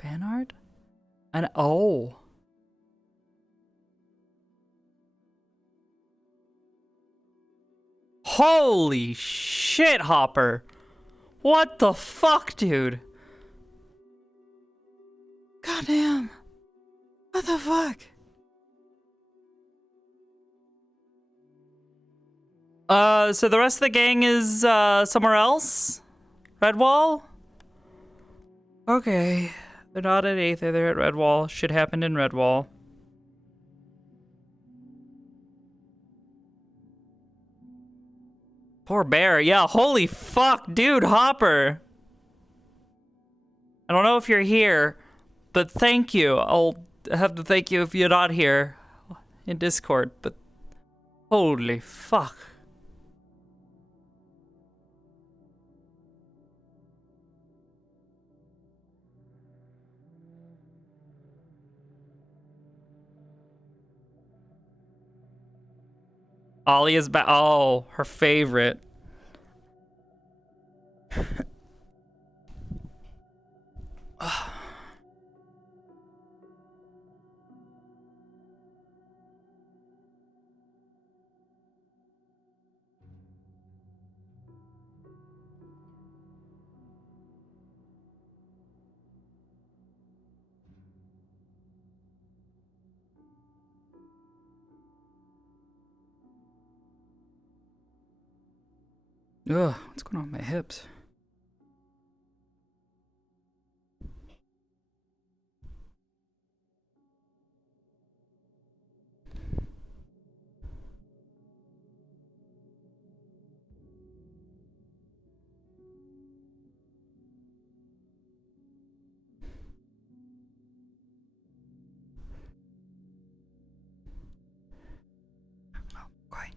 fan art? And oh. Holy shit, Hopper. What the fuck, dude? Goddamn. What the fuck? So the rest of the gang is, somewhere else? Redwall? Okay. They're not at Aether, they're at Redwall. Shit happened in Redwall. Poor bear. Yeah, holy fuck, dude, Hopper. I don't know if you're here, but thank you. I'll have to thank you if you're not here in Discord, but holy fuck. Ollie is back. Oh, her favorite. Ugh, what's going on with my hips? Quiet.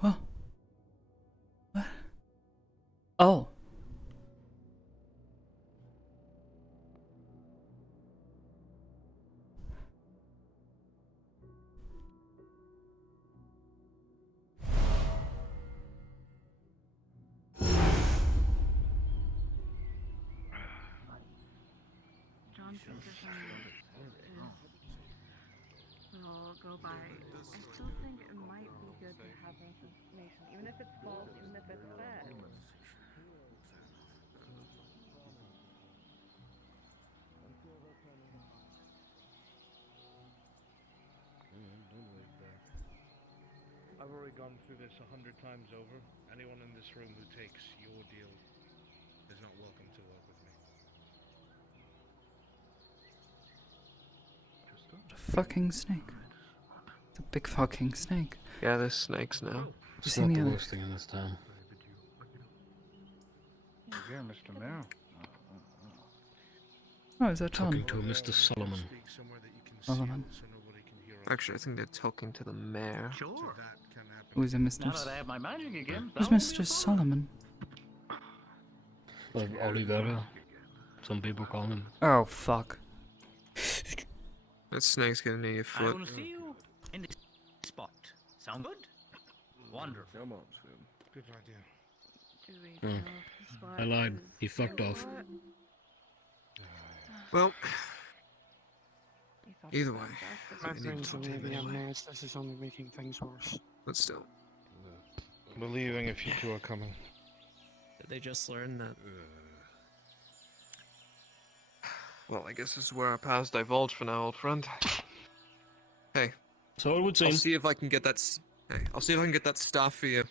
What? What? Oh. will go by. I still think it might be good to have this information, even if it's false, even if it's bad. I've already gone through this 100 times over. Anyone in this room who takes your deal is not welcome to work with me. What a fucking snake. It's a big fucking snake. Yeah, there's snakes now. It's not the worst thing in this town. Yeah, Mr. Mayor. Oh, is that Talking John? to a Mr. Solomon. Solomon. Actually, I think they're talking to the mayor. Sure. Who is a Mr. Now that I have my magic again, Who's that will be Mr. a Solomon? Like Olivera. Some people call him. Oh, fuck. That snake's gonna need your I foot. will see you in this spot. Sound good? Wonderful. Come on, Slim. Good idea. Do we know if the spot I lied. is He fucked off. what? Well, You thought either it way, was us, I but need to talk to him anyway. This is only making things worse. But still. We're leaving if you two are coming. Did they just learn that? Well, I guess this is where our paths divulge for now, old friend. Hey, So it would seem. I'll see if I can get that. Hey, I'll see if I can get that stuff for you.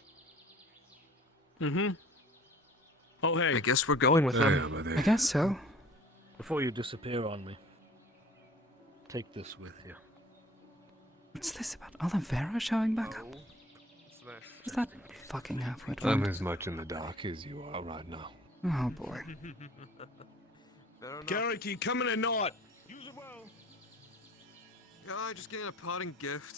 Mm-hmm. Oh, hey. I guess we're going with them. I guess so. Before you disappear on me, take this with you. What's this about Olivera showing back up? What's that fucking halfwit I'm one? as much in the dark as you are right now. Oh boy. Carrick, you coming or not? Use it well. Yeah, just getting a parting gift.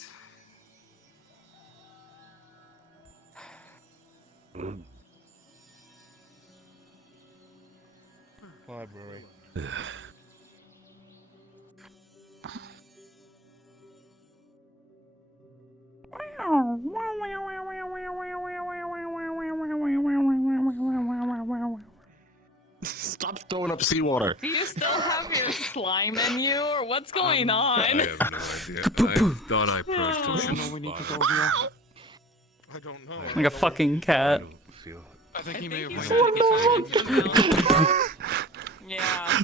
Library. Stop throwing up seawater. Do you still have your slime in you, or what's going on? I have no idea. I thought I pressed Do you know we need to go here? I don't know. Like a fucking I cat. don't feel. I think he may have he's went. Yeah.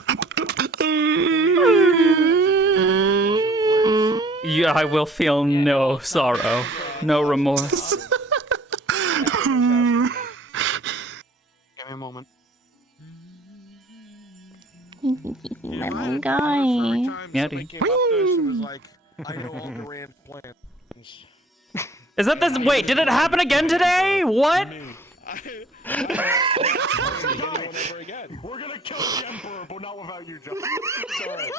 Yeah, I will feel no sorrow, no remorse. Give me a moment. I'm Yeti. I know all Duran's plans. Is that this? Wait, did it happen again today? What? We're gonna kill the Emperor, but not without you, John. Sorry.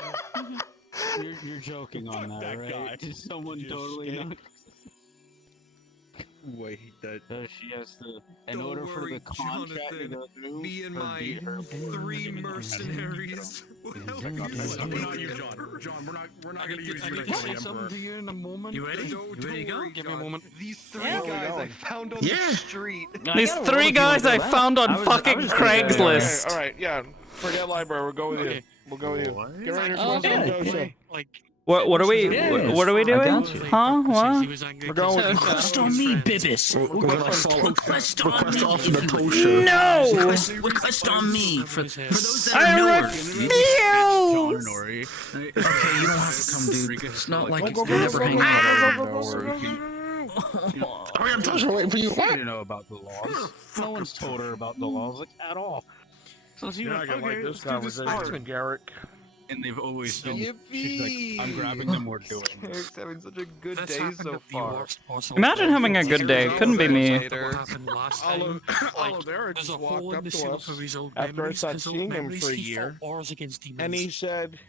You're joking on that, right? guy. Did someone Just totally skip. knock? Wait, that. She has to, in Don't order for worry, the contract to Jonathan. go through. Me and her my beat her- 3 mercenaries will help you We're slay not you, the John. Emperor. John, we're not I gonna get use to, I you to get to kill the say something Emperor. to you in a moment. You ready? No, You ready to don't go? worry, Give me a John. moment. These 3 Yeah. guys I found on Yeah. the street. These 3 guys I found on fucking Craigslist. All right, yeah. Forget library. We'll go with you. We'll go with you. Get ready to close the dosha. Like, What are we? What are we doing? Huh? What? We're going with you. Request on me, Bibis. We're gonna follow. Request on Request me. off the Tosha. No! Request on me. For those that I are newer. refuse! Okay, you don't have to come, dude. It's not like you never hang out. Hurry up, Tosha, waiting for you. she didn't know about the laws. No one's told her about the laws, like, at all. So she You're went, not gonna okay, like this let's do this conversation, Garrick. And they've always been, she's Yippee! like, I'm grabbing them, we're doing this. Eric's having such a good day so far. Imagine having a good day. Couldn't be me. Oliver just walked up to us after I stopped seeing him for a year, and he said,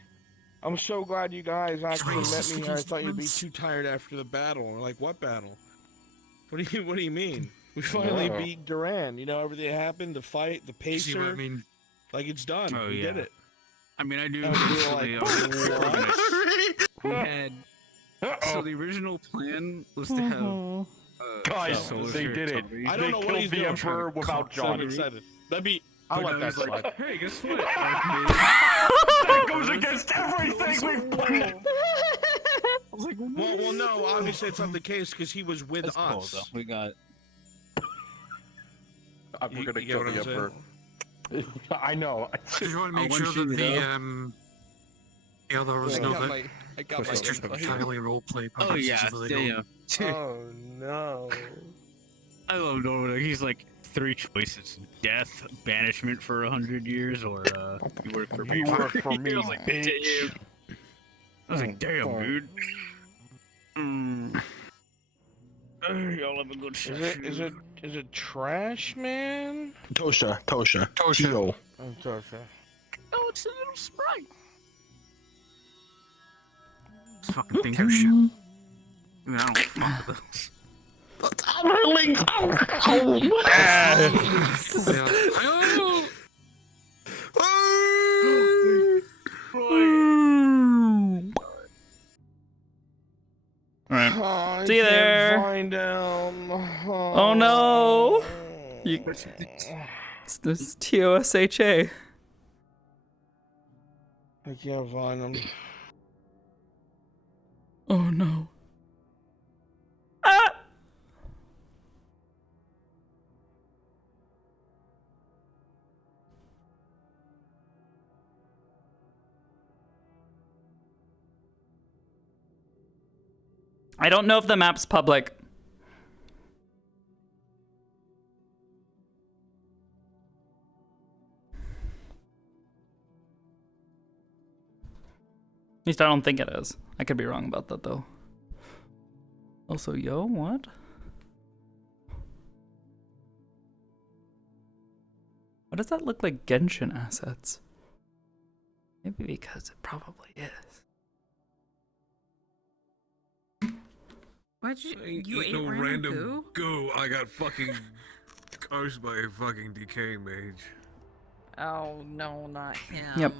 "I'm so glad you guys actually met me here. I thought you'd be too tired after the battle." We're like, "What battle? What do you mean? We finally beat Duran. You know, everything that happened, the fight, the pacer. I mean, Like it's done. Oh, We yeah. did it." I mean, I do. And we were like, We had. So the original plan was to have. Guys, solar they share did it. Toby. I don't know what he's the doing. Emperor without So John. excited. That'd be. I'll But let I that was slide. like, hey, guess what? That goes against everything we've planned. I was like, Well, no. Obviously, it's not the case because he was with That's cool, us. though. We got. We're gonna You kill get what the I'm saying? Emperor. I know. Just want to make Oh, sure once that you the others I know got that my. I got my. it's just invite. entirely roleplay. Oh yeah, purposes, yeah. Oh no. I love Nova. He's like 3 choices: death, banishment for 100 years, or you work for me. You work for me, I was like, bitch. damn. I was like, damn, dude. Y'all have a good session. Is it trash, man? Tosha. Tio. Oh, Tosha. Oh, it's a little sprite. This fucking things are shit. I mean, I don't fuck with those. Alright. Oh, See you there. Find down. Oh no! It's this TOSHA. I can't find them. Oh no. Ah! I don't know if the map's public. At least I don't think it is. I could be wrong about that though. Also, yo, what? Why does that look like Genshin assets? Maybe because it probably is. Why'd you Ain't ate no random random goo? goo. I got fucking cursed by a fucking decay mage. Oh no, not him. Yep.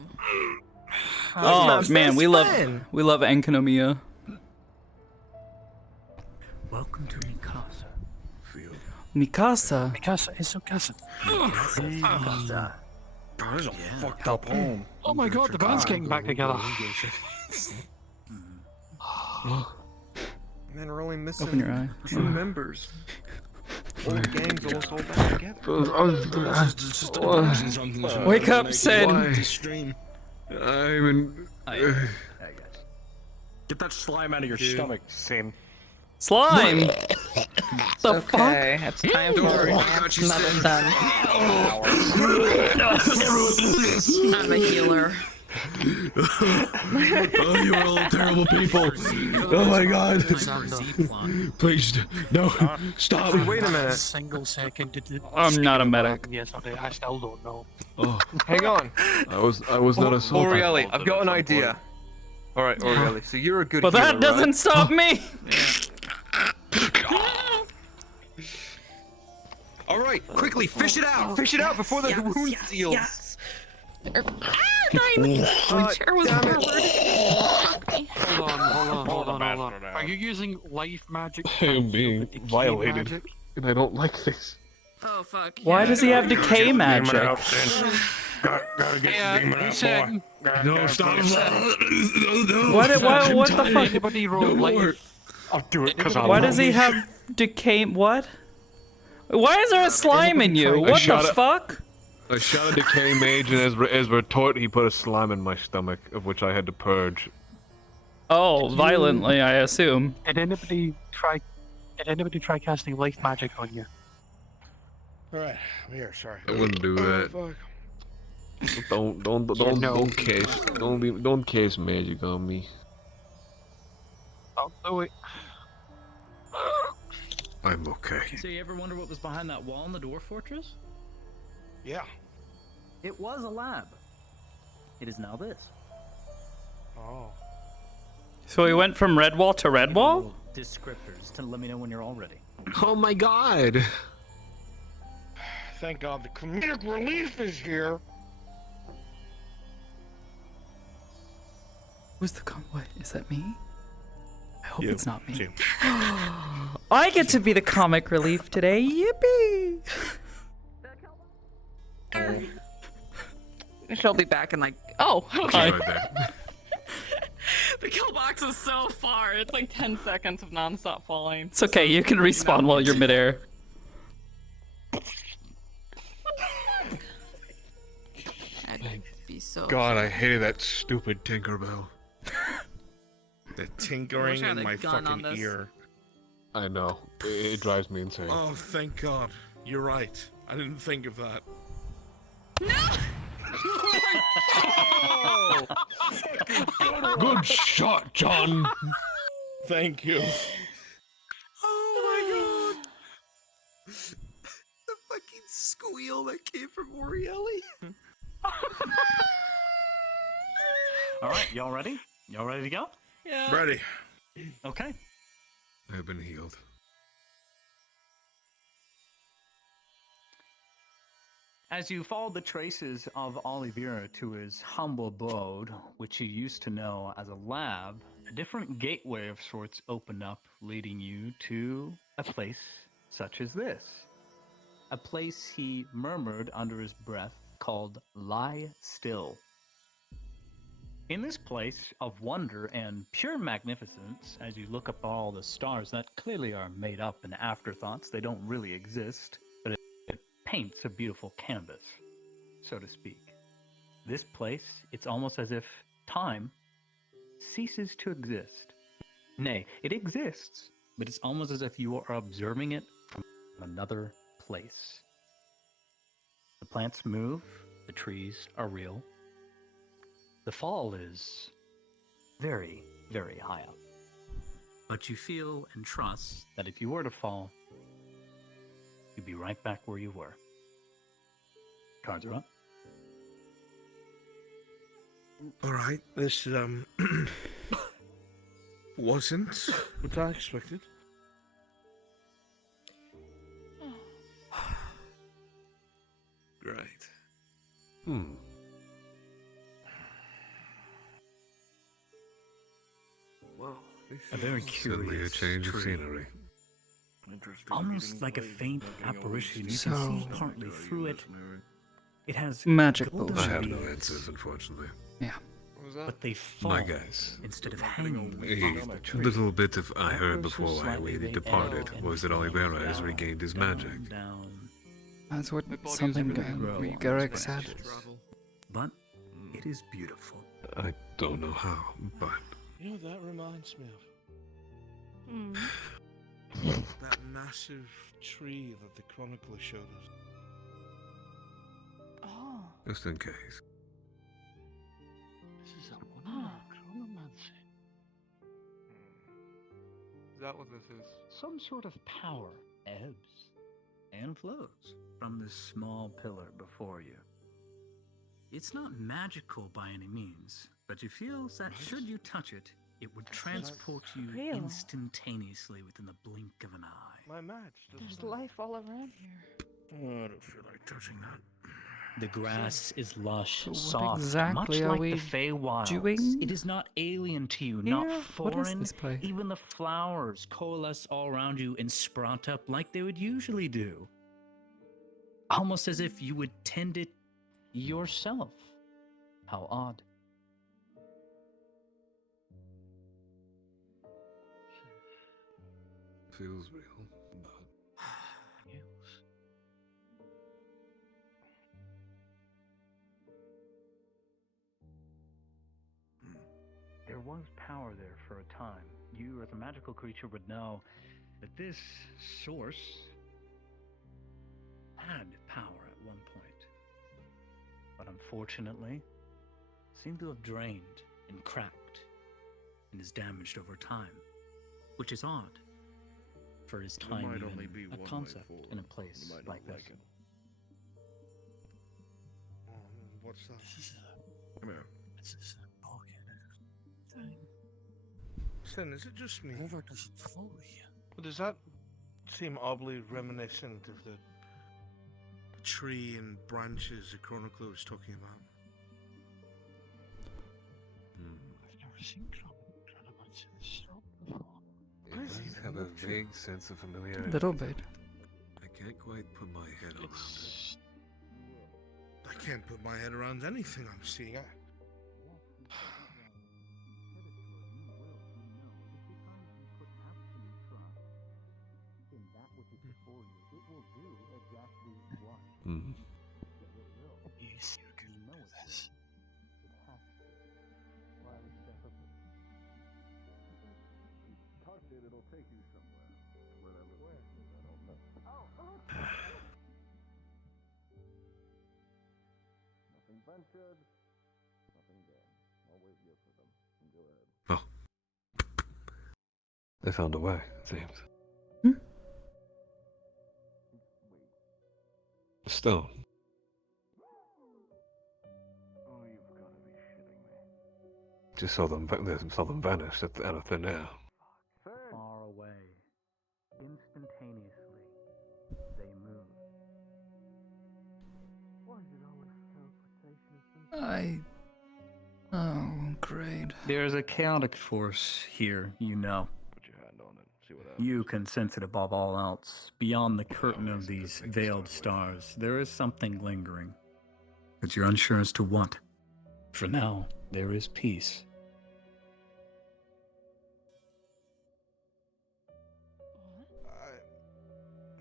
Oh man, we love Enkanomiya. Welcome to Mikasa. Mikasa. Mikasa is so casa. Mikasa. God, this is a fucked up home. Oh my god, the band's getting back together. Man, we're only missing Open your eye. 2 members. Old gang's almost all back together. Wake up, Sid. I'm in. Get that slime out of your stomach, Sim. Slime. The Okay, it's time for medicine. I'm a healer. Oh, you are all terrible people. Oh my god. Please, no. Stop. Wait a minute. Single second. I'm not a medic. Yes, I still don't know. Oh, Hang on. I was not assaulted. Orielli, I've got an idea. Alright, Orielli, so you're a good But that healer, doesn't right? stop me. Alright, quickly, fish it out! Fish it out before the wound heals! Yes. My chair was covered. Hold on. Are you using life magic? I am being violated, magic? and I don't like this. Oh fuck. Why does he have decay magic? Gotta get the demon out, boy. No, stop. What the fuck? Anybody roll life? I'll do it because I Why does he have decay? What? Why is there a slime in you? What the fuck? I shot a decay mage, and as retort, he put a slime in my stomach, of which I had to purge. Oh, violently, I assume. Did anybody try casting life magic on you? Alright, I'm here, sorry. I wouldn't do that. Don't case magic on me. Oh wait. I'm okay. So you ever wonder what was behind that wall in the dwarf fortress? Yeah. It was a lab. It is now this. Oh. So we went from red wall to red wall? Descriptors to let me know when you're all ready. Oh my god. Thank God the comedic relief is here. Who's the what? Is that me? I hope it's not me. Jim. I get to be the comic relief today. Yippee! She'll be back in like. Oh. Right there. The kill box is so far. It's like 10 seconds of non-stop falling. It's okay. You can respawn while you're midair. I'd be so. God, I hated that stupid Tinkerbell. The tinkering I had in a my gun on fucking this. ear. I know. It drives me insane. Oh, thank God. You're right. I didn't think of that. Good shot, John. Thank you. Oh my god! The fucking squeal that came from Orielli. Alright, y'all ready? Y'all ready to go? Yeah. Ready. Okay. I've been healed. As you follow the traces of Oliveira to his humble abode, which he used to know as a lab, a different gateway of sorts opened up, leading you to a place such as this. A place he murmured under his breath called Lie Still. In this place of wonder and pure magnificence, as you look up all the stars that clearly are made up and afterthoughts, they don't really exist, but it paints a beautiful canvas, so to speak. This place, it's almost as if time ceases to exist. Nay, it exists, but it's almost as if you are observing it from another place. The plants move, the trees are real. The fall is very, very high up. But you feel and trust that if you were to fall, you'd be right back where you were. Cards are up. Alright, this, wasn't what I expected. Well, A very Certainly a curious change of tree. scenery. Almost like a faint apparition. You So- can see partly through it. It has Magic golden bullshit. I have no leaves, answers, unfortunately. Yeah. what was that? but they fall My guess. instead of hanging A off the tree. little bit of I heard Upwards or before I slightly they departed ebb was that and Oliveira flow has down, regained his down, magic. down. That's what My body was something everything grow. Garrick said. Travel. But it is beautiful. I don't know how, but You know what that reminds me Mm. of? That massive tree that the Chronicles showed us. Oh. just in case. This is a Ah. chronomancy. Is that what this is? Some sort of power ebbs and flows from this small pillar before you. It's not magical by any means, but you feel that should you touch it, it would transport you real. instantaneously within the blink of an eye. My match. There's life all around here. Oh, I don't feel like touching that. The grass is lush, So what soft, exactly much are like we the Feywilds. doing It is not alien to you, here? not What is foreign. this place? Even the flowers coalesce all around you and sprout up like they would usually do. Almost as if you would tend it yourself. How odd. Feels real, but There was power there for a time. You, as a magical creature, would know that this source had power at one point. But unfortunately, seemed to have drained and cracked and is damaged over time, which is odd for his There time might even only be a one way concept forward. in a You place might like not this. like it. Oh, what's that? Come here. This is a thing. Sven, is it just me? Whoever doesn't follow you. But does that seem oddly reminiscent of the tree and branches the Chronicler was talking about? I've never seen chronomancy in this shop before. it does have a vague sense of familiarity. Little bit. I can't quite put my head around it. I can't put my head around anything I'm seeing. Hmm. Yes, you're good at this. Oh. They found a way, it seems. Stone. Oh, you've got to be shitting me. Just saw them vanish out of thin air. Far away, instantaneously, they move. Oh, great. There's a chaotic force here, you know. Put your hand on it. See what You can sense it above all else. Beyond the curtain of these veiled stars, there is something lingering. But you're unsure as to what. For now, there is peace.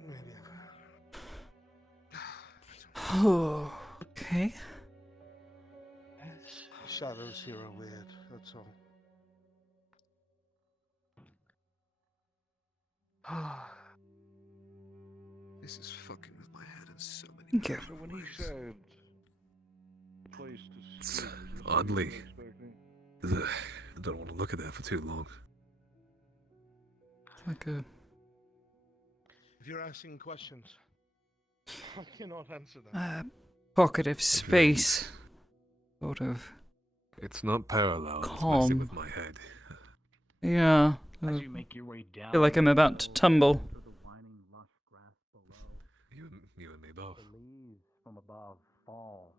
Maybe Oh, okay. shadows here are weird, that's all. This is fucking with my head in so many Thank you. So when he said place to sleep, Oddly. Ugh, I don't want to look at that for too long. Like a If you're asking questions, I cannot answer them. pocket of space. Sort of. It's not parallel. It's Calm. messing with my head. Yeah. As you make your way down, feel like I'm about to tumble. You and me both. The leaves from above fall,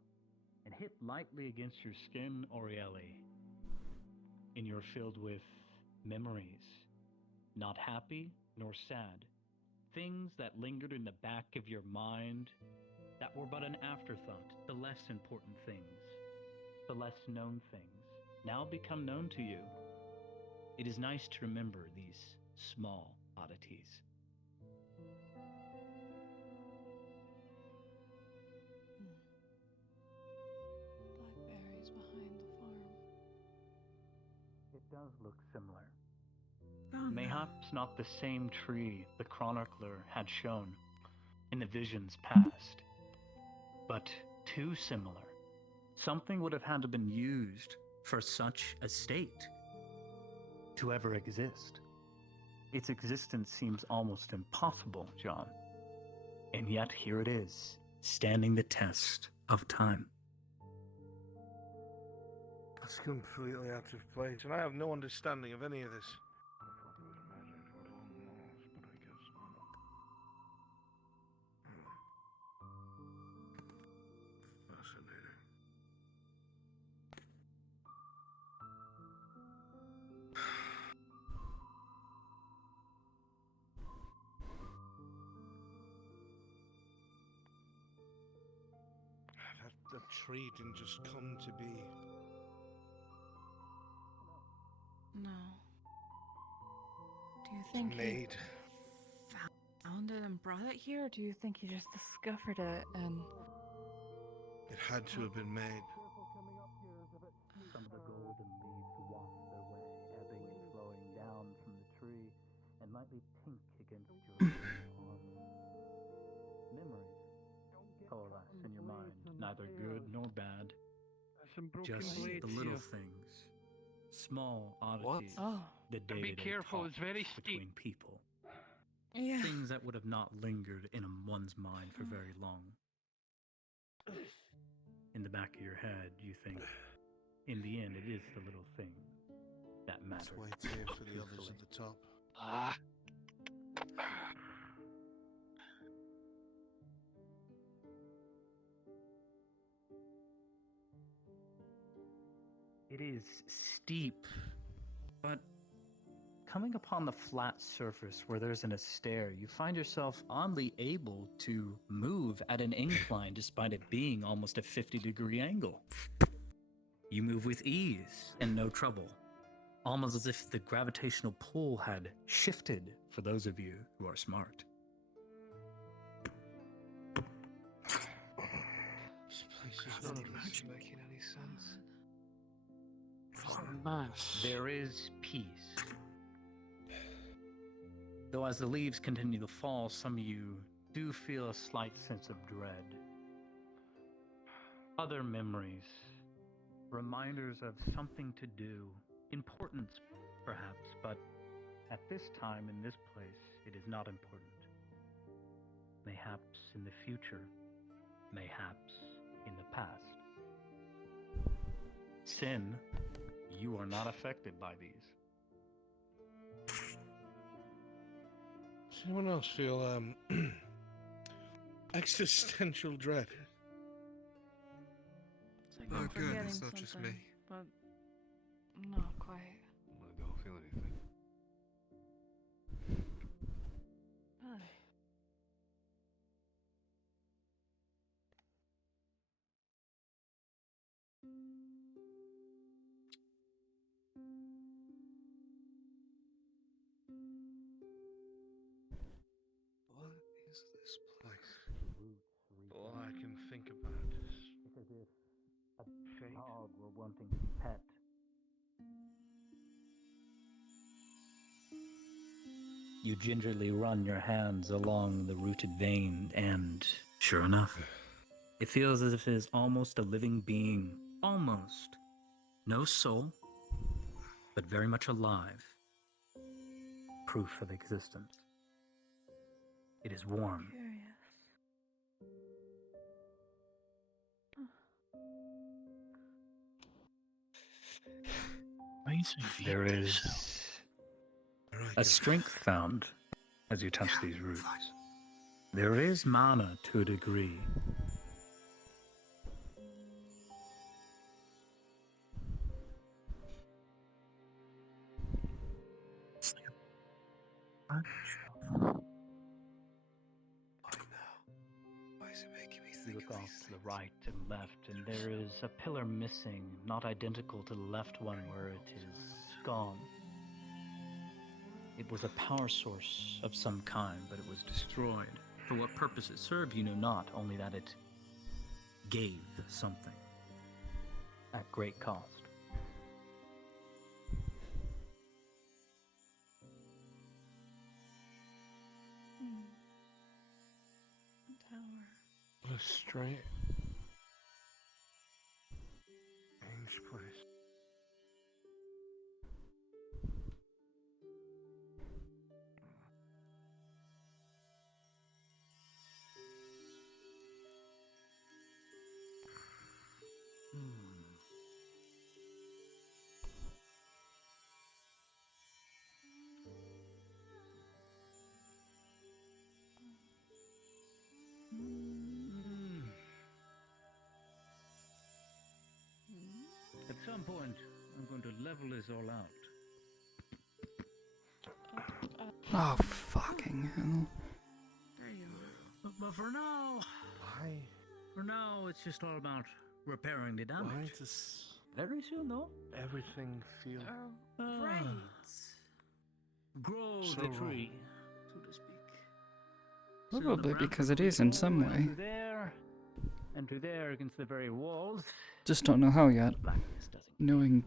and hit lightly against your skin, Orieli. And you're filled with memories, not happy nor sad. Things that lingered in the back of your mind that were but an afterthought, the less important things, the less known things, now become known to you. It is nice to remember these small oddities. Blackberries behind the farm. It does look similar. Oh, Mayhaps not the same tree the chronicler had shown in the visions past, but too similar. Something would have had to been used for such a state to ever exist. Its existence seems almost impossible, John. And yet here it is, standing the test of time. It's completely out of place, and I have no understanding of any of this. Fascinating. That tree didn't just come to be. No. Do you think Made. he found it and brought it here, or do you think he just discovered it and... It had to have been made. Some of the golden leaves waft their way, ebbing and flowing down from the tree, and lightly tink against your palm. Memories coalesce in your mind, neither good nor bad. Just the little things, small oddities that dated Be careful, it's very between people. Yeah. Things that would have not lingered in one's mind for very long. In the back of your head, you think, in the end, it is the little thing that matters. Let's wait here for the others at the top. It is steep, but coming upon the flat surface where there's a stair, you find yourself oddly able to move at an incline despite it being almost a 50-degree angle. You move with ease and no trouble, almost as if the gravitational pull had shifted for those of you who are smart. This place is None not of this is making any sense. There is peace. Though as the leaves continue to fall, some of you do feel a slight sense of dread. Other memories, reminders of something to do, importance perhaps, but at this time in this place, it is not important. Mayhaps in the future, mayhaps in the past. Sin, you are not affected by these. Does anyone else feel existential dread? It's like Oh, I'm good, forgetting it's not just me. something, but not quite. I don't feel anything. Really? What is this place? All I can think about is It's as if a fate. dog were wanting to pet. You gingerly run your hands along the rooted vein, and sure enough, it feels as if it is almost a living being. Almost. No soul, but very much alive. Proof of existence. It is warm. Curious. There is a strength found as you touch these roots. There is mana to a degree. Why is it making me You think look of off these to the right and left, and there is a pillar missing, not identical to the left one where it is gone. It was a power source of some kind, but it was destroyed. For what purpose it served, you know not, only that it gave something at great cost. Tower. What a strange place. At some point, I'm going to level this all out. Oh, fucking hell. There you are. But for now, Why? for now, it's just all about repairing the damage. Why does Very soon, though. everything feel Right. Grow so the wrong? tree, so to speak. Probably because it is in some way. To there, and to there against the very walls. Just don't know how yet. Blackness doesn't. Knowing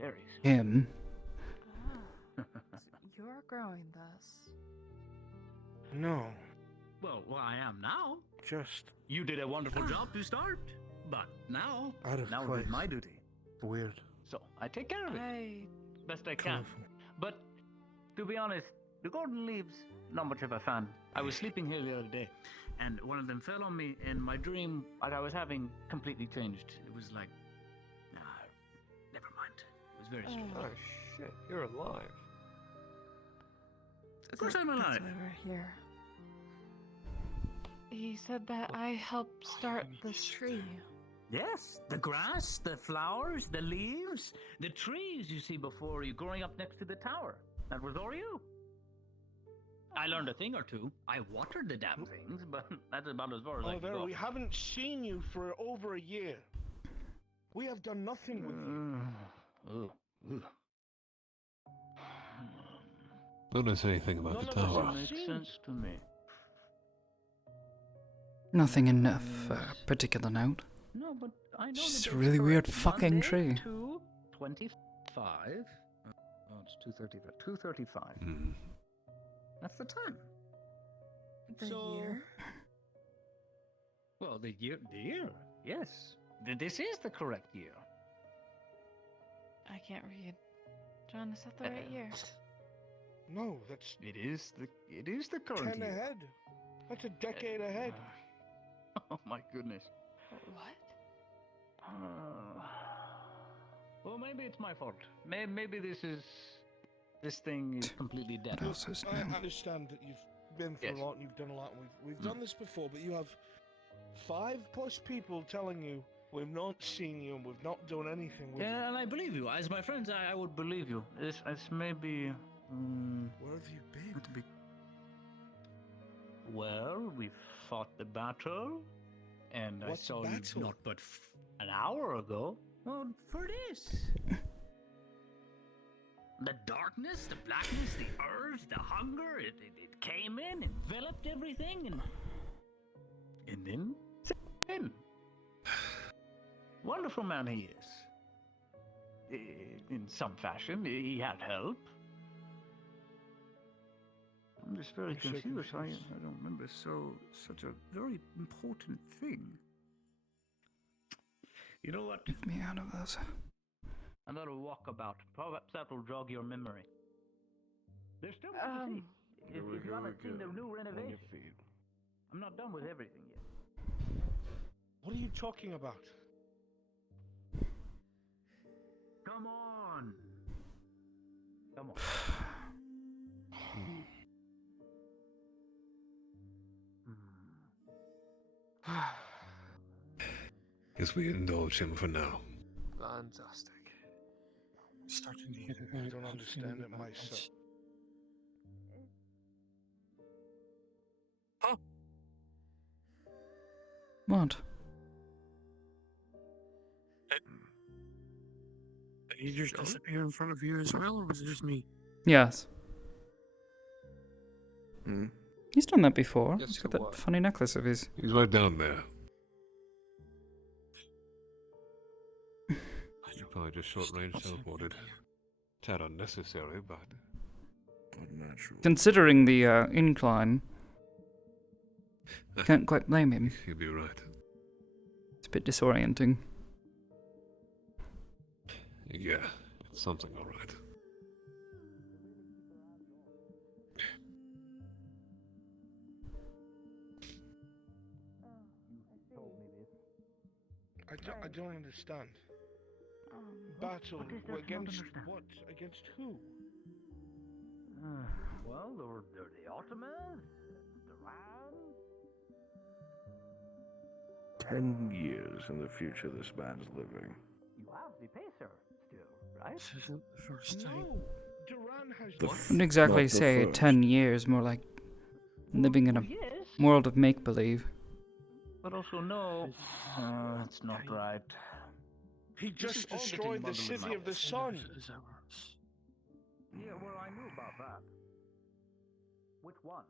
Very him. So you're growing this. No, Well, I am now. just You did a wonderful job to start, but now out of Now it place. is my duty. Weird. So I take care of it best I can. Colorful. But to be honest, the golden leaves, not much of a fan. I was sleeping here the other day, and one of them fell on me, and my dream that I was having completely changed. It was like, never mind. It was very strange. Oh shit, you're alive. Of course I'm alive. That's why we're here. He said that I helped start this tree. Yes, the grass, the flowers, the leaves, the trees you see before you growing up next to the tower. That was all you. I learned a thing or two. I watered the damn things, but that's about as far as I can Oliver, go. we haven't seen you for over a year. We have done nothing with you. Don't know anything about the None of us tower. have Makes seen sense to me. Nothing in particular note. No, but I know Just that a it's really weird correct. fucking Monday, tree. 2:25. Oh, it's 2:35. 2:35. Hmm. That's the time. The year? Well, the year. Yes. This is the correct year. I can't read. John, is that the right year? No, that's It is the current 10 year. ahead. That's a decade ahead. Oh my goodness. What? Well, maybe it's my fault. Maybe this thing is completely dead. What else is I new? understand that you've been through Yes. a lot and you've done a lot. And we've done this before, but you have 5+ people telling you we've not seen you and we've not done anything with Yeah, and I believe you. As my friends, I would believe you. This may be. you. Where have you been? Well, we fought the battle, and What's I saw the you battle? not but an hour ago. Well, for this. The darkness, the blackness, the urge, the hunger, it came in, enveloped everything, and then sin. Wonderful man he is. In some fashion, he had help. I'm just very I'm so confused. I confused. don't remember such a very important thing. You know what? Get me out of this. Another walkabout. Perhaps that will jog your memory. There's still more to see. If you haven't seen the new renovation, I'm not done with everything yet. What are you talking about? Come on. Come on. Guess we indulge him for now. Fantastic. Starting to hit it. I don't understand it myself. What? Did he just disappear in front of you as well, or was it just me? Yes. Hmm. He's done that before. Yes, He's got to that what? funny necklace of his. He's right down there. You probably just short-range teleported. Tad unnecessary, but unnatural. Considering the incline, can't quite blame him. You'd be right. It's a bit disorienting. Yeah, it's something, all right. I don't understand. Battle against what? Against who? Well, they're the Ottomans, Duran. 10 years in the future this man's living. You have the pacer still, right? This isn't the first time. No, Duran has. I wouldn't exactly say 10 years, more like living in a world of make-believe. But also no, that's not right. He just destroyed the city of the sun. Yeah, well, I knew about that. Which one?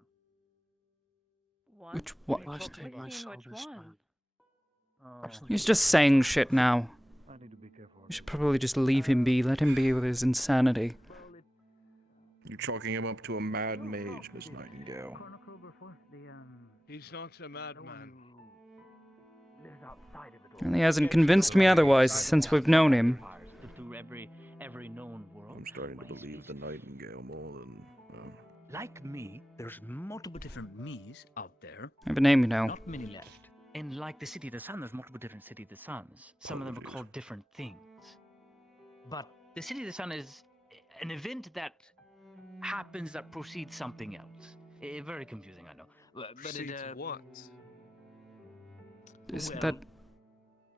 What? Which what? Last time I saw Which this one? man. He's just saying shit now. I need to be careful. We should probably just leave him be. Let him be with his insanity. You're chalking him up to a mad mage, Miss Nightingale. He's not a madman. And he hasn't convinced me otherwise since we've known him. Through every known world. I'm starting to believe the Nightingale more than... Like me, there's multiple different me's out there. I have a name, you know. Not many left. And like the City of the Sun, there's multiple different City of the Suns. Some of them are called different things. But the City of the Sun is an event that happens that precedes something else. Very confusing, I know. But Precedes what? Isn't that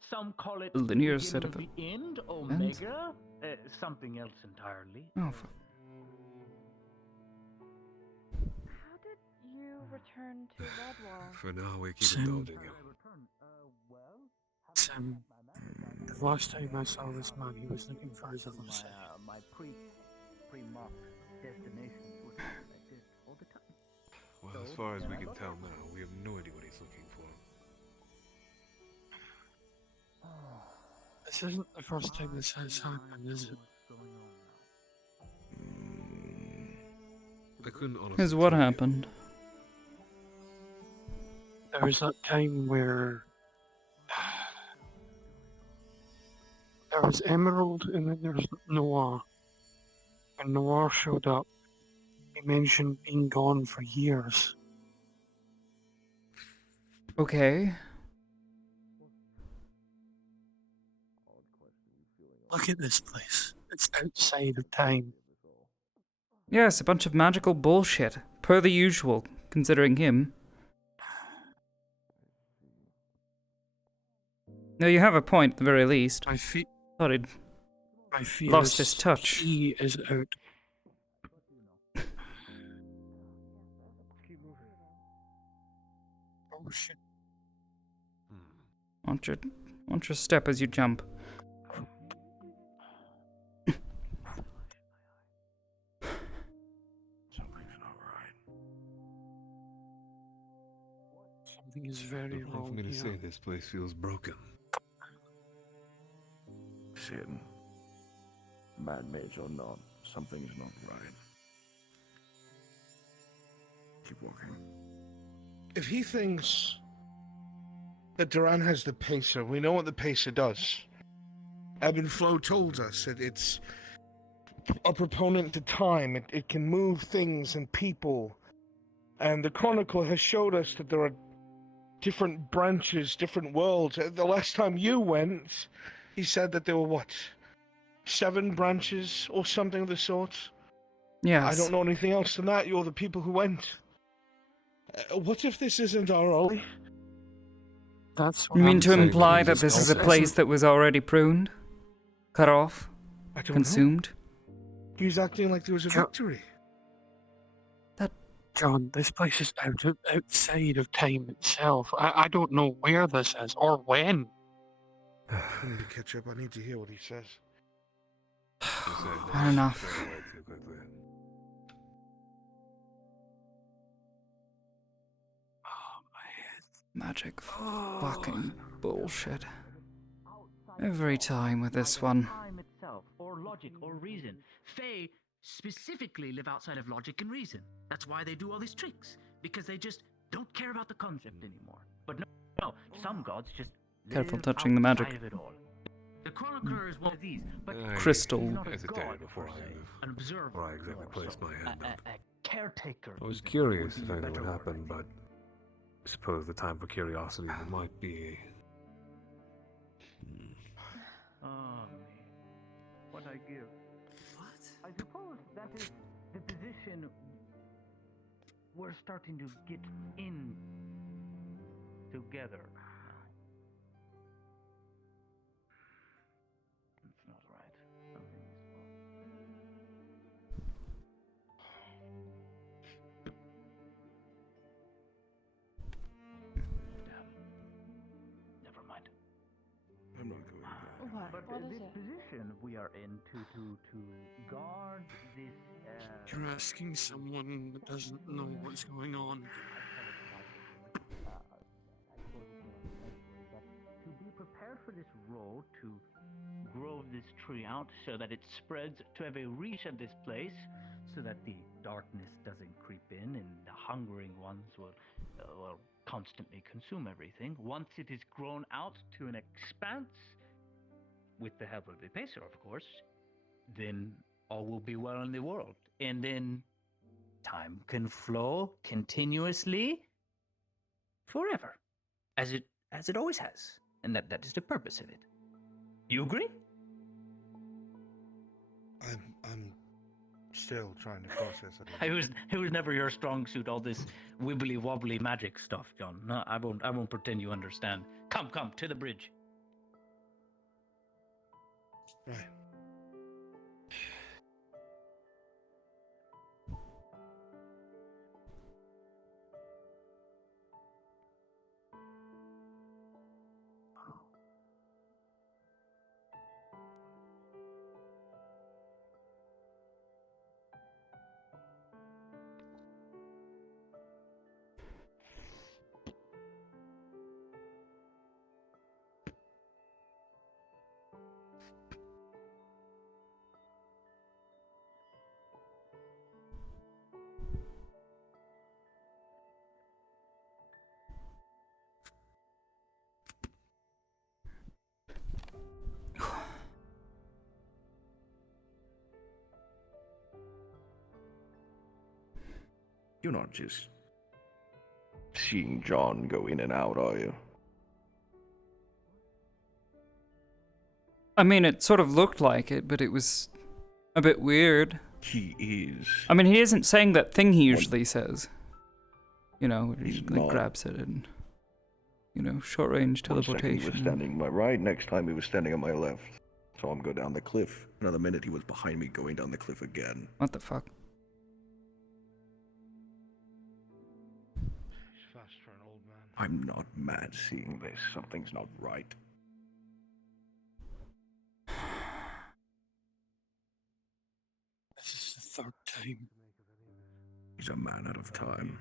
Some call it a linear the set of beginning the end, events? Omega, something else entirely. Oh, How did you return to Redwall? For now, we keep indulging him. Sam, the last time I saw this man, he was looking for his other side. My pre-marked destination was like this all the time. Well, as far as we can tell now, we have no idea what he's looking for. This isn't the first time this has happened, is it? I couldn't honestly. Because what happened? There was that time where there was Emerald and then there's Noir. When Noir showed up, he mentioned being gone for years. Okay. Look at this place. It's outside of time. Yes, a bunch of magical bullshit. Per the usual, considering him. No, you have a point at the very least. Thought he'd lost his touch. He is out. Oh shit. Watch your step as you jump. Something's not right. Something is very Hard wrong for me to here. say this place feels broken. Sin, mad mage or not, something's not right. Keep walking. If he thinks that Duran has the pacer, we know what the pacer does. Ebb and Flow told us it's a proponent to time. It can move things and people. And the Chronicle has showed us that there are different branches, different worlds. The last time you went, he said that there were, 7 branches or something of the sort? Yes. I don't know anything else than that. You're the people who went. What if this isn't our Ollie? That's You mean to imply that this is a place that was already pruned? Cut off? I don't Consumed? know. He was acting like there was a victory. John, this place is outside of time itself. I don't know where this is or when. I need to catch up. I need to hear what he says. Fair enough. Oh, my head. Magic fucking bullshit. Every time with this one. Time itself, or logic, or reason. Fae specifically live outside of logic and reason. That's why they do all these tricks, because they just don't care about the concept anymore. But no, some gods just Careful live touching the magic. outside of it all. The Chronicler is one of these, but Crystal. he's not a hesitated god before per se, I- an observer. before I exactly placed my hand on it. A caretaker. I was even, curious would if be a anything better would word, happen, but I suppose the time for curiosity might be. Oh, what I give. What? I suppose that is the position we're starting to get in together. It's not right. Something is wrong. Never mind. I'm not going back. But this position we are in to guard this. You're asking someone that doesn't know what's going on. To be prepared for this role, to grow this tree out so that it spreads, to have a reach at this place, so that the darkness doesn't creep in and the hungering ones will constantly consume everything. Once it is grown out to an expanse, with the help of the Pacer, of course, then all will be well in the world. And then time can flow continuously forever, as it always has. And that is the purpose of it. You agree? I'm still trying to process it. It was never your strong suit, all this wibbly wobbly magic stuff, John. No, I won't pretend you understand. Come to the bridge. Right. You're not just seeing John go in and out, are you? I mean, it sort of looked like it, but it was a bit weird. He is. I mean, he isn't saying that thing he usually says. You know, where he He's like not. grabs it and, you know, short range One second he teleportation. was standing on my right, next time he was standing on my left. Saw him go down the cliff. Another minute he was behind me going down the cliff again. What the fuck? He's fast for an old man. I'm not mad seeing this. Something's not right. This is the third time. He's a man out of time.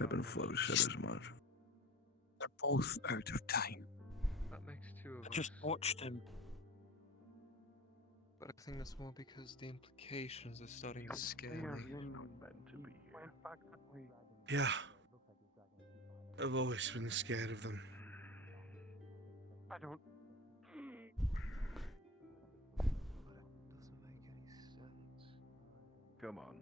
Ebb and Flow said as much. They're both out of time. That makes two of I us. just watched him. But I think that's more because the implications are starting to scare me. Went back that way. Yeah. I've always been scared of them. I don't. Come on.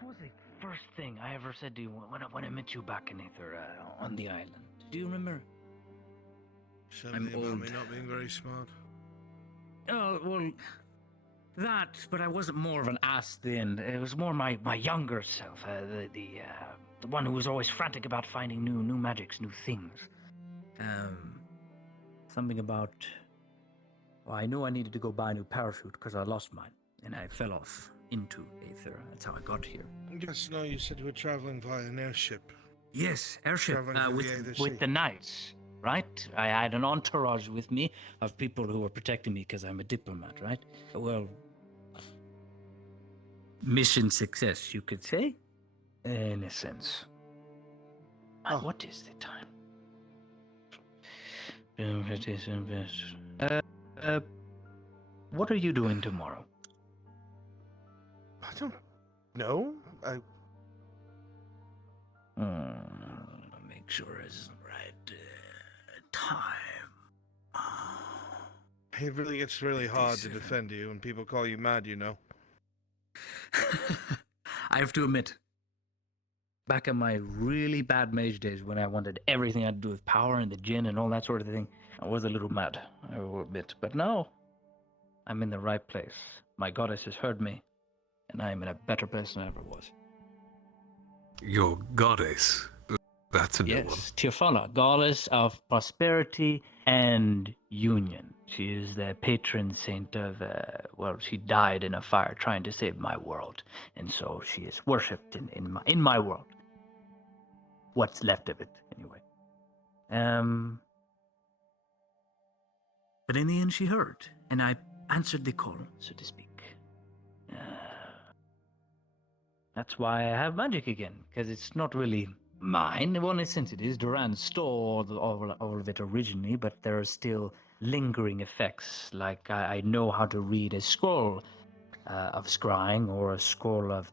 What was the first thing I ever said to you when I met you back in Aether on the island? Do you remember? Something about me not being very smart. Oh, well, that, but I wasn't more of an ass then. It was more my younger self, the one who was always frantic about finding new magics, new things. Something about, well, I knew I needed to go buy a new parachute because I lost mine, and I fell off into Aether. That's how I got here. Yes, no, you said you were traveling via an airship. Yes, airship, Traveling through the Aether with Sea. the knights, right? I had an entourage with me of people who were protecting me because I'm a diplomat, right? Well, mission success, you could say, in a sense. What is the time? What are you doing tomorrow? I don't know. Make sure it's the right time. It really gets really hard to defend you when people call you mad, you know. I have to admit, back in my really bad mage days when I wanted everything I had to do with power and the djinn and all that sort of thing, I was a little mad, I will admit. But now, I'm in the right place. My goddess has heard me, and I am in a better place than I ever was. Your goddess? That's a new one. Yes, Teofala, goddess of prosperity and union. She is the patron saint of, she died in a fire trying to save my world. And so she is worshipped in my world. What's left of it, anyway. But in the end, she heard, and I answered the call, so to speak. That's why I have magic again, because it's not really mine. Well, in a sense it is. Duran stole all of it originally, but there are still lingering effects. Like I know how to read a scroll of scrying or a scroll of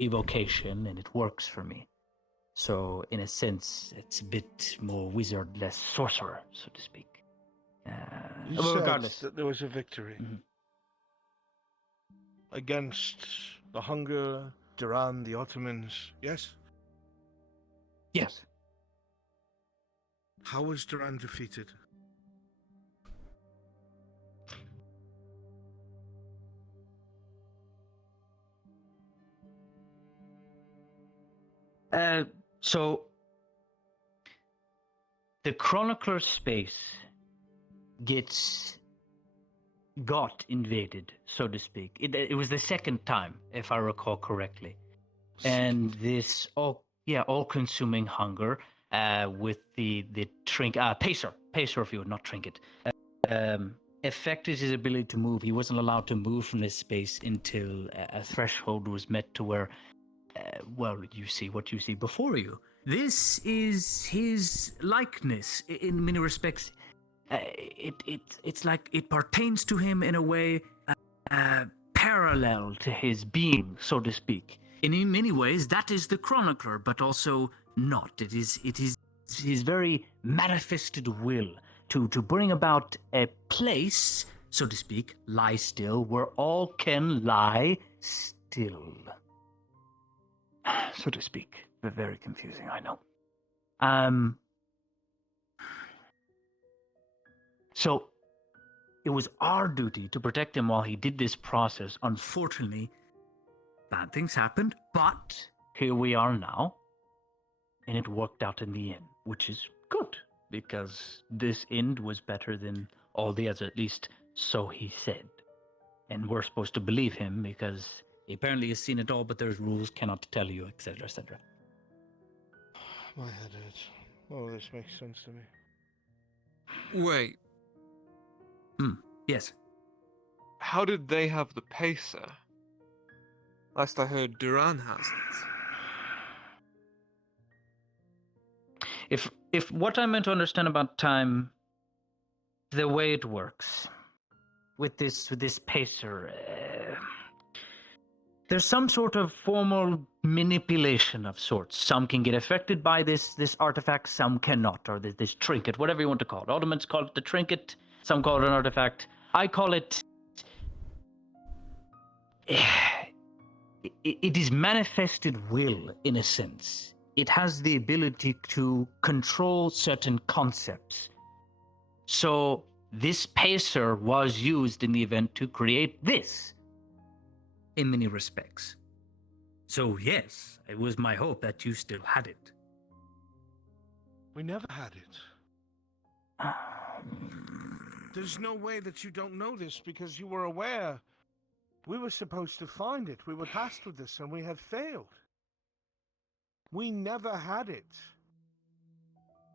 evocation, and it works for me. So, in a sense, it's a bit more wizard, less sorcerer, so to speak. You said regardless, that there was a victory against the Hunger, Duran, the Ottomans. Yes? Yes. How was Duran defeated? So the Chronicler space got invaded, so to speak. It was the second time, if I recall correctly. And this all-consuming hunger with the pacer, if you would, not trinket, affected his ability to move. He wasn't allowed to move from this space until a threshold was met to where, you see what you see before you. This is his likeness in many respects. It's like it pertains to him in a way parallel to his being, so to speak. And in many ways, that is the Chronicler, but also not. It is his very manifested will to bring about a place, so to speak, lie still, where all can lie still. So to speak. Very confusing, I know. So it was our duty to protect him while he did this process. Unfortunately, bad things happened, but here we are now, and it worked out in the end, which is good, because this end was better than all the others, at least so he said. And we're supposed to believe him, because he apparently has seen it all, but there's rules, cannot tell you, etc., etc. My head hurts. Oh, this makes sense to me. Wait. Yes. How did they have the pacer? Last I heard, Duran has it. If what I meant to understand about time, the way it works with this pacer, there's some sort of formal manipulation of sorts. Some can get affected by this artifact, some cannot, or this trinket, whatever you want to call it. Ottomans call it the trinket, some call it an artifact. I call it it is manifested will, in a sense. It has the ability to control certain concepts. So this pacer was used in the event to create this, in many respects. So yes, it was my hope that you still had it. We never had it. There's no way that you don't know this because you were aware. We were supposed to find it. We were tasked with this and we had failed. We never had it.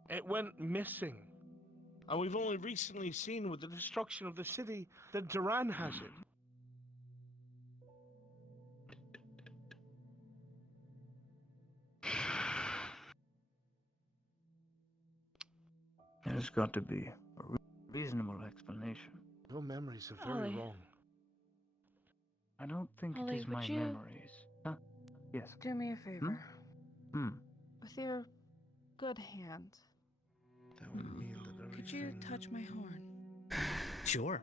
It went missing. And we've only recently seen with the destruction of the city that Duran has it. There's got to be a reasonable explanation. Your memories are very Ollie. wrong. I don't think Ollie, it is would my you- memories. Huh? Yes. Do me a favor. With your good hand, That would mean that could you touch my horn? Sure.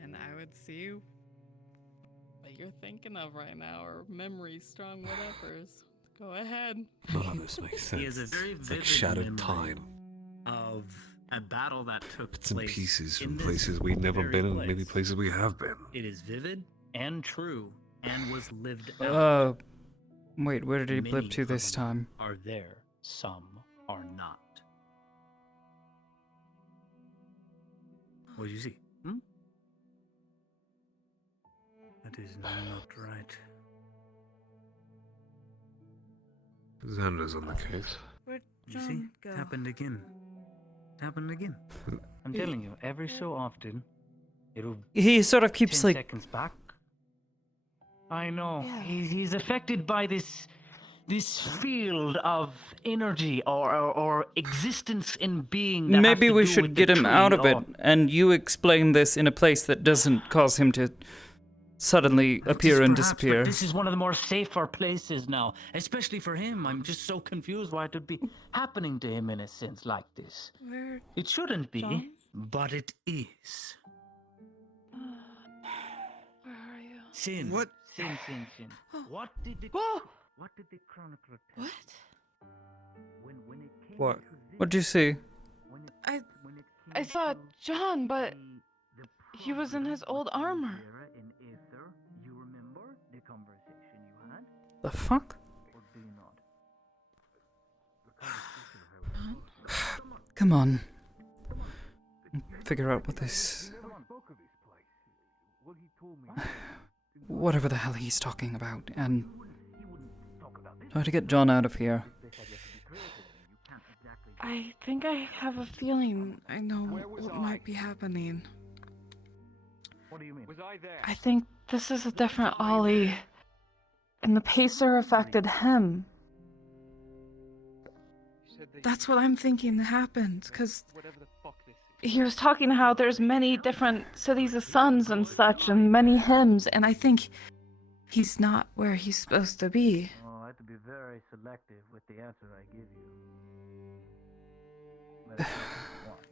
And I would see what you're thinking of right now, or memory strong whatever's. Go ahead. None of this makes sense. He has a very It's like vivid shattered memory time. of a battle that took Bits and place pieces in from this places we've never very been and place. maybe places we have been. It is vivid and true and was lived out. Wait, where did he blip Many to this of them time? Are there, some are not. What do you see? That is not right. Xander's on the case. Where'd You see? John go? It happened again. It happened again. I'm telling you, every so often, it'll He sort of keeps 10 like seconds back. I know. Yeah. He's affected by this field of energy or existence in being. That maybe has to we do should with get the him tree out of it, or- and you explain this in a place that doesn't cause him to suddenly appear and Perhaps, disappear. But this is one of the more safer places now, especially for him. I'm just so confused why it would be happening to him in a sense like this. Where? It shouldn't be, John? but it is. Where are you? Sin. What? Sin. Oh. What did the Whoa! What did the chronicler tell What? when it came What? to this- What'd you see? when it- I when it I came saw to John, but the he was in his old problem armor. with Aether and Aether. You remember the conversation you had, The fuck? or do you not? The conversation of Come on. Figure out what this. Whatever the hell he's talking about, and try to get John out of here. I think I have a feeling I know what might be happening. What do you mean? I think this is a different Ollie, and the pacer affected him. That's what I'm thinking happened, because he was talking how there's many different cities of suns and such, and many hymns, and I think he's not where he's supposed to be. Oh, I have to be very selective with the answer I give you.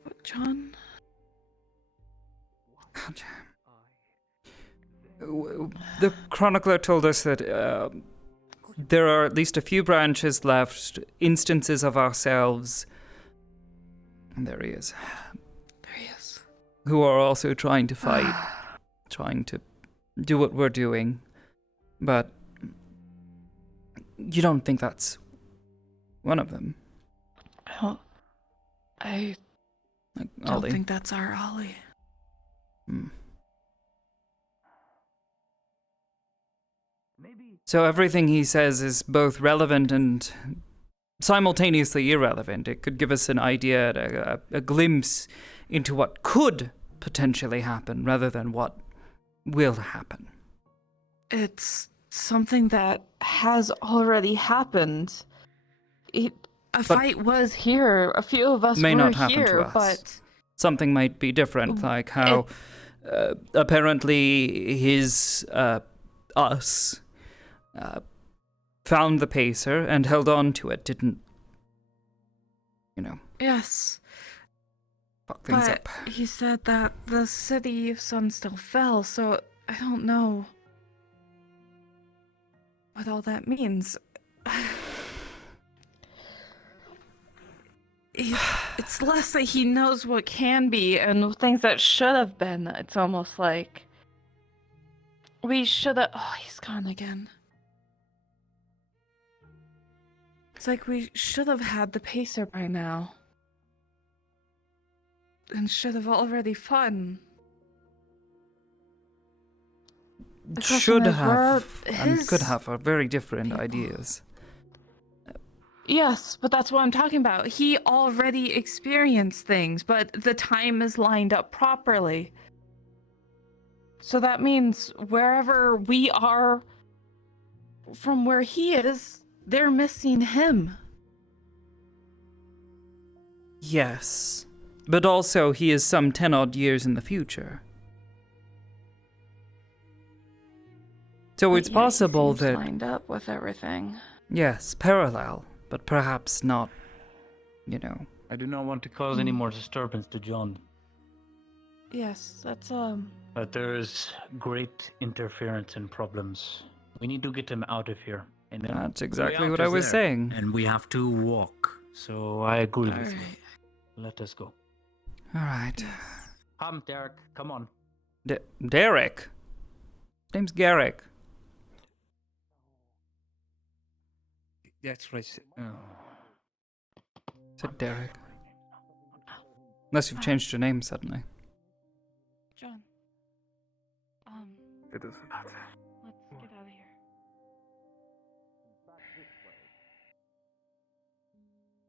But John? The chronicler told us that there are at least a few branches left, instances of ourselves. And there he is. There he is. Who are also trying to fight, trying to do what we're doing. But you don't think that's one of them? I Like don't Ollie? think that's our Ollie. So everything he says is both relevant and simultaneously irrelevant. It could give us an idea, a glimpse into what could potentially happen rather than what will happen. It's something that has already happened. A fight was here. A few of us may were not happen here, to us. but Something might be different, like how apparently us found the pacer and held on to it, didn't, you know. yes. fuck things But up. he said that the city of Sun still fell, so I don't know what all that means. It's less that he knows what can be and things that should have been. It's almost like we should have. Oh, he's gone again. It's like we should have had the pacer by now. And should have already fought. The question Should is, where have are and could his have are very different people? ideas. Yes, but that's what I'm talking about. He already experienced things, but the time is lined up properly. So that means wherever we are from where he is, they're missing him. Yes. But also, he is some 10-odd years in the future. So But it's yet possible he seems that... lined up with everything. Yes, parallel, but perhaps not, you know. I do not want to cause any more disturbance to John. Yes, that's But there is great interference and problems. We need to get him out of here. And then That's the way exactly out what I is was there, saying. And we have to walk. So I agree with you. Alright. Let us go. Alright. Come, Derek. Come on. Derek? His name's Garrick. That's right. Said Derek. Unless you've changed your name suddenly. John. It doesn't matter. Let's get out of here.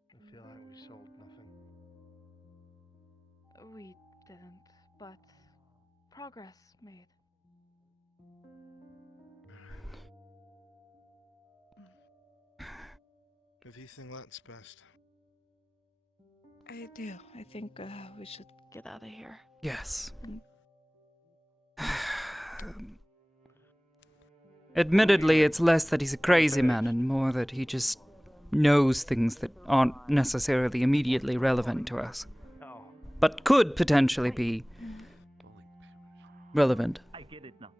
I feel like we sold nothing. We didn't, but progress made. If you think that's best. I do. I think we should get out of here. Yes. Admittedly, it's less that he's a crazy man and more that he just knows things that aren't necessarily immediately relevant to us, but could potentially be relevant. I get it now.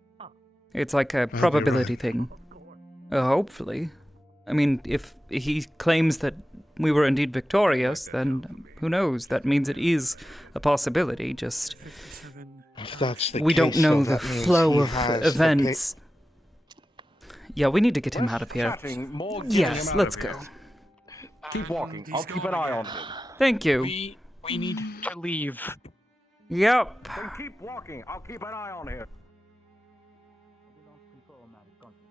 It's like a probability thing. Hopefully. I mean, if he claims that we were indeed victorious, then who knows? That means it is a possibility, just... If that's the we case, don't know so the that means flow he of has the events. Yeah, we need to get him out of here. Chatting, more getting Yes, him out let's of go. here. Keep walking. I'll keep an eye on him. Thank you. We need to leave. Yep. Then keep walking. I'll keep an eye on him. Control a man's conscience.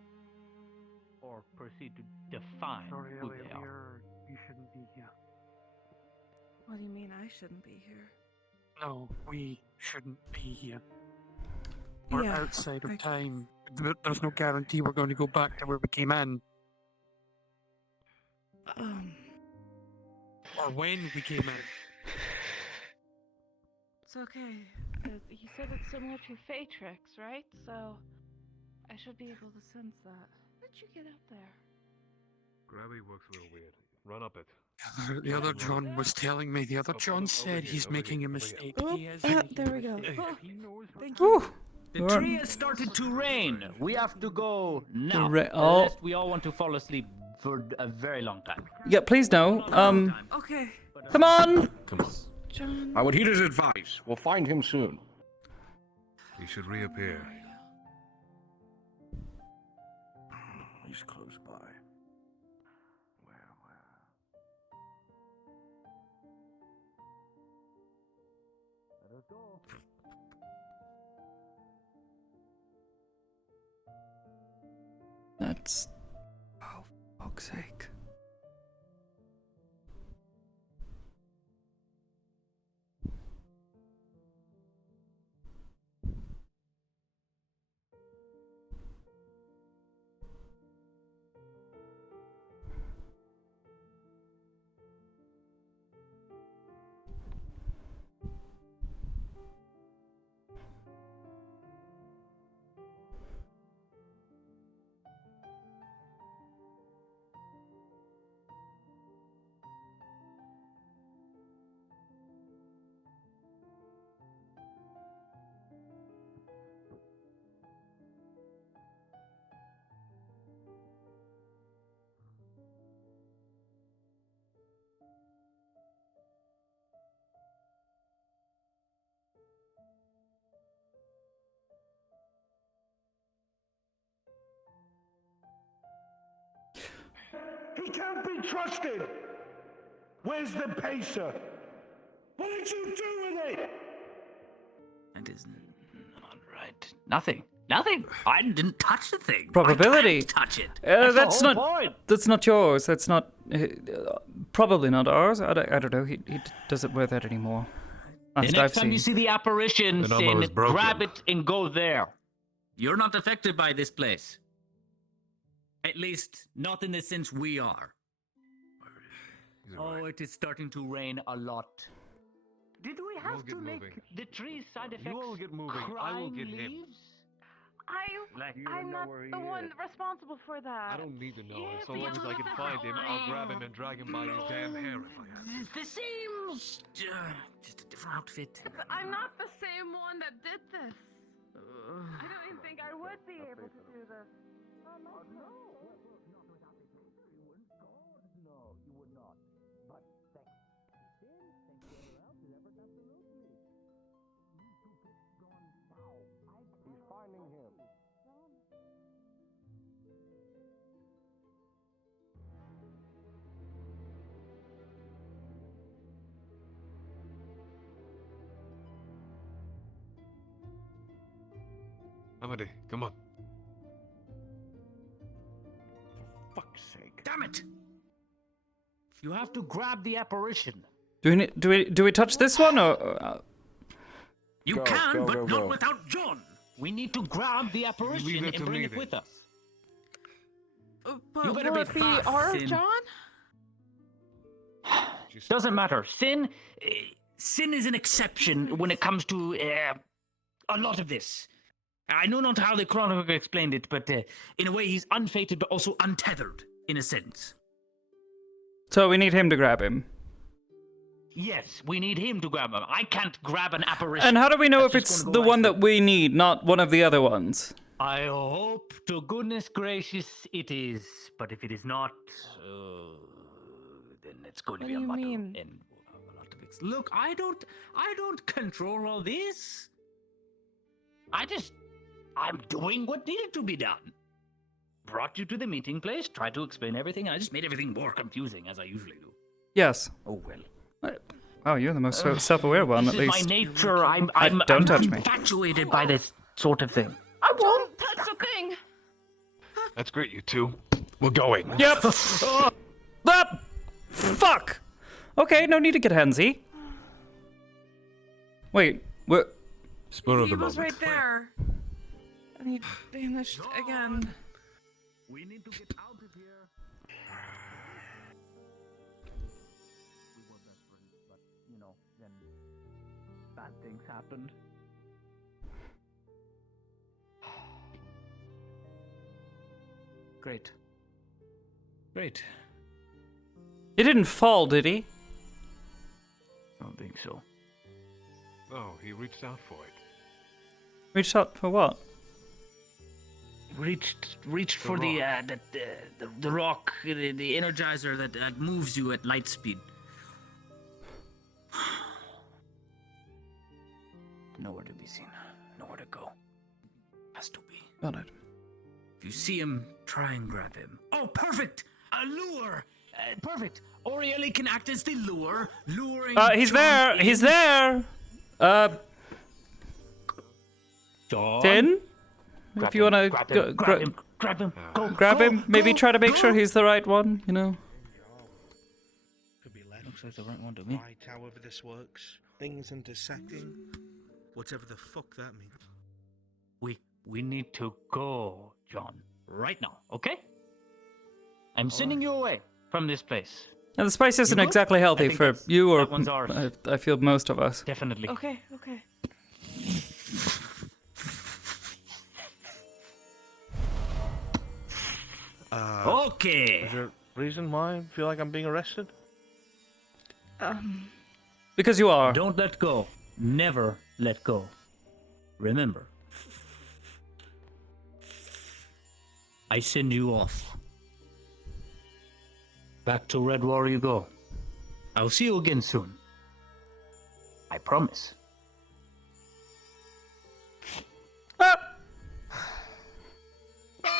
Or proceed to define who they are. You shouldn't be here. What do you mean I shouldn't be here? No, we shouldn't be here. We're Yeah, outside of time. There's no guarantee we're going to go back to where we came in. Or when we came in. It's okay. He said it's similar to Fatrix, right? So I should be able to sense that. How did you get up there? Gravity works real weird. Run up it. The other John was telling me. The other John said he's making a mistake. He is there making we a go. mistake. Oh, Thank you. The tree has started to rain. We have to go now. Oh. Unless we all want to fall asleep for a very long time. Yeah, please no. Okay. Come on. Come on. John. I would heed his advice. We'll find him soon. He should reappear. He's close by. That's... Oh, fuck's sake. He can't be trusted! Where's the pacer? What did you do with it? That is not right. Nothing. I didn't touch the thing. Probability. I can't touch it. That's not yours. That's not probably not ours. I don't know. He doesn't wear that anymore. The next time you see the apparition, Sin, grab it and go there. You're not affected by this place. At least, not in the sense we are. Oh, it is starting to rain a lot. Did we have to make the trees side effects? You all get moving. I will get him. I'm not the one responsible for that. I don't need to know. So long as I can find him, I'll grab him and drag him by his damn hair if I have to. The same, just a different outfit. I'm not the same one that did this. I don't even think I would be able to do this. Oh, no. Amity, come on. For fuck's sake. Damn it! You have to grab the apparition. Do we touch this one or? You can, but not without John. We need to grab the apparition and bring it with us. But You better will be it be fast, our Sin. John? Doesn't matter. Sin is an exception when it comes to a lot of this. I know not how the Chronicles explained it, but in a way he's unfated but also untethered, in a sense. So we need him to grab him. Yes, we need him to grab him. I can't grab an apparition. And how do we know if it's the one that we need, not one of the other ones? I hope to goodness gracious it is, but if it is not, then it's going to be a muddle. And a lot of it. Look, I don't control all this. I'm doing what needed to be done. Brought you to the meeting place, tried to explain everything, and I just made everything more confusing, as I usually do. Yes. Oh, well. Oh, you're the most self-aware one, at least. This is my nature. Don't touch me. Infatuated by this sort of thing. I won't touch a thing. That's great, you two. We're going. Yep. Fuck. Okay, no need to get handsy. Wait, what? Spur of the He was moment. right there. And he vanished again. We need to get out of here. We were best friends, but, then bad things happened. Great. He didn't fall, did he? I don't think so. Oh, he reached out for it. Reached out for what? Reached for the rock, the energizer that moves you at light speed. Nowhere to be seen. Nowhere to go. Has to be. Got it. If you see him, try and grab him. Oh, perfect! A lure! Perfect. Orieli can act as the lure, luring. He's John there. in. He's there. John? Tin? If you want to grab him. Go. Grab him. Maybe try to make sure he's the right one. Could be left. Looks like the right one to me. Right, however this works. Things intersecting. Whatever the fuck that means. We need to go, John. Right now, okay? I'm sending you away from this place. Now, the spice isn't good? exactly healthy for you or that one's ours. I feel most of us. Definitely. Okay. Okay. Is there a reason why I feel like I'm being arrested? Because you are. Don't let go. Never let go. Remember. I send you off. Back to Red War you go. I'll see you again soon. I promise.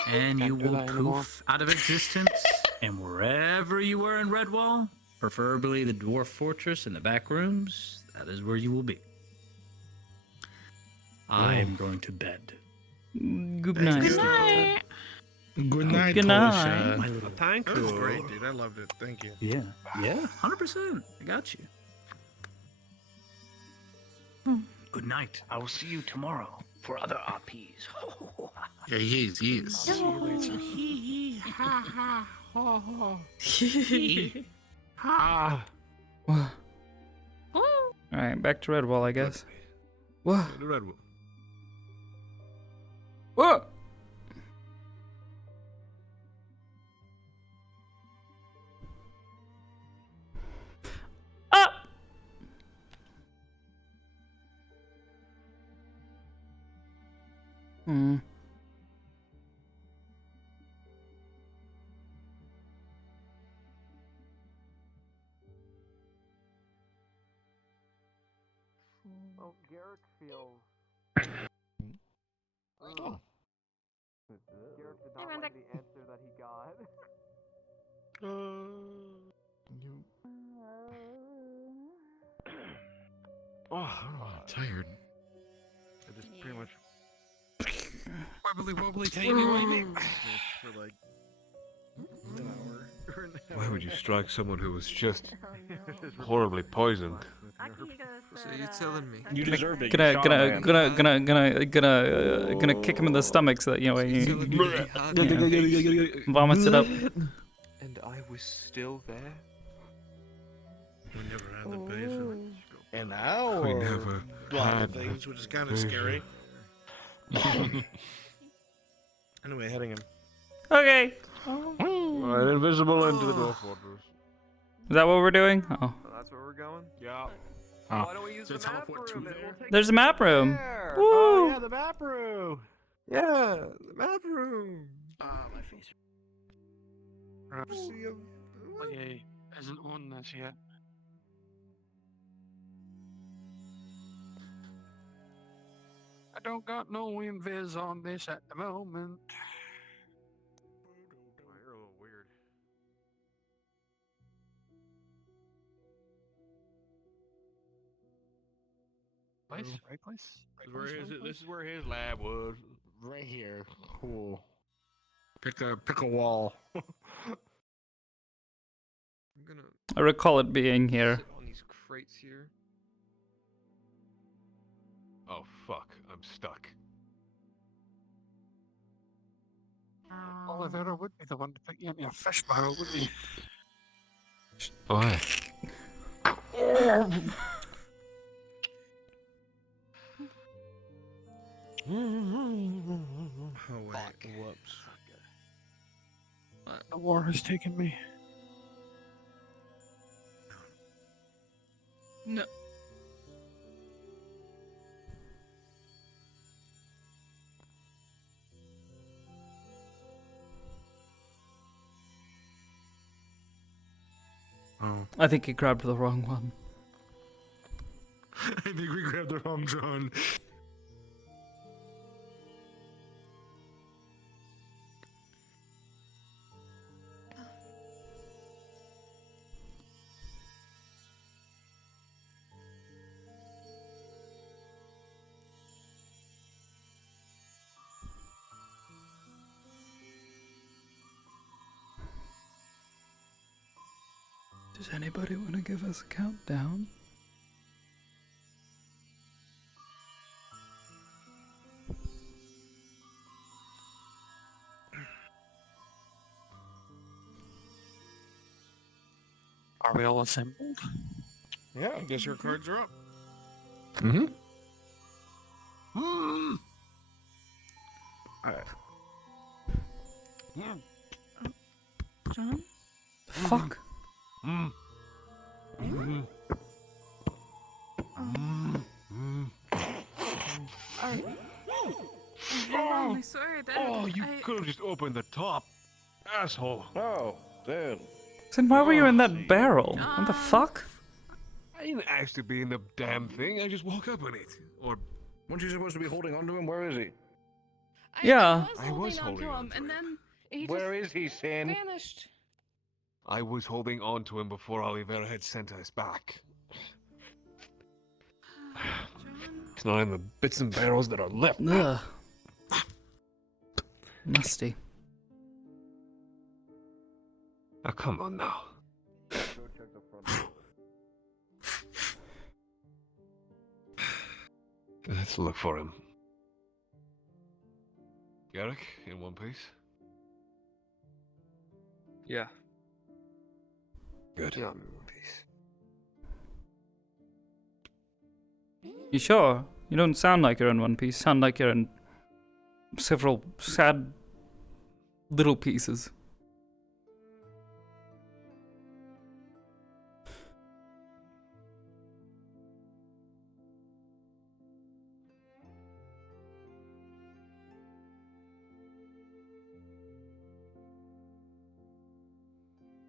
And you will poof out of existence, And wherever you were in Redwall, preferably the Dwarf Fortress and the back rooms, that is where you will be. I'm going to bed. Good night. Good night. Good night, Good night. My little That was great, dude. I loved it. Thank you. Yeah, 100%. I got you. Good night. I will see you tomorrow for other RPs. Yeah, he is. See you later. Hee ha ha ho ho. Ha. Alright, back to Redwall, I guess. What? The red one. What? Ah! Hmm. Well, Garrick feels. Oh. Garrick did not like the answer that he got. Oh, I'm tired. I just pretty much wobbly timey-wimey for like an hour. Why would you strike someone who was just horribly poisoned? So you're telling me? You deserved it. Gonna kick him in the stomach so that he vomits it up. And I was still there. We never had the base. An hour. We never had things, which is kind of scary. Anyway, heading him. Okay. Right, invisible into the Dwarf Fortress. Is that what we're doing? Oh. So that's where we're going? Yeah. Why don't we use the map room? There's a map room. There. Woo! Oh yeah, the map room. Yeah, the map room. Ah, my face. See of... Okay, isn't on this yet. I don't got no invis on this at the moment. You're a little weird. Place? Right place? This is where his lab was. Right here. Cool. Pick a wall. I'm gonna I recall it being here. sit on these crates here. Oh fuck, I'm stuck. Oliveira would be the one to put you in a fish barrel, wouldn't he? Why? Oh wait. Whoops. The war has taken me. No. Oh. I think he grabbed the wrong one. I think we grabbed the wrong drone. Does anybody want to give us a countdown? Are we all assembled? Yeah, I guess your cards are up. Mm-hmm. Alright. Yeah. John? The fuck? Mm. Mm. I'm sorry that Oh, you could have just opened the top, asshole. Oh, damn. Then why were you in that barrel? What the fuck? I didn't ask to be in the damn thing. I just woke up in it. Or weren't you supposed to be holding onto him? Where is he? Yeah. I was holding on to him, and then he Where is he, Sin? vanished. I was holding on to him before Oliveira had sent us back. It's not in the bits and barrels that are left. Ugh. Musty. Now come on now. Let's look for him. Garrick, in one piece? Yeah. Good. Yeah, I'm in one piece. You sure? You don't sound like you're in one piece. You sound like you're in several sad little pieces.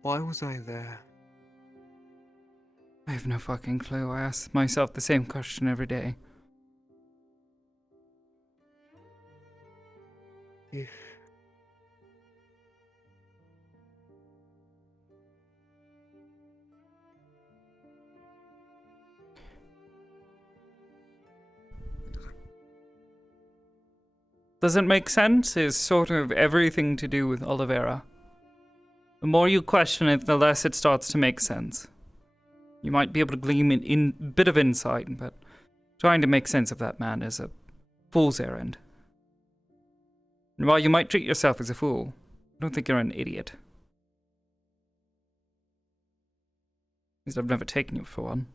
Why was I there? I have no fucking clue. I ask myself the same question every day. If Doesn't make sense is sort of everything to do with Oliveira. The more you question it, the less it starts to make sense. You might be able to glean in a bit of insight, but trying to make sense of that man is a fool's errand. And while you might treat yourself as a fool, I don't think you're an idiot. At least I've never taken you for one.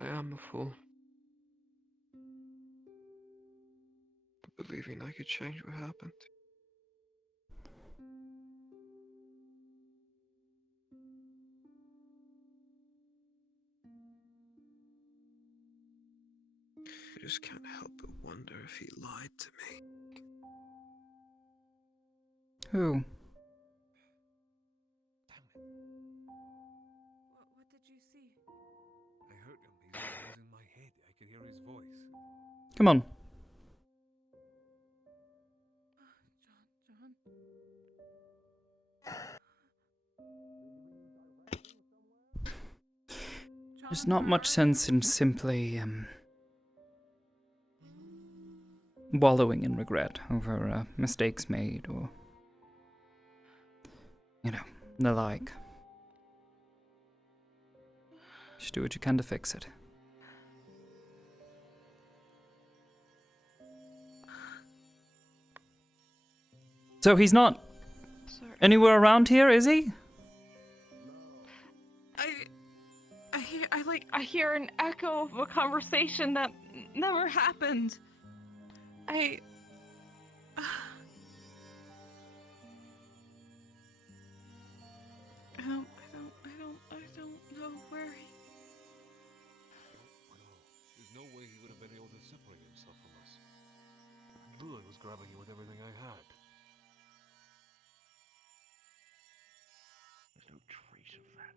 I am a fool. For believing I could change what happened. I just can't help but wonder if he lied to me. Who? What did you see? I heard him. He was in my head. I could hear his voice. Come on. There's not much sense in simply wallowing in regret over mistakes made or, you know, the like. Just do what you can to fix it. So he's not anywhere around here, is he? I hear an echo of a conversation that never happened. I don't know where he... There's no way he would have been able to separate himself from us. I knew I was grabbing you with everything I had. There's no trace of that.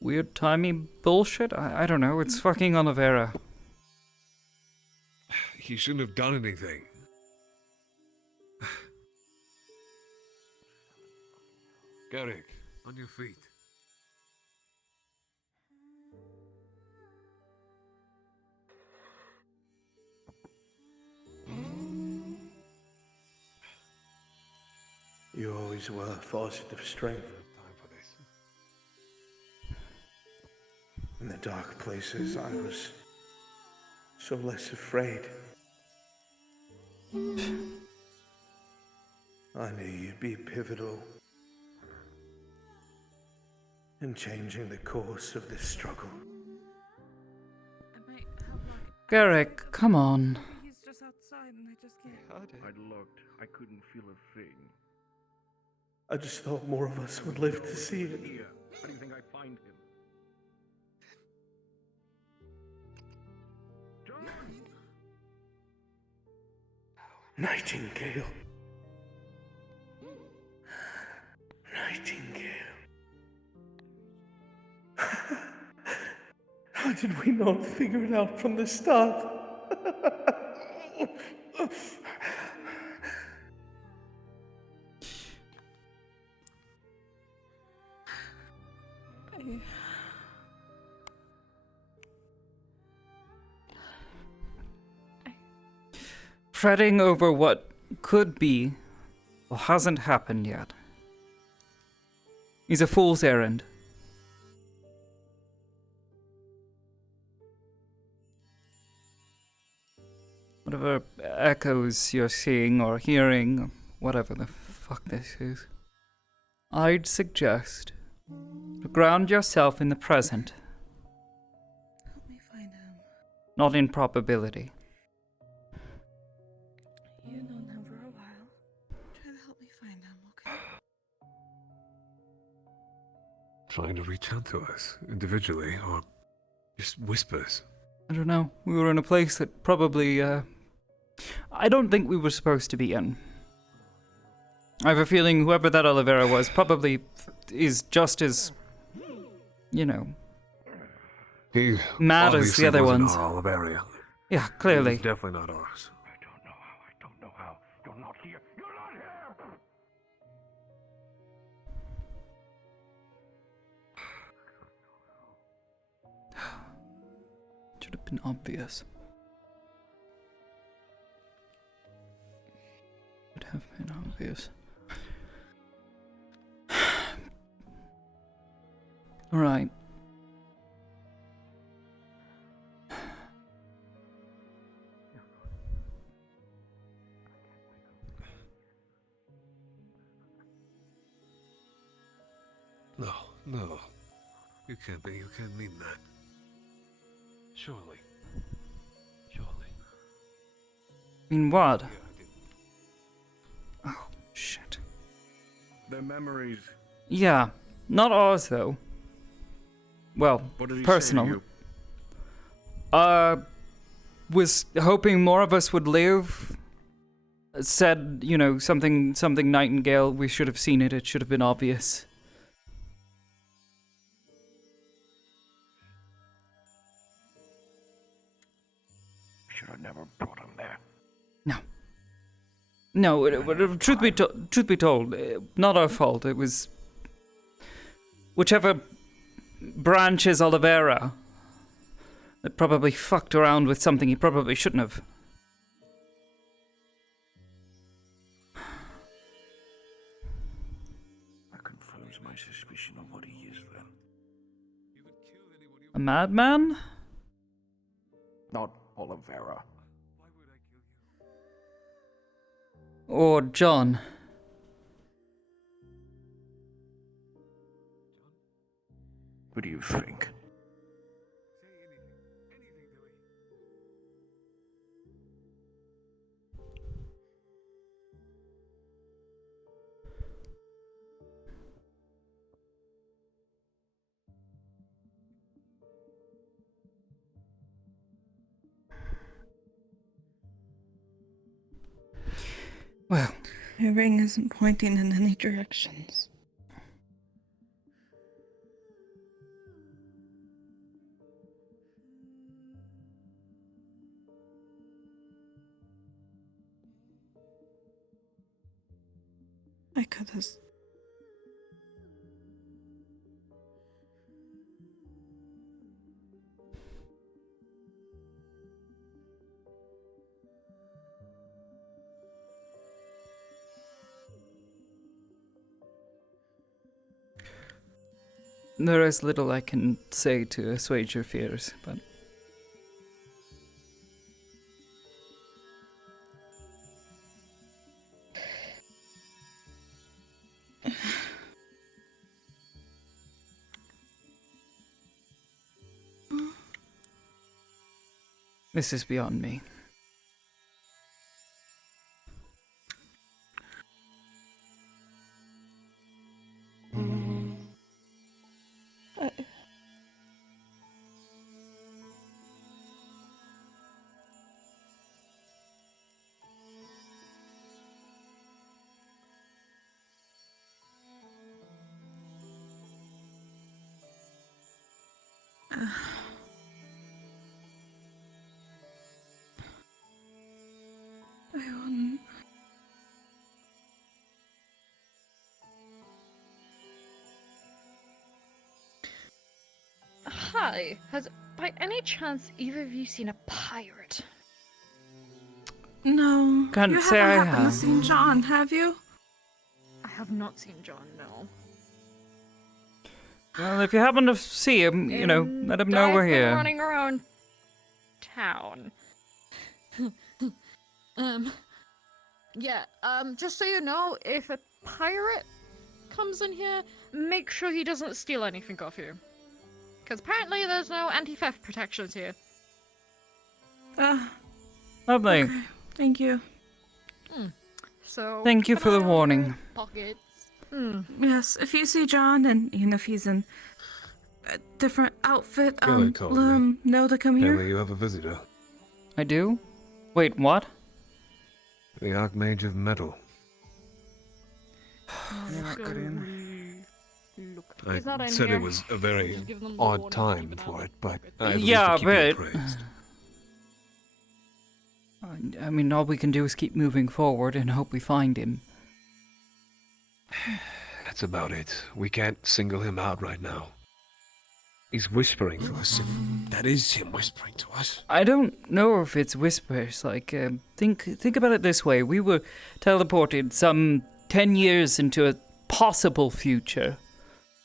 Weird timey bullshit? I don't know. It's fucking Oliveira. He shouldn't have done anything. Garrick, on your feet. You always were a faucet of strength. Time for this. In the dark places, I was so less afraid. I knew you'd be pivotal in changing the course of this struggle. I might have Garrick, come on. He's just outside and I just can't. I looked. I couldn't feel a thing. I just thought more of us would live to see it. Here. How do you think I'd find him? John! Nightingale. Nightingale. How did we not figure it out from the start? Fretting over what could be or hasn't happened yet is a fool's errand. Whatever echoes you're seeing or hearing, whatever the fuck this is, I'd suggest to ground yourself in the present, Help me find him. not in probability. You known him for a while. Try to help me find him, okay? Trying to reach out to us individually, or just whispers. I don't know. We were in a place that probably, I don't think we were supposed to be in. I have a feeling whoever that Oliveira was probably is just as, you know, He mad as the other wasn't ones. Our Oliveria. Yeah, clearly. He's definitely not ours. Should have been obvious. Should have been obvious. All right. No, no. You can't be. You can't mean that. Surely. Mean what? Oh, shit. Their memories. Yeah, not ours though. Well, What did he personal. say to you? Was hoping more of us would live. Said, you know, something Nightingale, we should have seen it, it should have been obvious. Should have never brought him there. No, truth be told, not our fault. It was whichever branch is Oliveira that probably fucked around with something he probably shouldn't have. That confirms my suspicion of what he is then. A madman? Not Oliveira. Or John? What do you think? Well, Your ring isn't pointing in any directions. I could have. there is little I can say to assuage your fears, but this is beyond me. wouldn't. Hi, has by any chance either of you seen a pirate? No. Can't you say I haven't happened have. to seen John, have you? I have not seen John, no. Well, if you happen to see him, you know, let him know we're I've been here. running around town. Yeah, just so you know, if a pirate comes in here, make sure he doesn't steal anything off you. Because apparently there's no anti-theft protections here. Lovely. Okay. Thank you. So Thank you keep for an the eye on warning. your Pockets. Yes, if you see John, and even if he's in a different outfit, Kelly told let me. him know to come here. Kelly, you have a visitor. I do? Wait, what? The Archmage of Metal. I He's not in said here. it was a very Just give them the odd warning, time keep an eye for on it, but pockets. I Yeah, believe to keep but- you appraised. I mean, all we can do is keep moving forward and hope we find him. That's about it. We can't single him out right now. He's whispering to us. That is him whispering to us. I don't know if it's whispers. Like, think about it this way: we were teleported some 10 years into a possible future,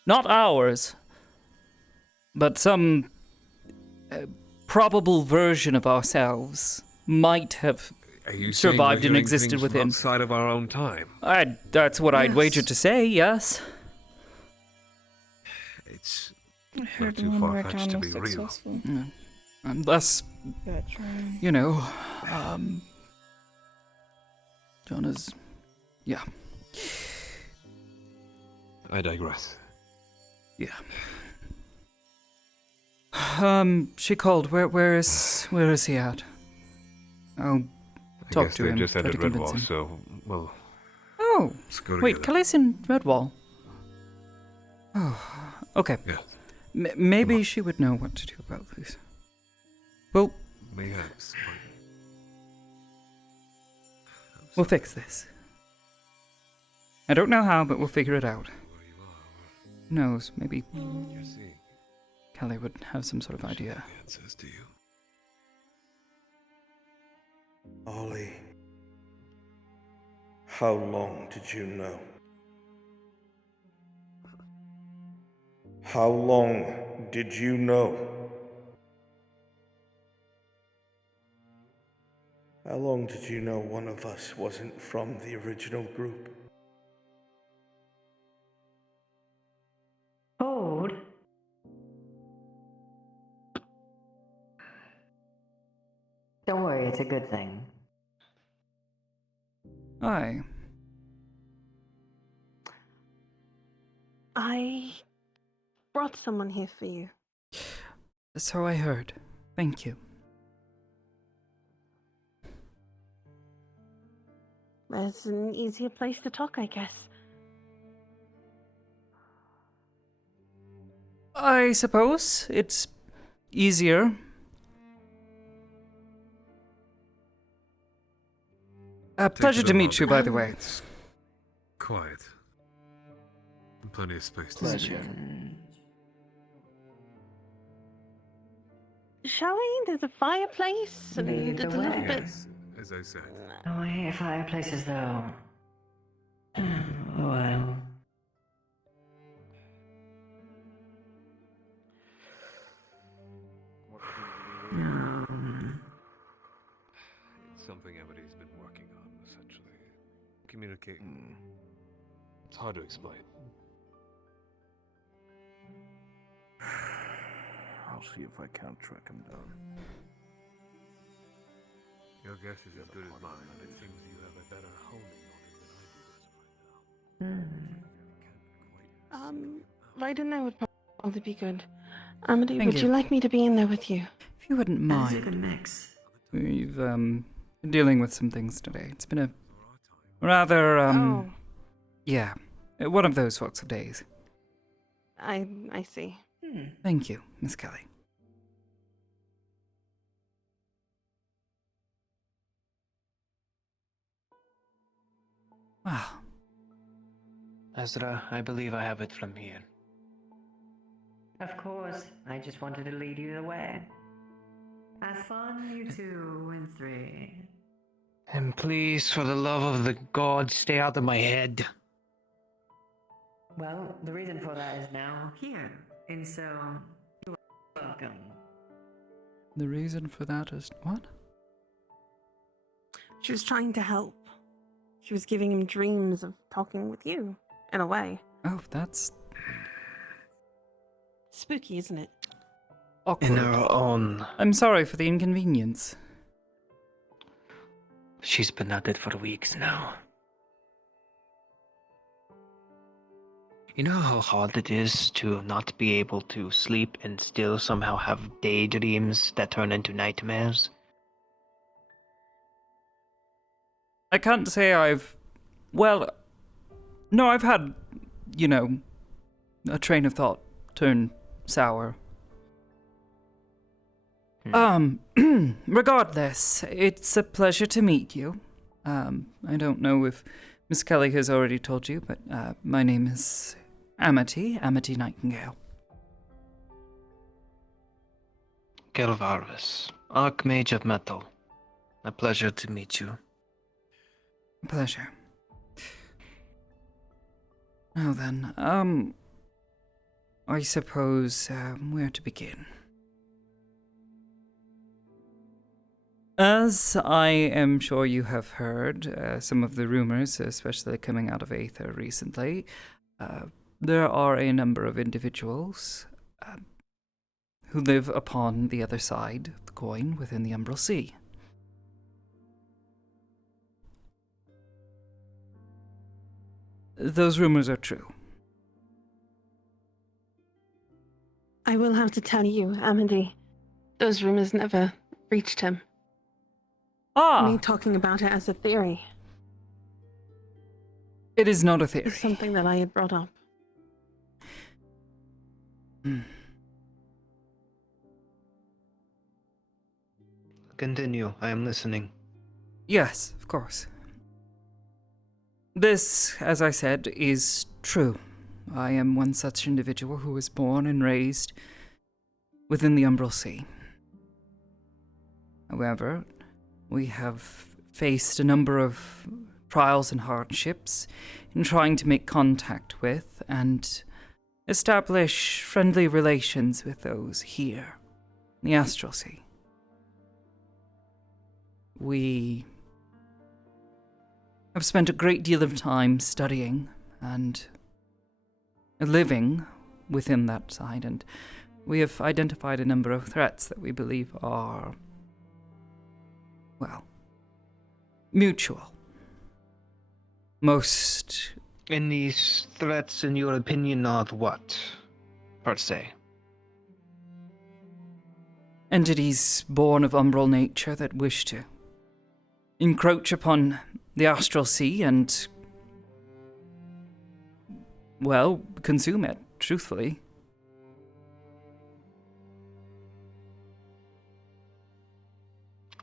not ours, but some probable version of ourselves might have Are you survived saying and we're hearing existed things from within. outside of our own time? That's what I'd Yes. wager to say. Yes. It's I not heard too one where far-fetched to John be was real. successful. Yeah. Unless, That's right. you know, John is, yeah. I digress. Yeah. She called. Where is he at? I'll I talk guess to they him. just try to entered convince Redwall, him. so, well, Oh, let's go wait, together. Kelly's in Redwall. Oh, okay. Yeah. Maybe she would know what to do about this. Well, Perhaps, we'll fix this. I don't know how, but we'll figure it out. Who knows? Maybe you're seeing Kelly would have some sort of idea. answers, do you? Ollie, how long did you know? How long did you know? How long did you know one of us wasn't from the original group? Old? Don't worry, it's a good thing. Aye. I brought someone here for you. So I heard. Thank you. There's an easier place to talk, I guess. I suppose it's easier. Pleasure to meet you, by the way. It's quiet. And plenty of space to Pleasure. speak. Shall we? There's a fireplace, and Lead it's the a little way. bit. Yes, as I said. Oh, I hate fireplaces, though. Oh, well. It's something Amity's been working on, essentially. Communicating. It's hard to explain. I'll see if I can't track him down. Your guess is as good as mine, and it seems you have a better homing on him than I do as of right now. Right in there would probably be good. Amity, Thank would you. you like me to be in there with you? If you wouldn't That is a mind. good mix. We've been dealing with some things today. It's been a rather Oh. yeah, one of those sorts of days. I see. Thank you, Miss Kelly. Wow. Ezra, I believe I have it from here. Of course, I just wanted to lead you the way. Have fun, you 2 and 3. And please, for the love of the gods, stay out of my head. Well, the reason for that is now here, and so you're welcome. The reason for that is what? She was trying to help. She was giving him dreams of talking with you, in a way. Oh, that's spooky, isn't it? awkward. In her own. I'm sorry for the inconvenience. She's been at it for weeks now. You know how hard it is to not be able to sleep and still somehow have daydreams that turn into nightmares? I can't say I've... Well, no, I've had, you know, a train of thought turn sour. Regardless, it's a pleasure to meet you. I don't know if Miss Kelly has already told you, but my name is Amity Nightingale. Gelvarvis, Archmage of Metal. A pleasure to meet you. Pleasure. Now then, I suppose, where to begin? As I am sure you have heard, some of the rumors, especially coming out of Aether recently, there are a number of individuals who live upon the other side of the coin within the Umbral Sea. Those rumors are true. I will have to tell you, Amity, those rumors never reached him. Me talking about it as a theory. It is not a theory. It's something that I had brought up. Continue, I am listening. Yes, of course. This, as I said, is true. I am one such individual who was born and raised within the Umbral Sea. However, we have faced a number of trials and hardships in trying to make contact with and establish friendly relations with those here in the Astral Sea. We have spent a great deal of time studying and living within that side, and we have identified a number of threats that we believe are, well, mutual. Most... And these threats, in your opinion, are what, per se? Entities born of umbral nature that wish to encroach upon the Astral Sea and, well, consume it, truthfully.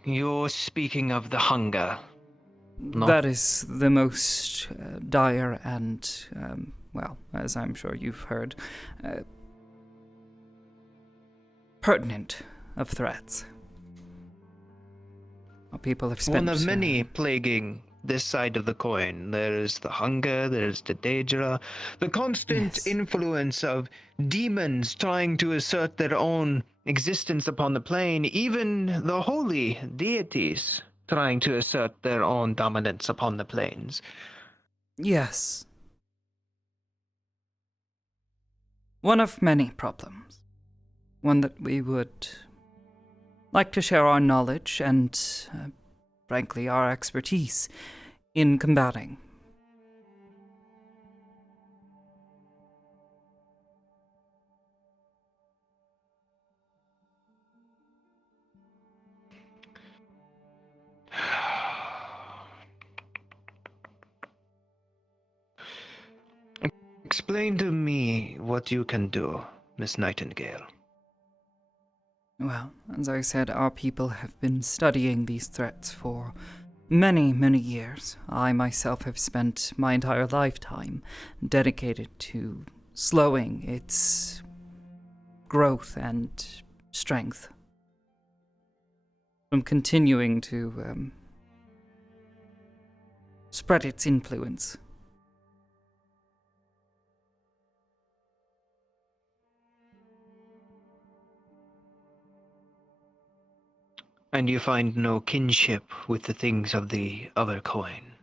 You're speaking of the hunger. No? That is the most dire and, well, as I'm sure you've heard, pertinent of threats. People have spent... One of many plaguing this side of the coin. There is the hunger, there is the Daedra, the constant influence of demons trying to assert their own existence upon the plane, even the holy deities trying to assert their own dominance upon the planes. Yes. One of many problems. One that we would like to share our knowledge and, frankly, our expertise in combating. Explain to me what you can do, Miss Nightingale. Well, as I said, our people have been studying these threats for many, many years. I myself have spent my entire lifetime dedicated to slowing its growth and strength from continuing to spread its influence. And you find no kinship with the things of the other coin?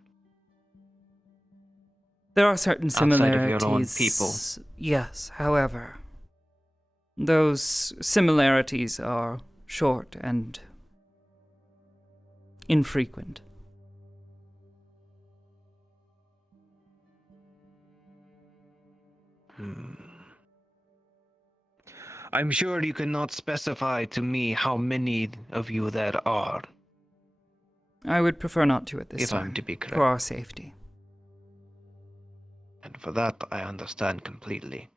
There are certain Outside similarities. of your own people? Yes, however, those similarities are short and infrequent. I'm sure you cannot specify to me how many of you there are. I would prefer not to at this If time, I'm to be correct. for our safety. And for that, I understand completely.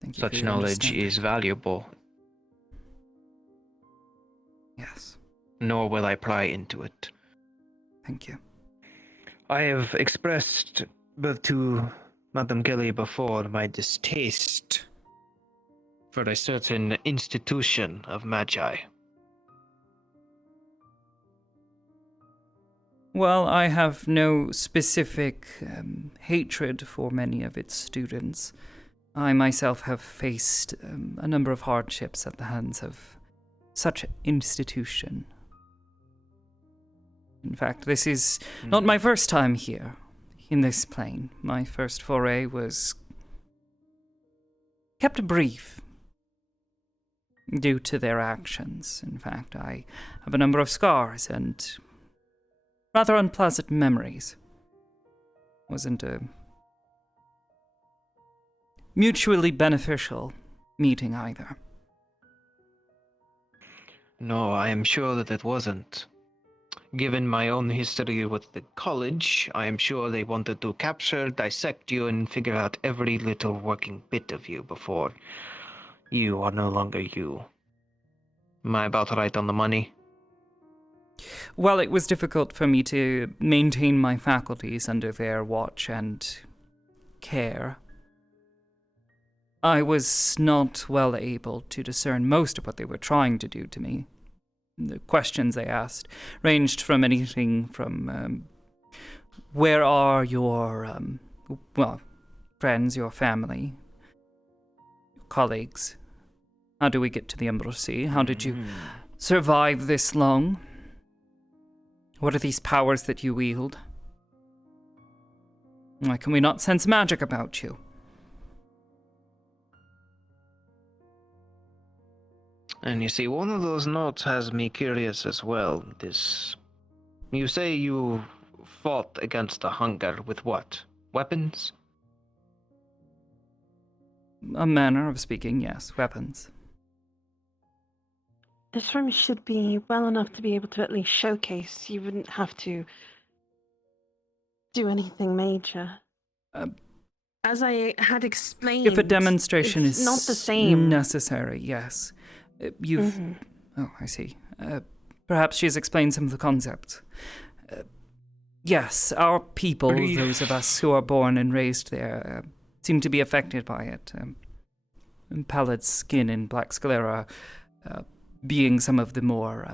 Thank you Such for your knowledge understanding. is valuable. Yes. Nor will I pry into it. Thank you. I have expressed both to Madame Kelly before my distaste for a certain institution of magi. Well, I have no specific hatred for many of its students. I myself have faced a number of hardships at the hands of such institution. In fact, this is not my first time here, in this plane. My first foray was kept brief due to their actions. In fact, I have a number of scars and rather unpleasant memories. Wasn't a mutually beneficial meeting either. No, I am sure that it wasn't. Given my own history with the college, I am sure they wanted to capture, dissect you, and figure out every little working bit of you before you are no longer you. Am I about right on the money? Well, it was difficult for me to maintain my faculties under their watch and care. I was not well able to discern most of what they were trying to do to me. The questions they asked ranged from anything from, where are your, friends, your family, your colleagues? How do we get to the embassy? How did you survive this long? What are these powers that you wield? Why can we not sense magic about you? And you see, one of those notes has me curious as well. You say you fought against the hunger with what? Weapons? A manner of speaking, yes. Weapons. This room should be well enough to be able to at least showcase. You wouldn't have to do anything major. As I had explained, If a demonstration it's is not the same. necessary, yes. Oh, I see. Perhaps she has explained some of the concepts. Yes, our people, those of us who are born and raised there, seem to be affected by it. Pallid skin and black sclera being some of the more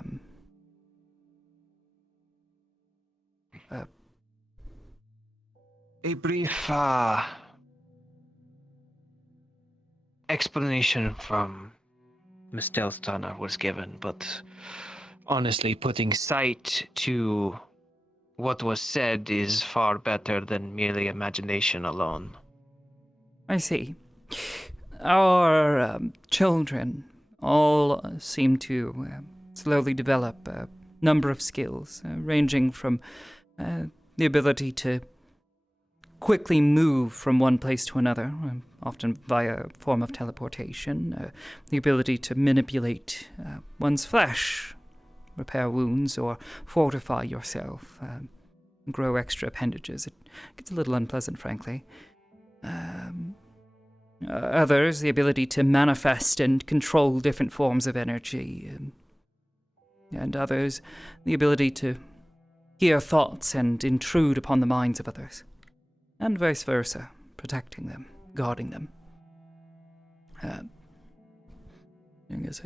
a brief explanation from Miss Delstaner was given, but honestly, putting sight to what was said is far better than merely imagination alone. I see. Our children all seem to slowly develop a number of skills, ranging from the ability to quickly move from one place to another, often via a form of teleportation, the ability to manipulate one's flesh, repair wounds, or fortify yourself, grow extra appendages. It gets a little unpleasant, frankly. Others, the ability to manifest and control different forms of energy. And others, the ability to hear thoughts and intrude upon the minds of others, and vice versa, protecting them, guarding them. I guess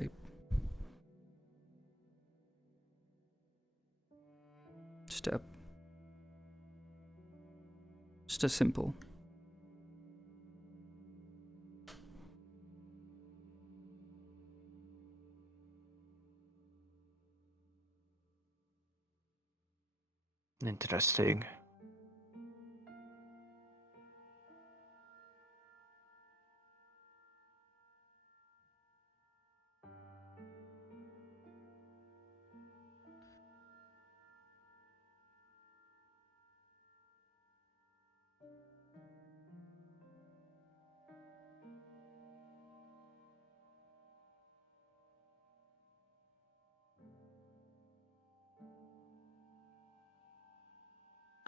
just a simple. Interesting.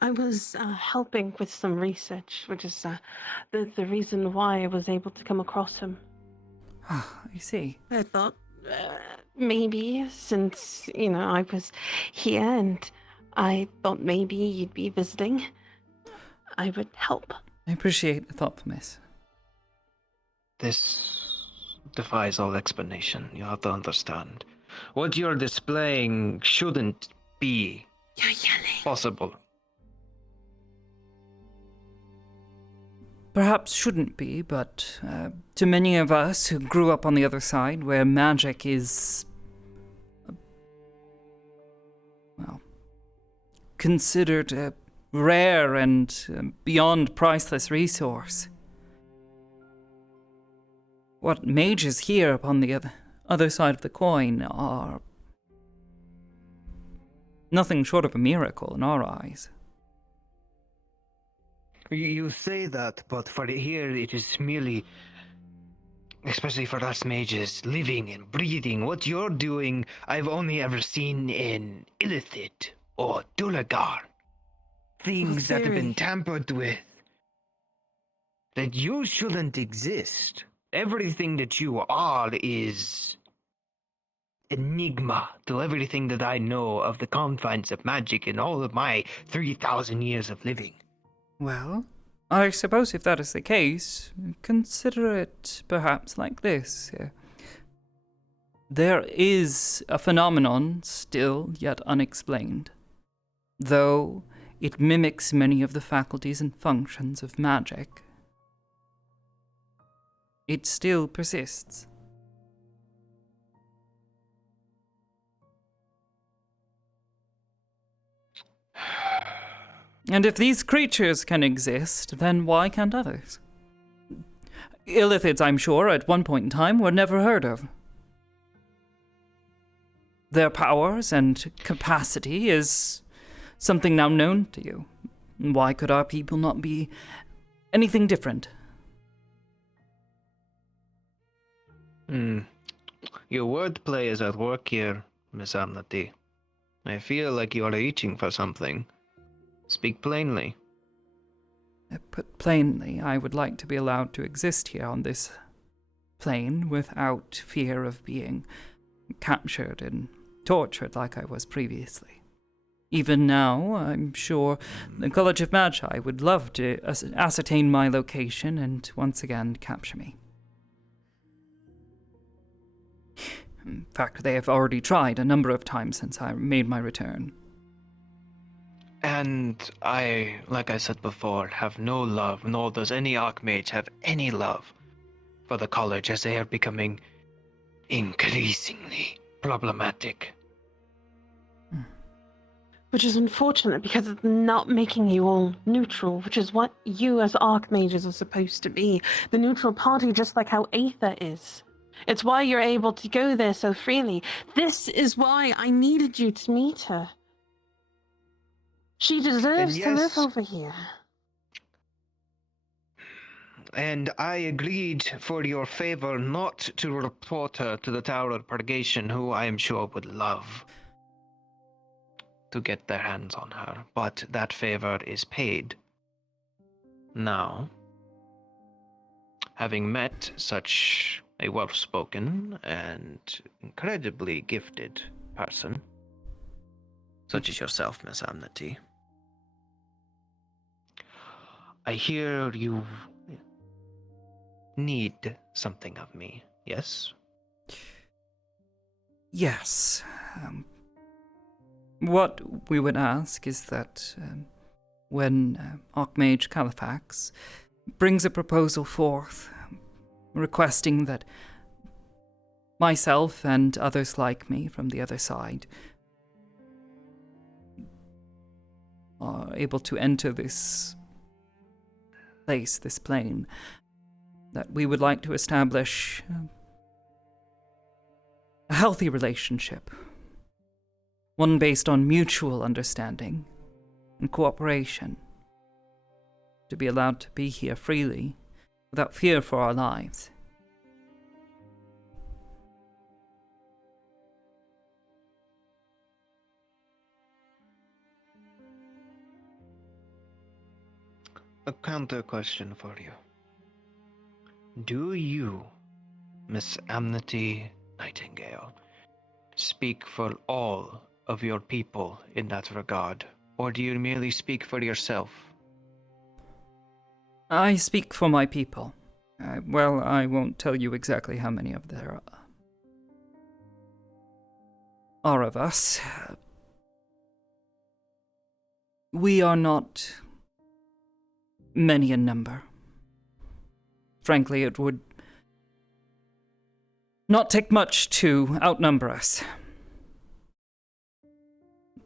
I was helping with some research, which is the reason why I was able to come across him. I see. I thought maybe since, I was here and I thought maybe you'd be visiting, I would help. I appreciate the thoughtfulness. This defies all explanation. You have to understand. What you're displaying shouldn't be possible. Perhaps shouldn't be, but to many of us who grew up on the other side, where magic is, considered a rare and beyond priceless resource. What mages here upon the other side of the coin are nothing short of a miracle in our eyes. You say that, but for here it is merely, especially for us mages, living and breathing. What you're doing, I've only ever seen in Illithid or Dulagar. Things that have been tampered with. That you shouldn't exist. Everything that you are is enigma to everything that I know of the confines of magic in all of my 3,000 years of living. Well, I suppose if that is the case, consider it perhaps like this. There is a phenomenon still yet unexplained, though it mimics many of the faculties and functions of magic. It still persists. And if these creatures can exist, then why can't others? Illithids, I'm sure, at one point in time were never heard of. Their powers and capacity is something now known to you. Why could our people not be anything different? Your wordplay is at work here, Miss Amity. I feel like you are reaching for something. Speak plainly. Put plainly, I would like to be allowed to exist here on this plane without fear of being captured and tortured like I was previously. Even now, I'm sure the College of Magi would love to ascertain my location and once again capture me. In fact, they have already tried a number of times since I made my return. And I, like I said before, have no love, nor does any Archmage have any love for the college, as they are becoming increasingly problematic. Which is unfortunate because it's not making you all neutral, which is what you as Archmages are supposed to be. The neutral party, just like how Aether is. It's why you're able to go there so freely. This is why I needed you to meet her. She deserves to live over here. And I agreed for your favor not to report her to the Tower of Purgation, who I am sure would love to get their hands on her. But that favor is paid. Now, having met such a well-spoken and incredibly gifted person, such as yourself, Miss Amity. I hear you need something of me, yes? Yes. What we would ask is that when Archmage Califax brings a proposal forth requesting that myself and others like me from the other side are able to enter this place, this plane, that we would like to establish a healthy relationship, one based on mutual understanding and cooperation, to be allowed to be here freely without fear for our lives. A counter question for you. Do you, Miss Amity Nightingale, speak for all of your people in that regard, or do you merely speak for yourself? I speak for my people. Well, I won't tell you exactly how many of there are of us. We are not many in number. Frankly, it would not take much to outnumber us.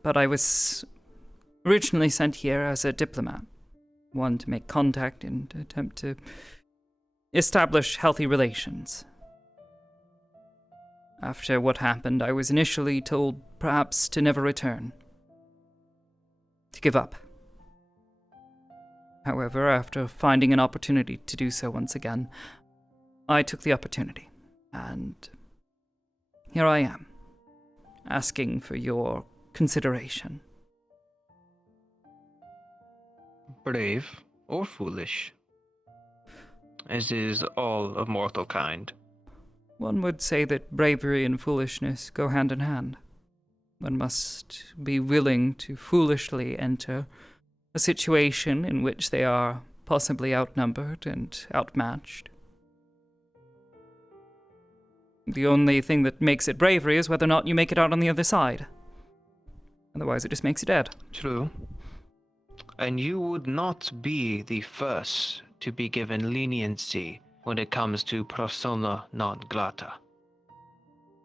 But I was originally sent here as a diplomat, one to make contact and attempt to establish healthy relations. After what happened, I was initially told perhaps to never return, to give up. However, after finding an opportunity to do so once again, I took the opportunity, and here I am, asking for your consideration. Brave or foolish, as is all of mortal kind. One would say that bravery and foolishness go hand in hand. One must be willing to foolishly enter a situation in which they are possibly outnumbered and outmatched. The only thing that makes it bravery is whether or not you make it out on the other side. Otherwise, it just makes you dead. True. And you would not be the first to be given leniency when it comes to persona non grata.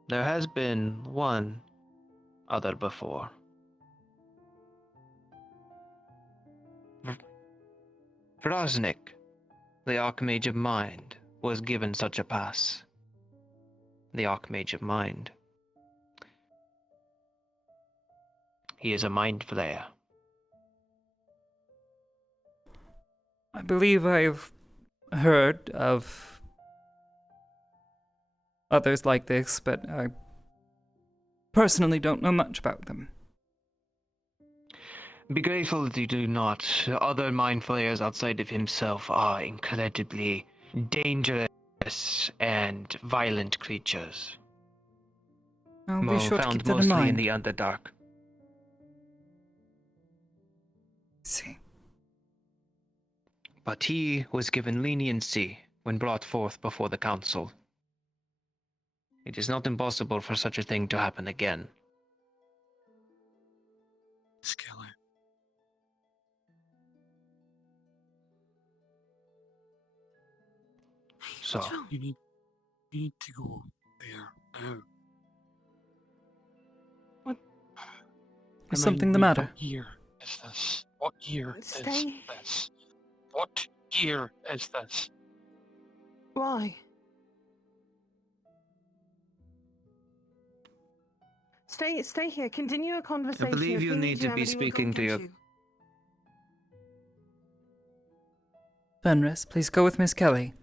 There has been one other before. Vrosnik, the Archmage of Mind, was given such a pass. The Archmage of Mind. He is a mind flayer. I believe I've heard of others like this, but I personally don't know much about them. Be grateful that you do not. Other mind flayers outside of himself are incredibly dangerous and violent creatures. I'll be sure to found keep that in mostly in mind. the Underdark. See. But he was given leniency when brought forth before the council. It is not impossible for such a thing to happen again. Skelly. So, You need to go there now. What? Is something the matter? What year is this? What year Stay. is this? What year is this? Why? Stay here. Continue a conversation. I believe If you we need to be Amity will speaking come to get your... you. Fenris, please go with Miss Kelly.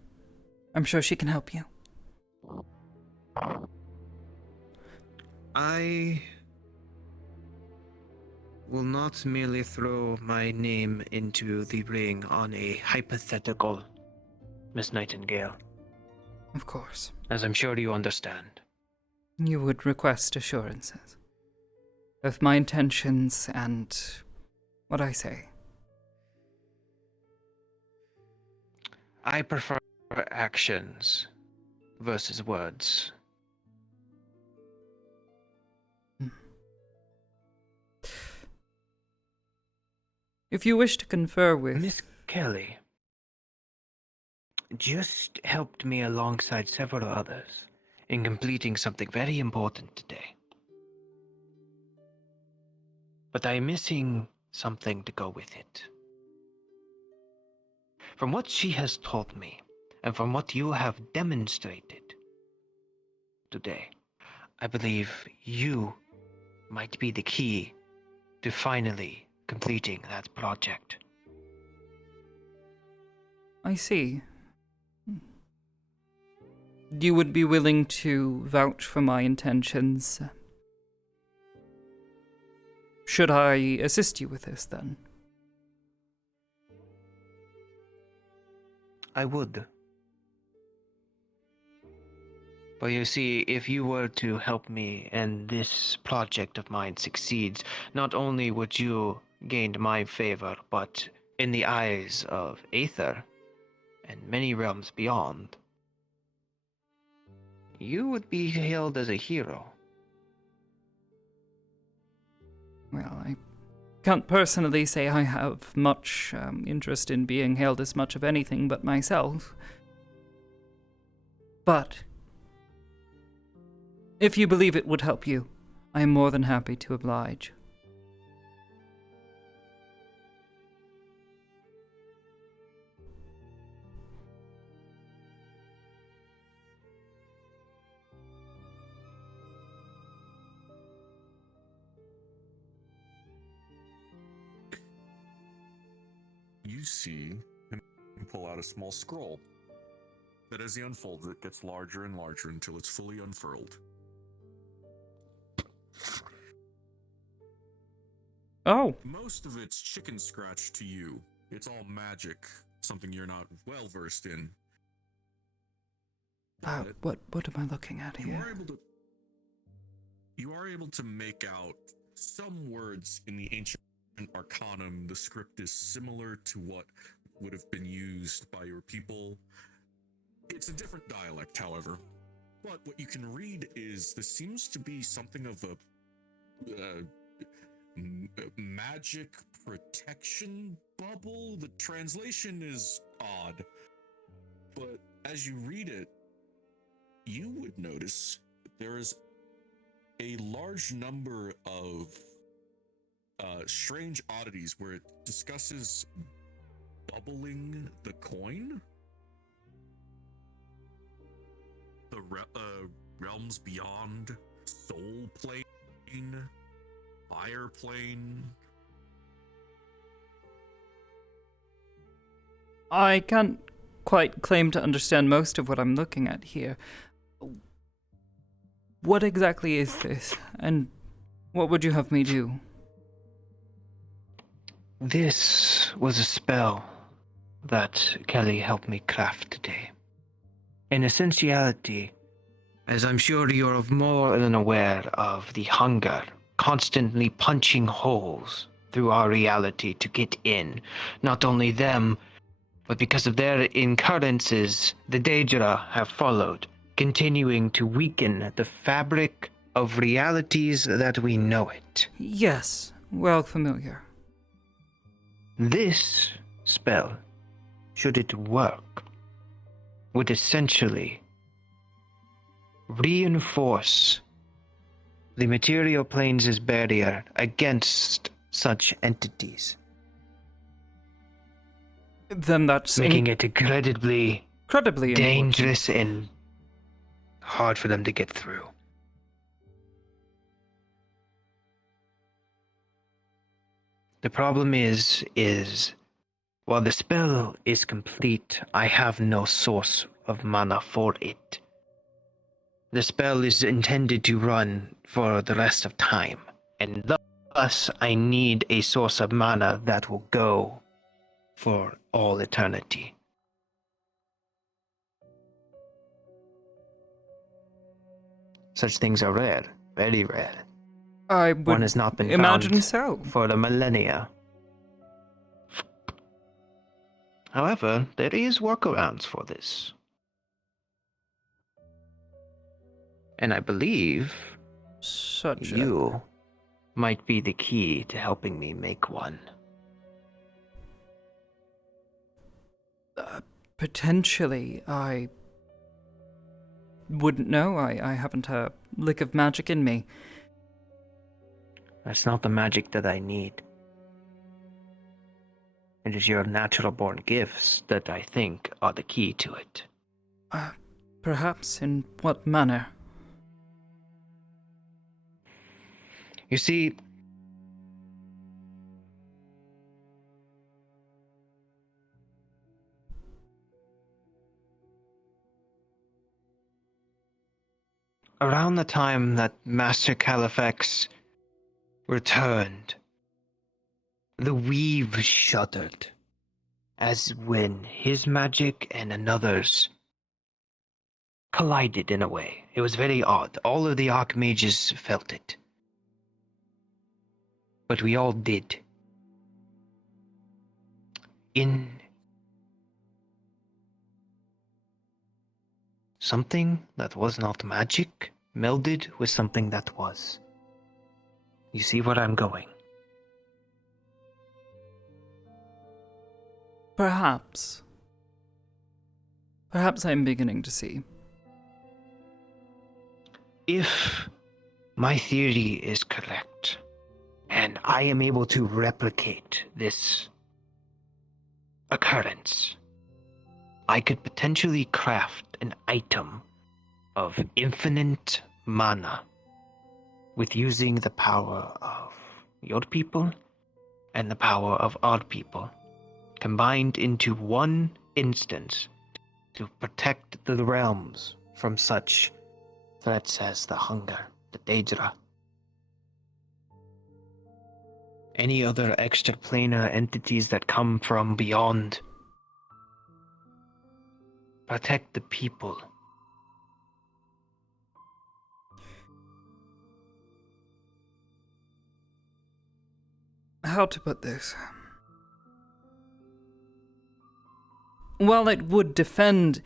I'm sure she can help you. I will not merely throw my name into the ring on a hypothetical, Miss Nightingale. Of course. As I'm sure you understand. You would request assurances. both my intentions and what I say. I prefer actions versus words. If you wish to confer with... Miss Kelly just helped me alongside several others in completing something very important today. But I'm missing something to go with it. From what she has taught me, and from what you have demonstrated today, I believe you might be the key to finally completing that project. I see. You would be willing to vouch for my intentions. Should I assist you with this, then? I would. But you see, if you were to help me and this project of mine succeeds, not only would you gain my favor, but in the eyes of Aether and many realms beyond, you would be hailed as a hero. Well, I can't personally say I have much interest in being hailed as much of anything but myself. But if you believe it would help you, I am more than happy to oblige. You see him pull out a small scroll that as he unfolds it gets larger and larger until it's fully unfurled. Oh. Most of it's chicken scratch to you. It's all magic, something you're not well versed in. What am I looking at here? You are able to make out some words in the ancient Arcanum. The script is similar to what would have been used by your people. It's a different dialect, however. But what you can read is this seems to be something of a magic protection bubble. The translation is odd, but as you read it, you would notice there is a large number of strange oddities where it discusses bubbling the coin, the realms beyond, soul plane, fire plane. I can't quite claim to understand most of what I'm looking at here. What exactly is this, and what would you have me do? This was a spell that Kelly helped me craft today. In essentiality, as I'm sure you're more than aware of the hunger constantly punching holes through our reality to get in. Not only them, but because of their incurrences, the Daedra have followed, continuing to weaken the fabric of realities that we know it. Yes, well familiar. This spell, should it work, would essentially reinforce the material planes' barrier against such entities. Then that's making it incredibly dangerous and hard for them to get through. The problem is while the spell is complete, I have no source of mana for it. The spell is intended to run for the rest of time, and thus I need a source of mana that will go for all eternity. Such things are rare, very rare. I would One has not been imagine found so. for the millennia. However, there is workarounds for this. And I believe you might be the key to helping me make one. Potentially, I wouldn't know. I haven't a lick of magic in me. That's not the magic that I need. It is your natural-born gifts that I think are the key to it. Perhaps in what manner? You see, around the time that Master Califax returned, the weave shuddered, as when his magic and another's collided in a way. It was very odd. All of the Archmages felt it. But we all did. In something that was not magic melded with something that was. You see where I'm going? Perhaps. Perhaps I'm beginning to see. If my theory is correct, and I am able to replicate this occurrence, I could potentially craft an item of infinite mana with using the power of your people and the power of our people combined into one instance to protect the realms from such threats as the hunger, the Daedra, any other extraplanar entities that come from beyond. Protect the people. How to put this? While it would defend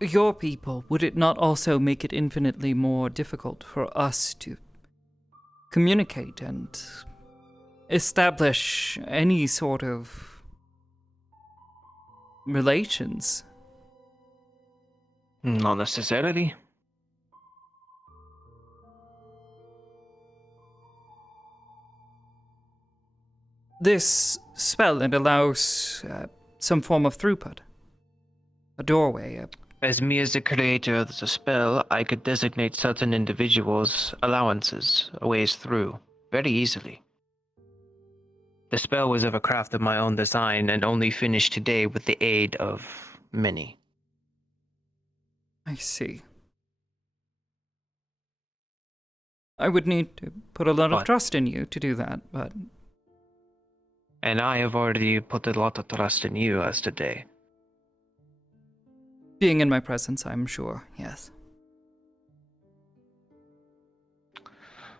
your people, would it not also make it infinitely more difficult for us to communicate and establish any sort of relations? Not necessarily. This spell, it allows some form of throughput. A doorway. As me as the creator of the spell, I could designate certain individuals' allowances, ways through, very easily. The spell was of a craft of my own design and only finished today with the aid of many. I see. I would need to put a lot of trust in you to do that, but... And I have already put a lot of trust in you as today. Being in my presence, I'm sure, yes.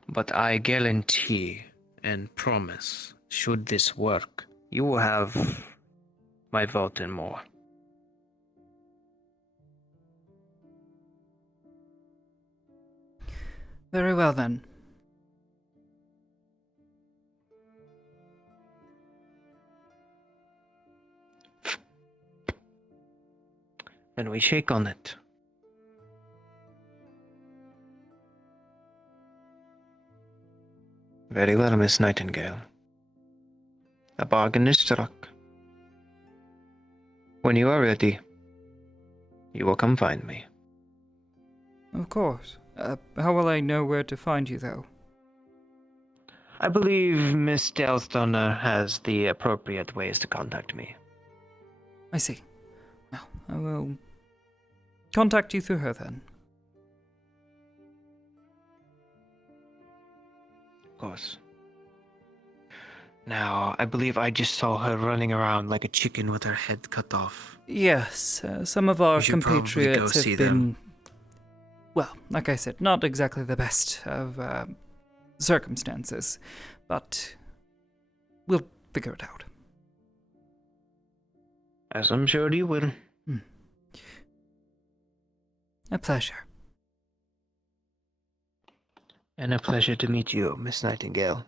But I guarantee and promise, should this work, you will have my vote and more. Very well, then. Then we shake on it. Very well, Miss Nightingale. A bargain is struck. When you are ready, you will come find me. Of course. How will I know where to find you, though? I believe Miss Dalstonner has the appropriate ways to contact me. I see. Well, I will contact you through her, then. Of course. Now, I believe I just saw her running around like a chicken with her head cut off. Yes, some of our We should probably compatriots go have see been, them. well, like I said, not exactly the best of circumstances, but we'll figure it out. As I'm sure you will. A pleasure. And a pleasure to meet you, Miss Nightingale.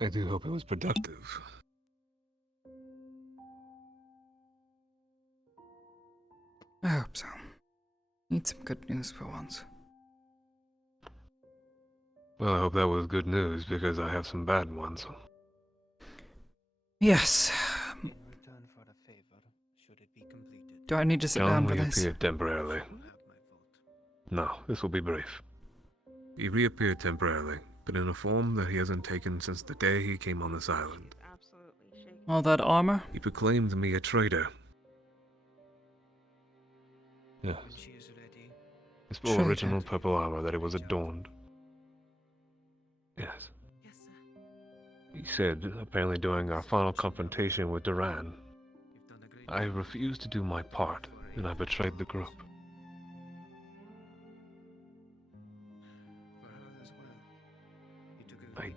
I do hope it was productive. I hope so. Need some good news for once. Well, I hope that was good news because I have some bad ones. Yes. Do I need to sit down for this? Reappeared temporarily. No, this will be brief. He reappeared temporarily, but in a form that he hasn't taken since the day he came on this island. All that armor? He proclaimed me a traitor. Yes. His full Traitor. original purple armor that it was adorned. Yes. He said, apparently during our final confrontation with Duran, I refused to do my part, and I betrayed the group. I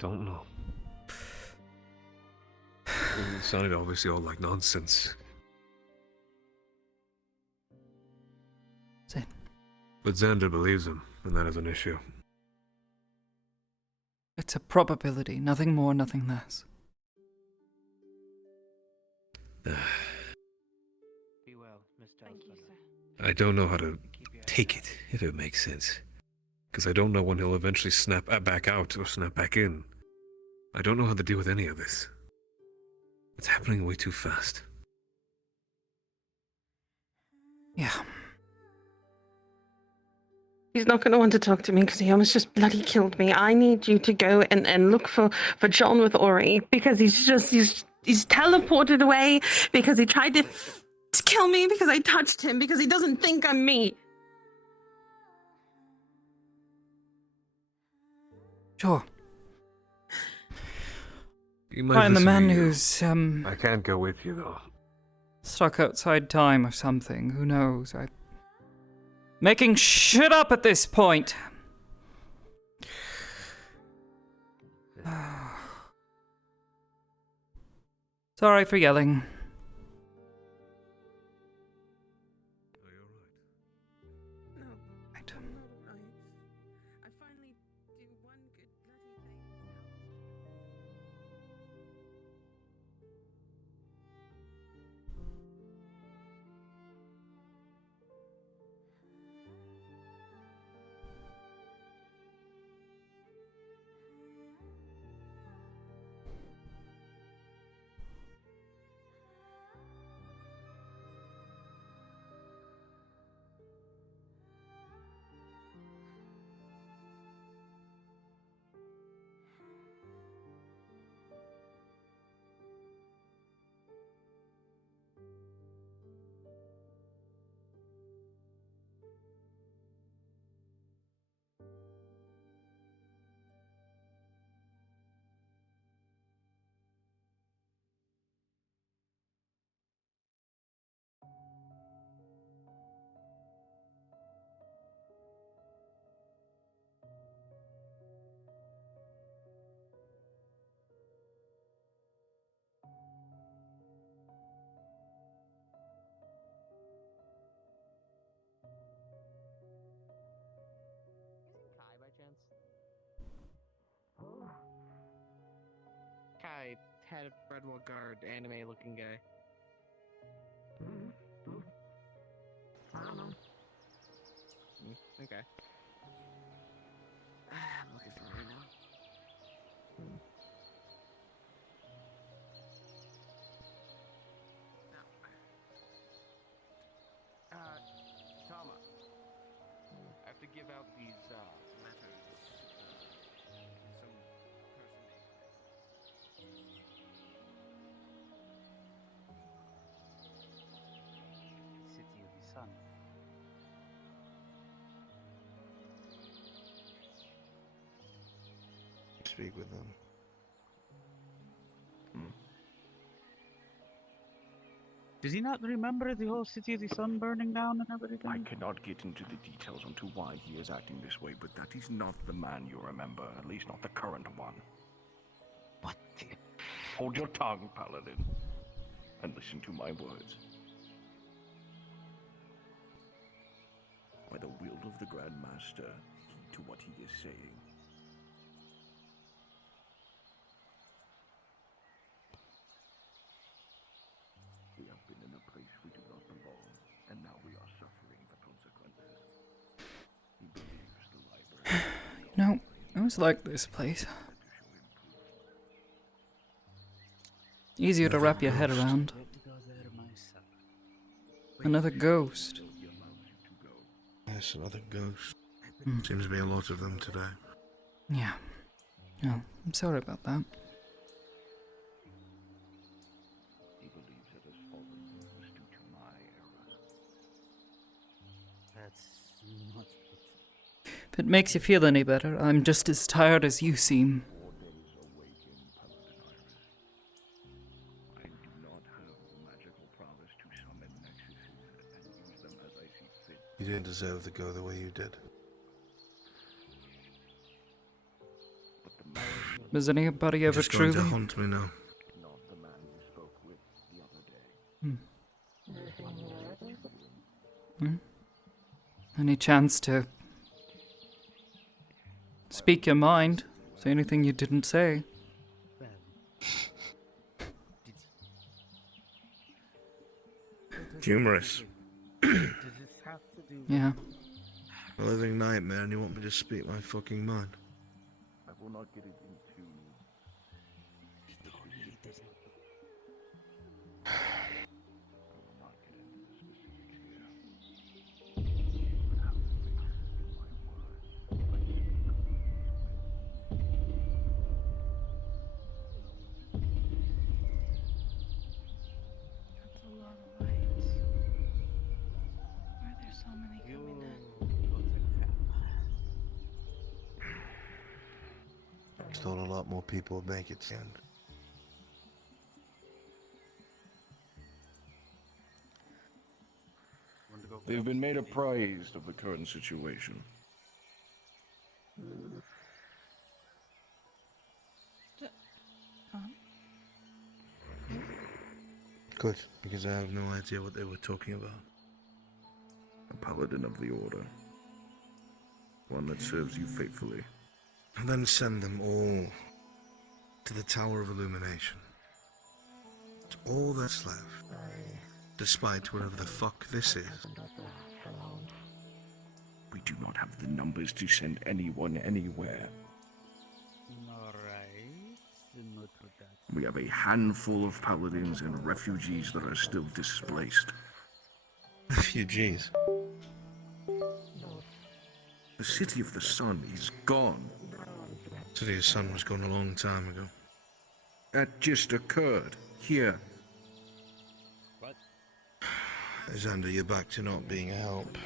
don't know. It sounded obviously all like nonsense. Zane. But Xander believes him, and that is an issue. It's a probability, nothing more, nothing less. Be well, Miss Thank you, sir. I don't know how to take it, if it makes sense. Because I don't know when he'll eventually snap back out or snap back in. I don't know how to deal with any of this. It's happening way too fast. Yeah. He's not going to want to talk to me because he almost just bloody killed me. I need you to go and look for John with Ori because he's teleported away because he tried to kill me because I touched him because he doesn't think I'm me. Sure. You might Find the listen to man you. who's, I can't go with you, though. stuck outside time or something. Who knows? I'm making shit up at this point. Sorry for yelling. Right. I finally do one good bloody thing. Kai, head of Redwall Guard, anime-looking guy. I don't know. Okay. I'm looking for it right now. Tama. I have to give out these, letters, some person named... sun. Speak with them. Does he not remember the whole city of the sun burning down and everything? I cannot get into the details onto why he is acting this way, but that is not the man you remember, at least not the current one. What the... Hold your tongue, Paladin, and listen to my words. By the will of the Grand Master, heed to what he is saying. We have been in a place we do not belong, and now we are suffering the consequences. He believes the library. No, I always liked this place. Easier to wrap your head around. Another ghost. Yes, another ghost. Hmm. Seems to be a lot of them today. Yeah. Oh, I'm sorry about that. He believes it has fallen was due to my errors. That's not... If it makes you feel any better, I'm just as tired as you seem. 4 days awaken, Paladin Iris. I do not have the magical prowess to summon nexuses and use them as I see fit. You didn't deserve to go the way you did. Does anybody ever Just going truly? to haunt me now. Not the man you spoke with the other day. Any chance to speak your mind? Say anything you didn't say? Humorous. Yeah. A living nightmare, and you want me to speak my fucking mind? I will not get it into. That's a lot of lights. Why are there so many coming in? Thought a lot more people would make it to the end. They've been made apprised of the current situation. Good, because I have no idea what they were talking about. A paladin of the order. One that serves you faithfully. And then send them all to the Tower of Illumination. It's all that's left. Despite whatever the fuck this is. We do not have the numbers to send anyone anywhere. We have a handful of paladins and refugees that are still displaced. Refugees? The City of the Sun is gone. City of the Sun was gone a long time ago. That just occurred here. Xander, you're back to not being a help.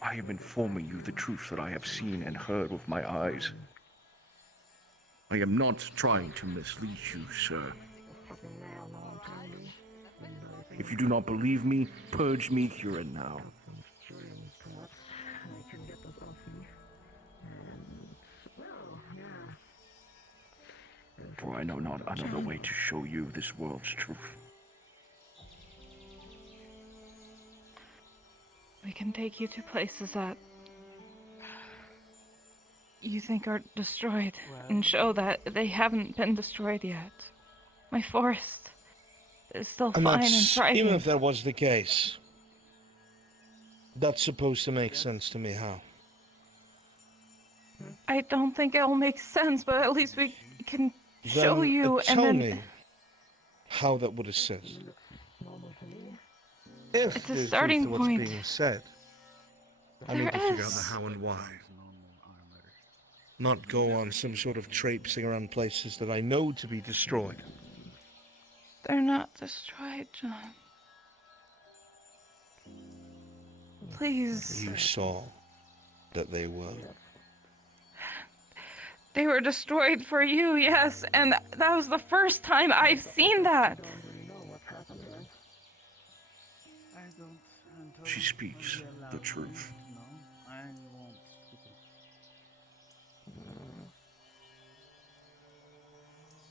I am informing you the truth that I have seen and heard with my eyes. I am not trying to mislead you, sir. If you do not believe me, purge me here and now. For I know not another way to show you this world's truth. We can take you to places that you think are destroyed and show that they haven't been destroyed yet. My forest is still And fine and that's, thriving. even if that was the case, that's supposed to make sense to me. How? I don't think it'll make sense, but at least we can show Then, you and tell then me how that would assist. If It's a there's starting truth to point. what's being said, I need There to figure out the is. how and why. Not go on some sort of traipsing around places that I know to be destroyed. they're not destroyed, John. Please. You saw that they were. They were destroyed for you, yes, and that was the first time I've seen that. She speaks the truth.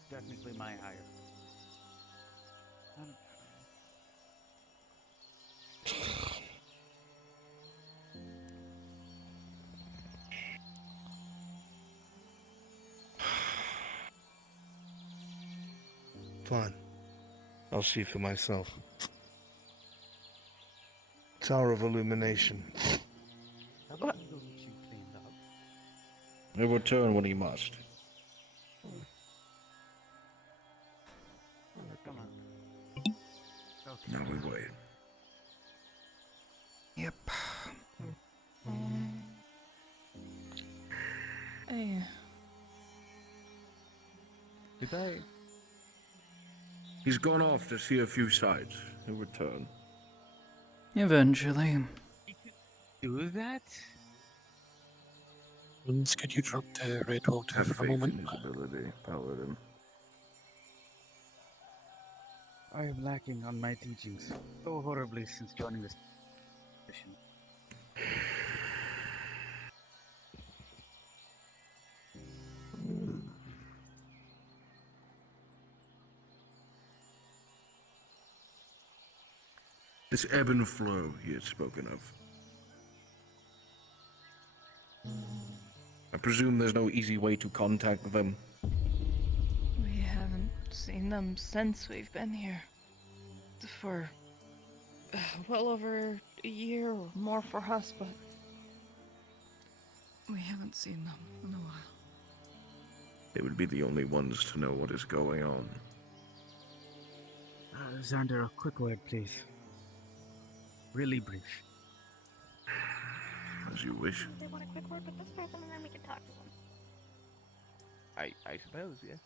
Technically my higher. Fine. I'll see for myself. Tower of Illumination. He'll return when he must. Now we wait. Yep. Hey. Did I? He's gone off to see a few sights. He'll return. Eventually. Do that? Could you drop the red water Have for a faith moment? in his ability, Paladin. I am lacking on my teachings so horribly since joining this mission. This ebb and flow he had spoken of. I presume there's no easy way to contact them. We haven't seen them since we've been here. For well over a year or more for us, but we haven't seen them in a while. They would be the only ones to know what is going on. Xander, a quick word, please. Really brief. As you wish. They want a quick word with this person, and then we can talk to them. I suppose, yes.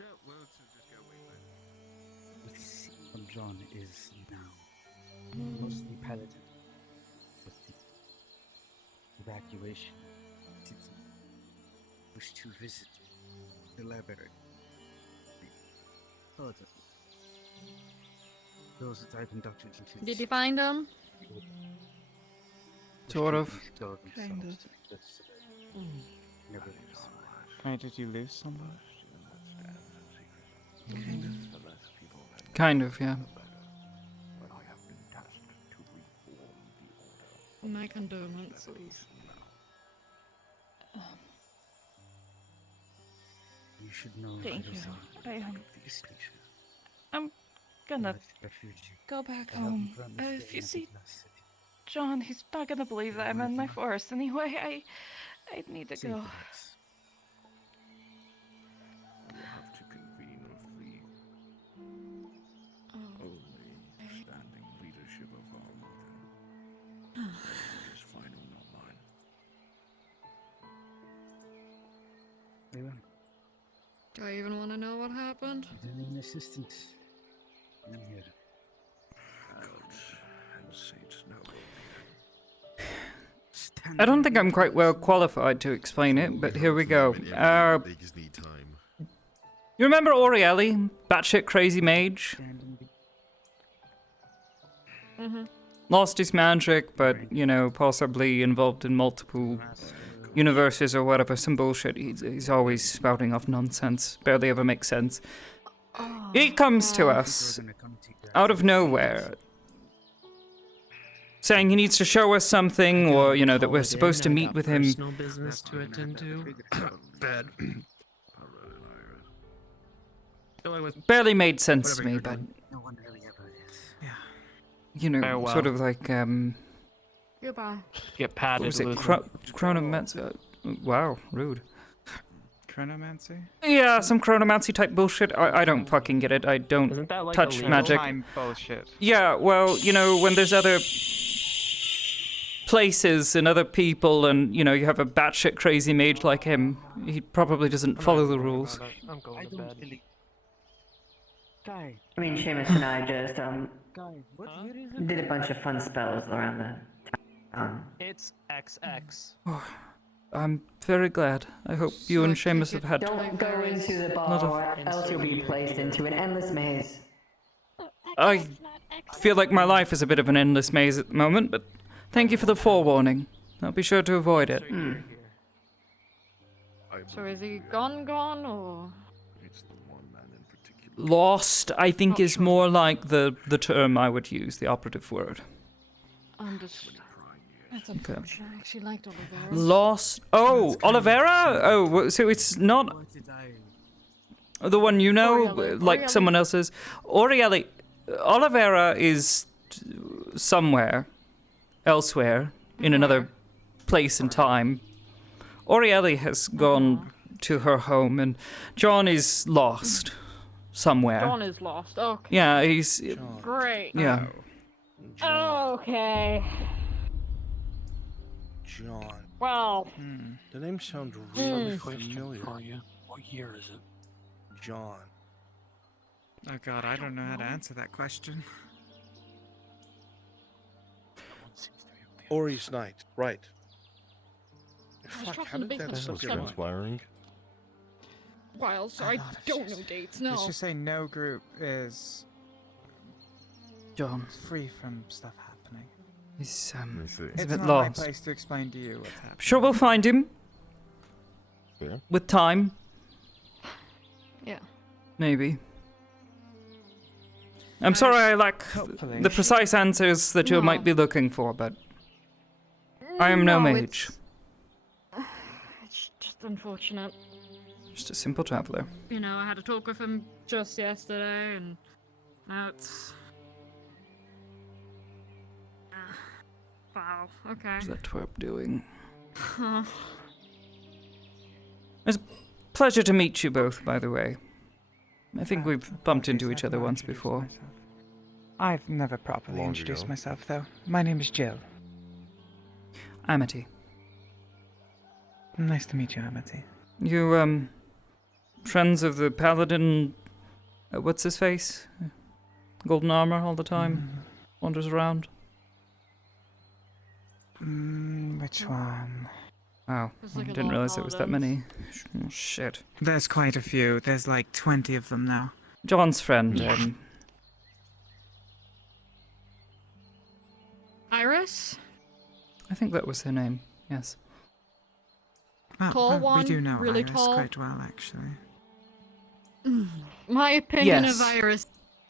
Yeah, well, let's just go wait then. What St. John is now mostly piloted with the evacuation. Wish to visit the library. Those that I've inducted into. Did you find them? Sort of. Kind of. Wait, did you lose somebody? Kind of, yeah. My condolences. You should know. Thank that you. is I'm gonna refuge. go back I have home. confirmed If staying you at see the last city. John, he's not gonna believe that I'm in my forest anyway. I'd need to Safe go. place. We will have to convene a fleet. Only standing leadership of our order. It is final, not mine. Do I even want to know what happened? You need an assistant. I'm here. Gods and saints know. I don't think I'm quite well qualified to explain it, but here we go. They just need time. You remember Orieli, batshit crazy mage? Lost his magic, but, you know, possibly involved in multiple universes or whatever, some bullshit. He's always spouting off nonsense, barely ever makes sense. He comes to us, out of nowhere, saying he needs to show us something, or, you know, that we're supposed to meet with him. Personal business to attend to. Bad. Barely made sense to me, but, No one really ever is. you know, Farewell. sort of like, Goodbye. Get what patted. was it? Lutheran. Chronomancy? Wow, rude. Chronomancy? Yeah, some chronomancy type bullshit. I don't fucking get it. I don't Isn't that like touch a magic. time bullshit? Yeah, well, you know, when there's other places and other people, and, you know, you have a batshit crazy mage like him, he probably doesn't follow the rules. I'm going to bed. I mean, Seamus and I just did a bunch of fun spells around the town. It's XX. Oh, I'm very glad. I hope you and Seamus have had Don't go into the a bar, lot of... or else you'll be placed into an endless maze. I feel like my life is a bit of an endless maze at the moment, but thank you for the forewarning. I'll be sure to avoid it. So is he gone, or? Lost, I think, is more like the term I would use, the operative word. Understood. That's unfortunate. I actually liked Olivera. Lost. Oh, Olivera? Oh, so it's not the one you know, like someone else's. Orielli. Olivera is somewhere, elsewhere, in another place and time. Orielli has gone to her home, and John is lost somewhere. John is lost. Okay. Yeah, he's... Great. Yeah. Okay. John. Well. The name sounds really Question familiar. for you. What year is it? John. Oh god, I don't know how to answer that question. Ori's night, right. was Fuck, trapped how in the did that basement slip for your seven- mind? Well, so I don't know dates, no. Let's just say no group is John free from stuff happening. He's It's a bit not lost. my place to explain to you what's happening. Sure, we'll find him. Yeah. With time, Yeah. maybe. I'm sorry I lack Hopefully. the precise answers that you No. might be looking for, but I am no mage. It's just unfortunate. Just a simple traveler. You know, I had a talk with him just yesterday, and now it's... Wow, okay. What's that twerp doing? Huh. It's a pleasure to meet you both, by the way. I think we've bumped into each other once before. I've never properly Long introduced ago. myself, though. My name is Jill. Amity. Nice to meet you, Amity. You, friends of the paladin... what's his face? Golden armor all the time? Wanders around? Which one? Wow, There's I like a didn't lot of realize there was that many. paladins. Oh, shit. There's quite a few. There's like 20 of them now. John's friend, Iris? I think that was her name, yes. Tall We one, do know really Iris tall. quite well, actually. My opinion Yes. of Iris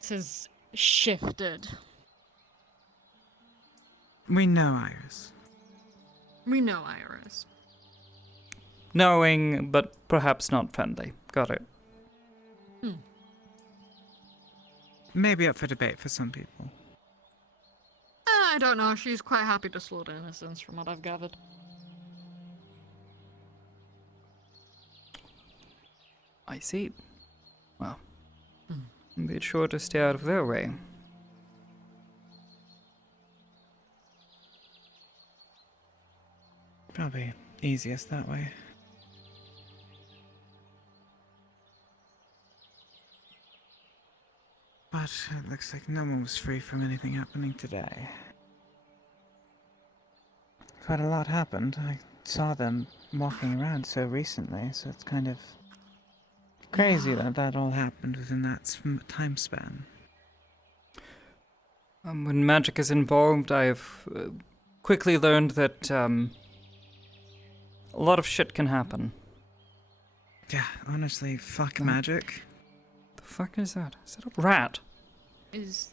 has shifted. We know Iris. We know Iris. Knowing, but perhaps not friendly. Got it. Maybe up for debate for some people. I don't know. She's quite happy to slaughter innocents, from what I've gathered. I see. Well, be sure to stay out of their way. Probably easiest that way. But it looks like no one was free from anything happening today. Quite a lot happened. I saw them walking around so recently, so it's kind of crazy that that all happened within that time span. When magic is involved, I've quickly learned that a lot of shit can happen. Yeah, honestly, fuck magic. The fuck is that? Is that a rat? Is...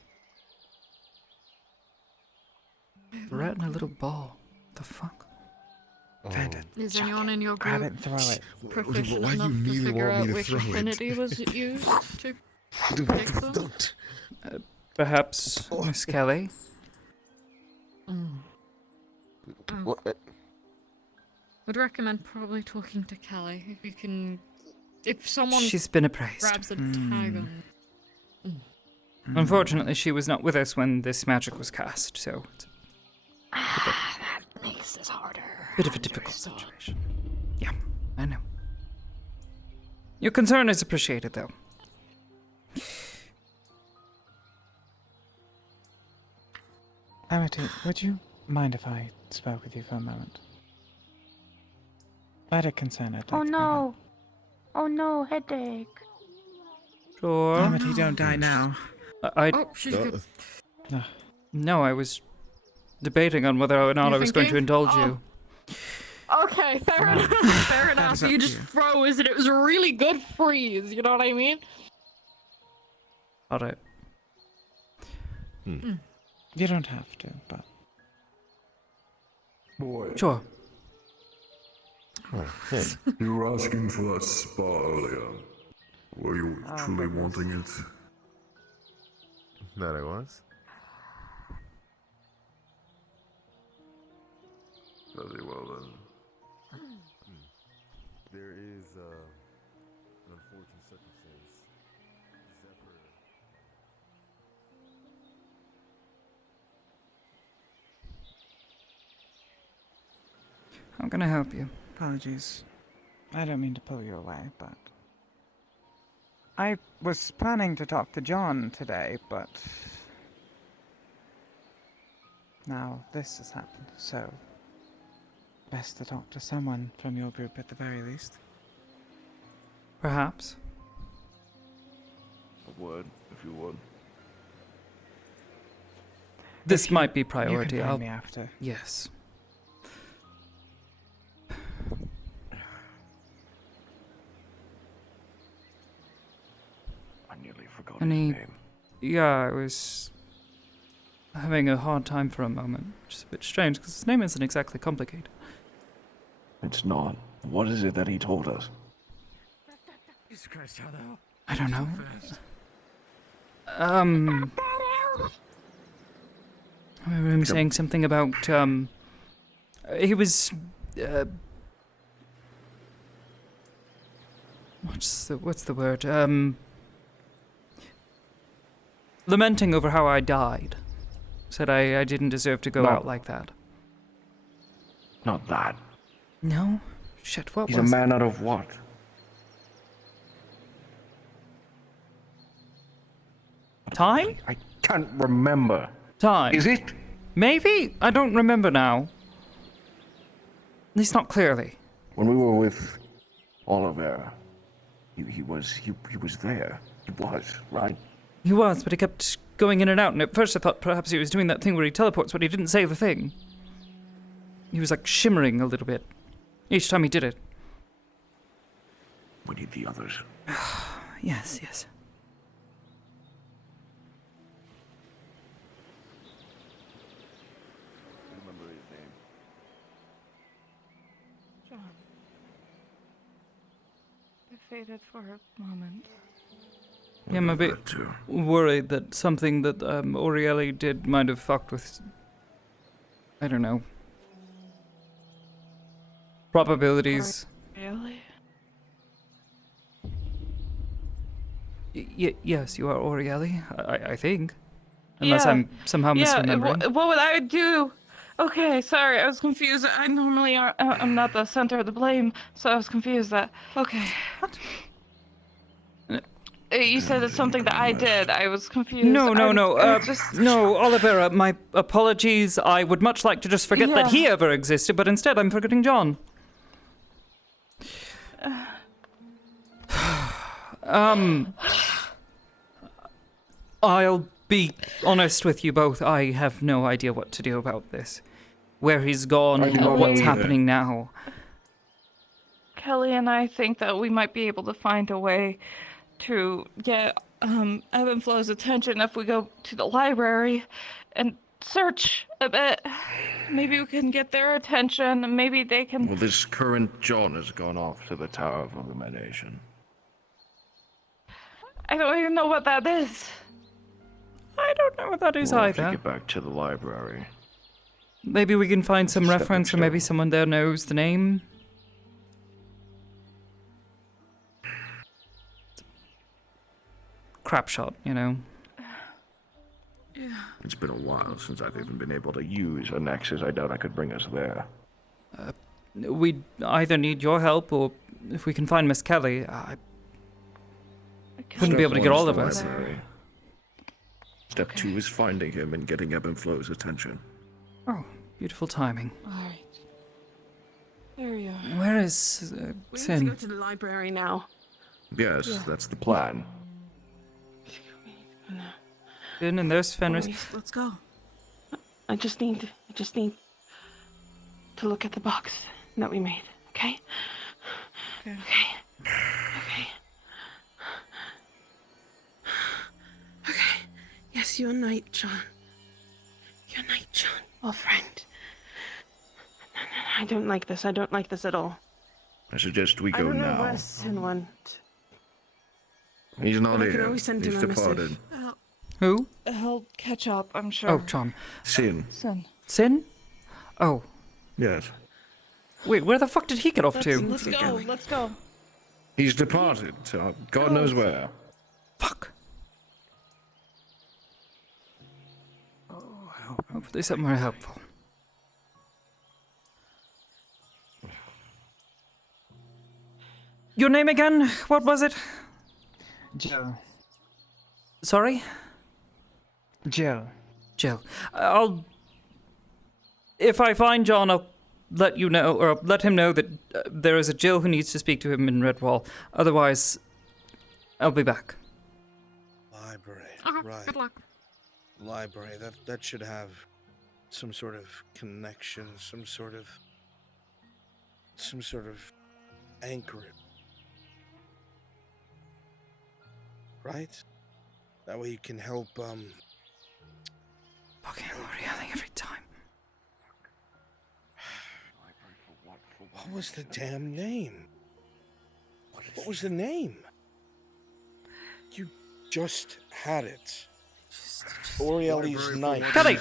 A rat in a little ball. The fuck? Find it. Is anyone in your Grab group it and throw it. proficient Why do you enough to really figure want me out to which throw it? affinity was used to pick them? Don't. Perhaps Miss Kelly? What? Would recommend probably talking to Kelly if you can. If someone She's been appraised. grabs a tag on. Unfortunately, she was not with us when this magic was cast, so it's That makes this harder. a bit of a difficult situation. Yeah, I know. Your concern is appreciated, though. Amity, would you mind if I spoke with you for a moment? I had a concern I'd like Oh to bring up. no. Oh no, headache. Sure. Amity, don't die now. Oh, she's good. No, I was debating on whether or not You I was going to thinking? indulge Oh. you. Okay, fair enough. Fair enough. is up You to just you. froze, and it was a really good freeze. You know what I mean? Alright. You don't have to, but... Boy. Sure. Oh, hey. You were asking for that spa earlier. Were you truly wanting it? That I was. Very well then. There is an unfortunate circumstance. Zephyr. How can I help you? Apologies. I don't mean to pull you away, but... I was planning to talk to John today, but... Now this has happened, so... Best to talk to someone from your group at the very least. Perhaps. A word, if you would. This might be You priority. can find me after. Yes. I nearly forgot Any... his name. Yeah, I was having a hard time for a moment, which is a bit strange because his name isn't exactly complicated. It's not. What is it that he told us? Jesus Christ, how the hell? I don't know. I remember him saying something about, he was, what's the word? Lamenting over how I died. Said I didn't deserve to go out like that. Not that. No? Shit, what He's a was man out of what? Time? I can't remember. Time. Is it? Maybe? I don't remember now. At least not clearly. When we were with Oliver, he was there. He was, right? He was, but he kept going in and out, and at first I thought perhaps he was doing that thing where he teleports, but he didn't say the thing. He was like shimmering a little bit each time he did it. We need the others. Yes, yes. Remember his name. John. I faded for a moment. Yeah, I'm a bit worried that something that Orieli did might have fucked with, I don't know, probabilities. Really? Yes, you are Orieli, I think. Unless I'm somehow misremembering. Yeah, what would I do? Okay, sorry, I was confused. I normally I'm not the center of the blame, so I was confused that... Okay. What? You said it's something that I did. I was confused. No. No, Olivera, my apologies. I would much like to just forget that he ever existed, but instead I'm forgetting John. I'll be honest with you both. I have no idea what to do about this. Where he's gone, or what's happening now. Kelly and I think that we might be able to find a way to get Ebb and Flow's attention if we go to the library and search a bit. Maybe we can get their attention, and maybe they can... Well, this current John has gone off to the Tower of Illumination. I don't even know what that is. I don't know what that is We'll either. have to get back to the library. Maybe we can find some reference, or maybe someone there knows the name. Crap shot, you know. It's been a while since I've even been able to use a Nexus. I doubt I could bring us there. We either need your help, or if we can find Miss Kelly, I wouldn't be able to get all of us. Step 2 is finding him and getting Ebb and Flow's attention. Oh, beautiful timing. Alright. There we are. Where is We need Sin? to go to the library now. Yes, Yeah. that's the plan. Sin, and there's Fenris. Boys, let's go. I just need to look at the box that we made, okay? Okay. Okay. Yes, you're Night John. You're Night John, our friend. I don't like this. I don't like this at all. I suggest we I go don't know now. where Sin went. He's not But I can here. always send He's him a departed. missive. Who? He'll catch up, I'm sure. Oh, Tom. Sin. Sin. Sin? Oh. Yes. Wait, where the fuck did he get off to? Let's go. Let's go. He's departed. God knows where. Fuck. Hopefully somewhere helpful. Your name again? What was it? Jill. Sorry? Jill. Jill. If I find John, I'll let you know, or let him know that there is a Jill who needs to speak to him in Redwall. Otherwise, I'll be back. Library. Right. Good luck. Library. That should have some sort of connection, some sort of anchorage. Right? That way you can help, Fucking Lord, yelling every time. What was the damn name? What was the name? You just had it. Orielli's Night. Kelly!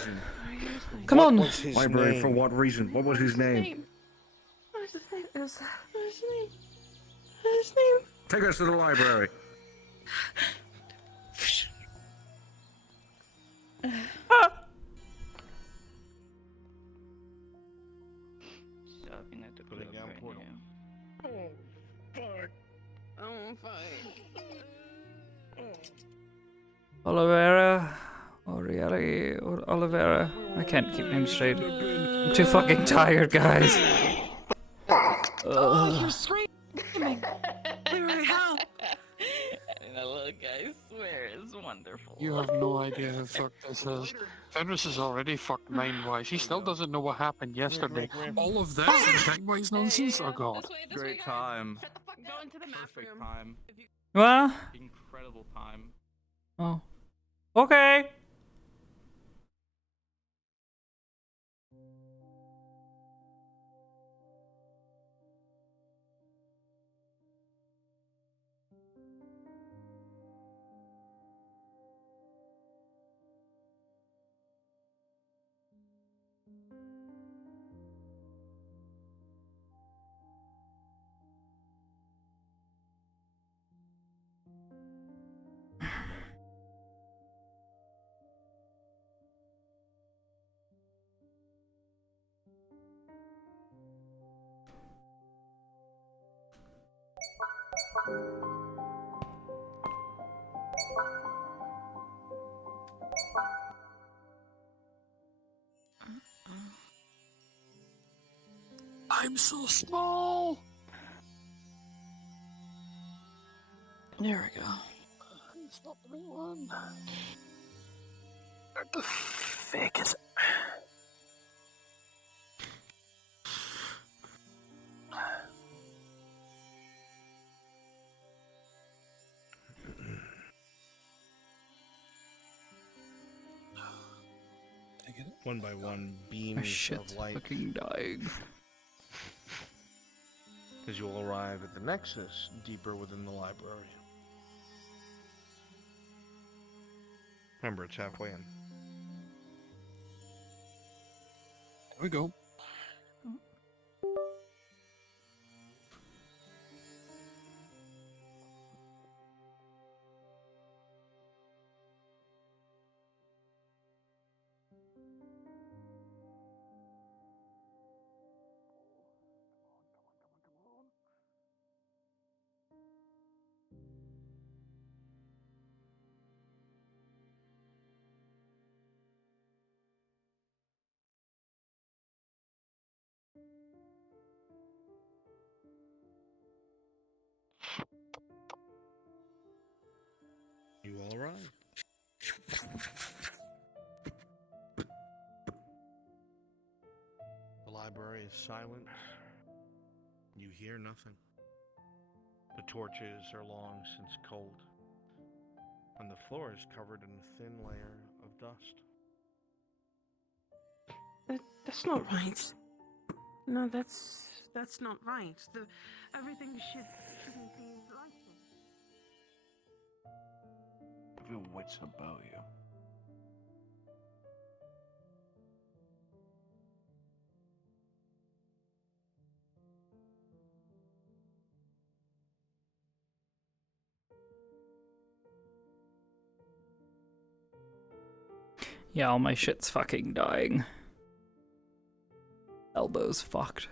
Come What on! was his Library name? for what reason? What was his name? What was his name? It was his name. What was his name? Take us to the library. Stopping at the Putting club down right portal. now. Oh, fuck. Oh, fuck. Oliveira, Orielli, or Oliveira. I can't keep names straight. I'm too fucking tired, guys. Oh, you're screaming. Library, help. And a little guy swear is wonderful. You have no idea how fucked this is. Fenris is already fucked mind-wise. He still doesn't know what happened yesterday. All of this is time-wise nonsense? Oh god. Great time. Go into the Perfect bathroom. time. What? Incredible time. Oh. Okay. I'm so small. There we go. It's not the right one. Where the fuck is it? One by one, My beams shit's of light. fucking dying. As you will arrive at the Nexus, deeper within the library. Remember, it's halfway in. There we go. tried. The library is silent. You hear nothing. The torches are long since cold, and the floor is covered in a thin layer of dust. That's not right. No, that's not right. Everything shouldn't be like this. Have your wits about you. Yeah, all my shit's fucking dying. Elbow's fucked.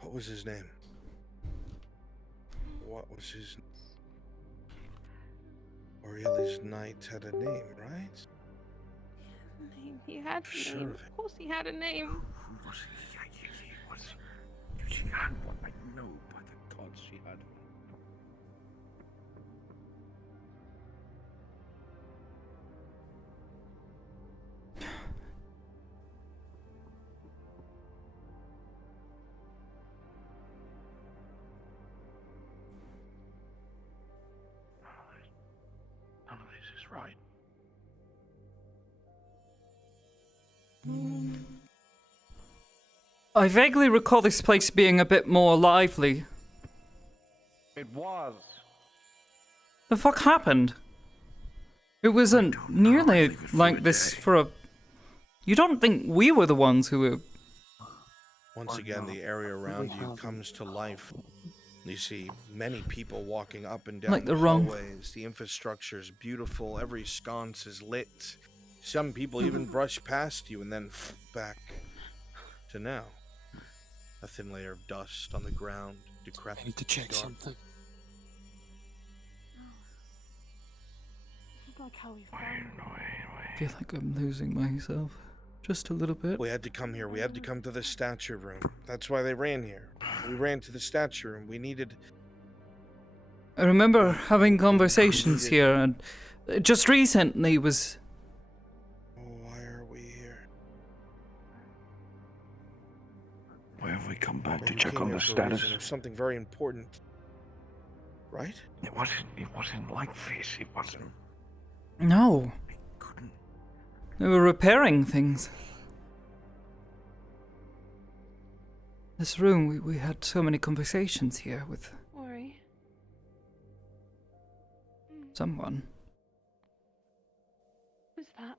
What was his name? What was his... Aurelius Knight had a name, right? He had a Sure name. of it. Of course he had a name. Who was he? He was... She had one. I know by the gods she had one. None of this is right. I vaguely recall this place being a bit more lively. It was. The fuck happened? It wasn't nearly like this for a... You don't think we were the ones who were... Once again, the area around you comes to life. You see many people walking up and down Like the the wrong- hallways. The infrastructure is beautiful. Every sconce is lit. Some people even brush past you and then back to now. A thin layer of dust on the ground, decrepit. I need to check dark. something. This is like how we found I feel like I'm losing myself. Just a little bit. We had to come here. We had to come to the statue room. That's why they ran here. We ran to the statue room. We needed... I remember having conversations here, and just recently was... Why are we here? Why have we come back to You check came on here the for a status? reason. There's something very important. Right? It wasn't like this. It wasn't. No. They were repairing things. This room, we had so many conversations here with Ori. someone. Who's that?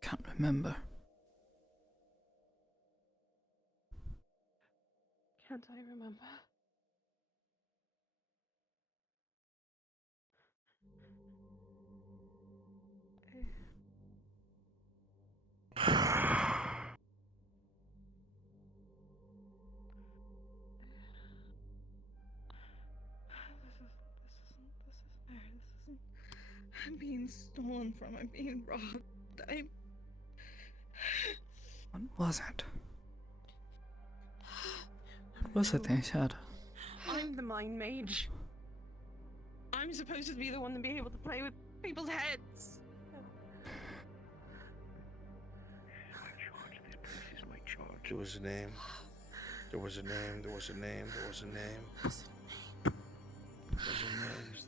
Can't remember. Can't I remember? I'm being stolen from. I'm being robbed. What was it? What was it they said? I'm the mind mage. I'm supposed to be the one to be able to play with people's heads. There was a name. There was a name. There was a name. There was a name. Those are nerves.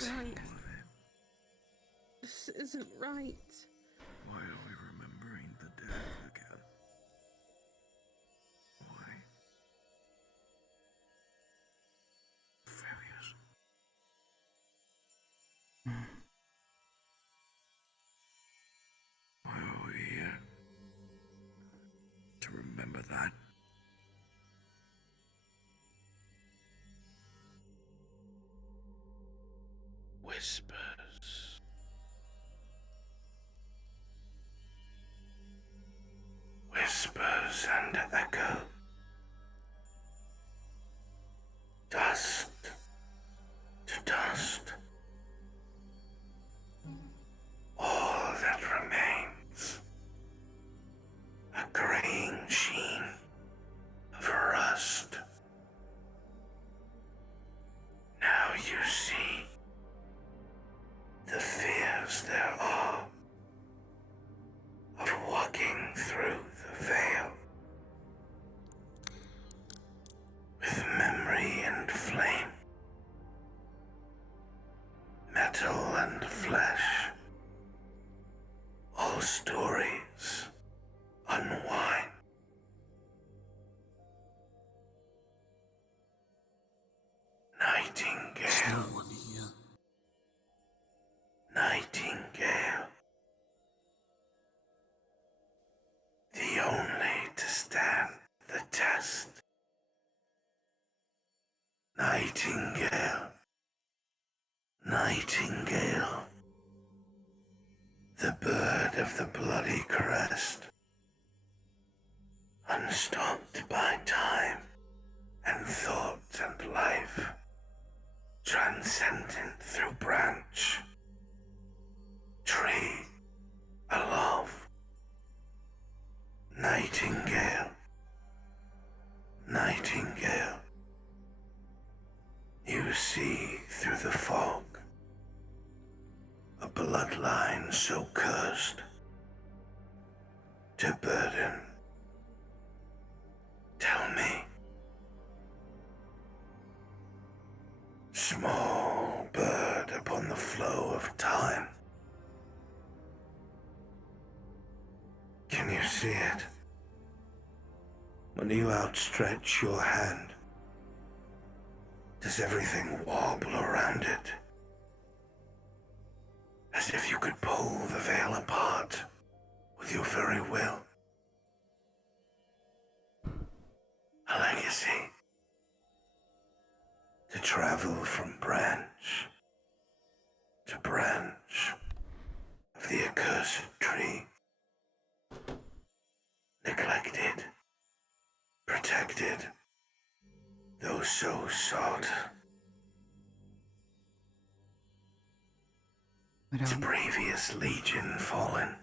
Right. This isn't right. Why are we remembering the dead again? Why? Failures. Why are we here? To remember that? Whispers. Whispers and echo. Dust to dust. All that remains. A graying sheen of rust. Now you see the fears there are of walking through the veil with memory and flame, metal and flesh, all stories unwind. Nightingale. Nightingale. The only to stand the test. Nightingale. Nightingale. The bird of the bloody crest. Unstopped by time and thought and life. Transcendent through branch. Tree aloft. Nightingale. Nightingale. You see through the fog a bloodline so cursed to burden. Tell me, small bird upon the flow of time, can you see it? When you outstretch your hand, does everything wobble around it? As if you could pull the veil apart with your very will. A legacy to travel from branch to branch of the accursed tree. Neglected, protected, though so sought. Its previous legion fallen.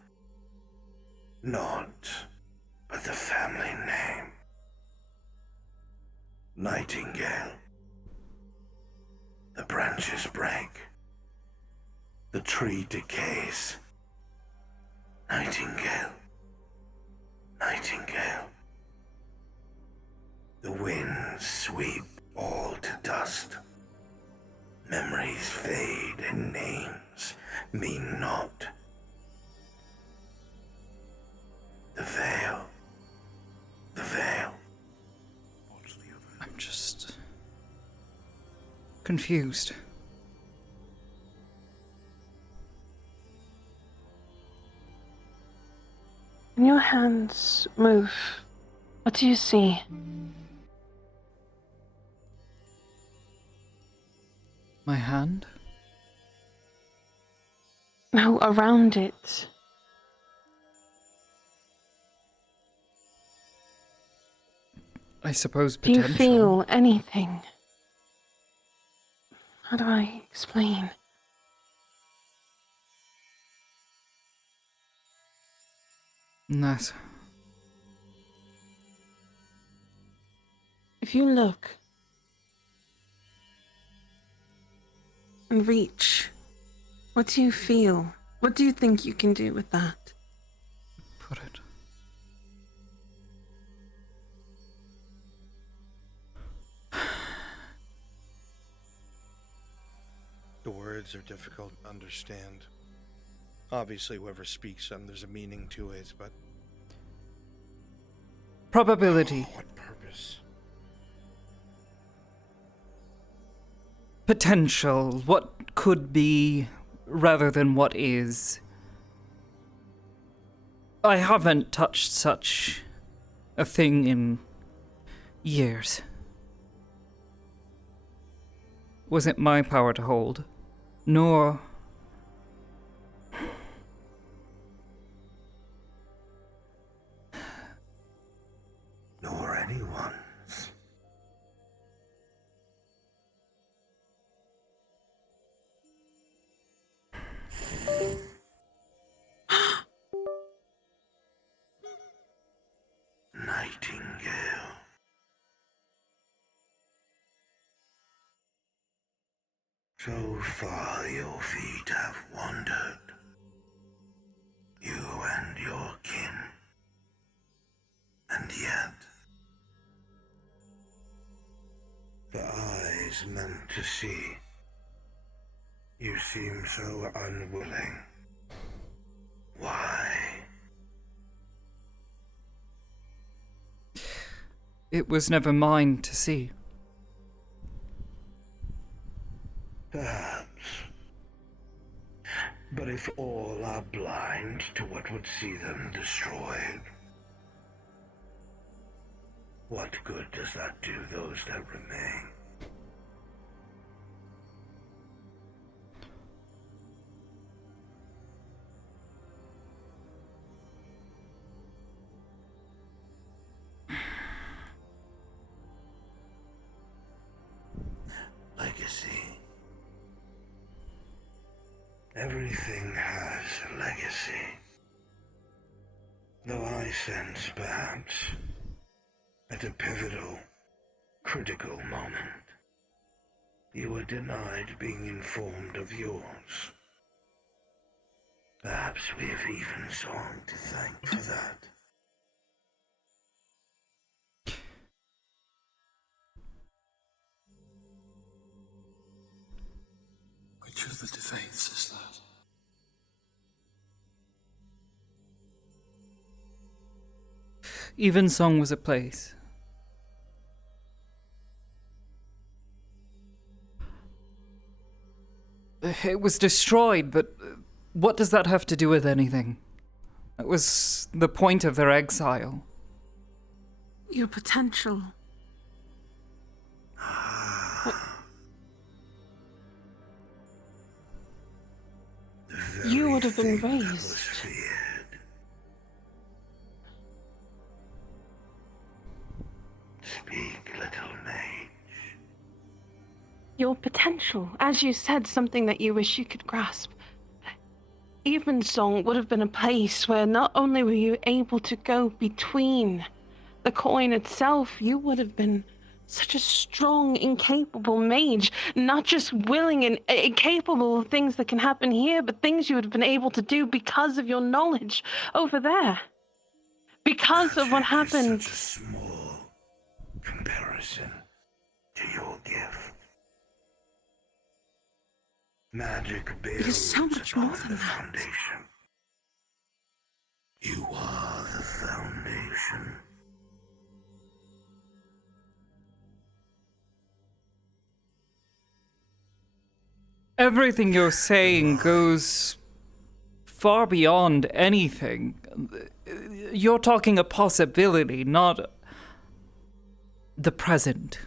Naught but the family name. Nightingale. The branches break. The tree decays. Nightingale. Nightingale. The winds sweep all to dust. Memories fade and names mean naught. The veil. The veil. I'm just confused. When your hands move, what do you see? My hand? No, around it. I suppose Do you potential. feel anything? How do I explain? That If you look and reach, what do you feel? What do you think you can do with that? Put it. The words are difficult to understand. Obviously, whoever speaks them, there's a meaning to it, but... Probability. What purpose? Potential. What could be rather than what is. I haven't touched such a thing in years. Wasn't my power to hold, nor anyone's. Nightingale. So far your feet have wandered, you and your kin, and yet the eyes meant to see, you seem so unwilling. Why? it was never mine to see. Perhaps. But if all are blind to what would see them destroyed, what good does that do those that remain? Legacy. Everything has a legacy. Though I sense, perhaps, at a pivotal, critical moment, you were denied being informed of yours. Perhaps we have even song to thank for that. Which of the defaiths is that? Evensong was a place. It was destroyed, but what does that have to do with anything? That was the point of their exile. Your potential. You would have been raised. Speak, little mage. Your potential, as you said, something that you wish you could grasp. Evensong would have been a place where not only were you able to go between the coin itself, you would have been such a strong, incapable mage, not just willing and incapable of things that can happen here, but things you would have been able to do because of your knowledge over there. Because of what happened. Such a small comparison to your gift. Magic builds It is so much more upon than the that. foundation. You are the foundation. Everything you're saying goes far beyond anything. You're talking a possibility, not the present.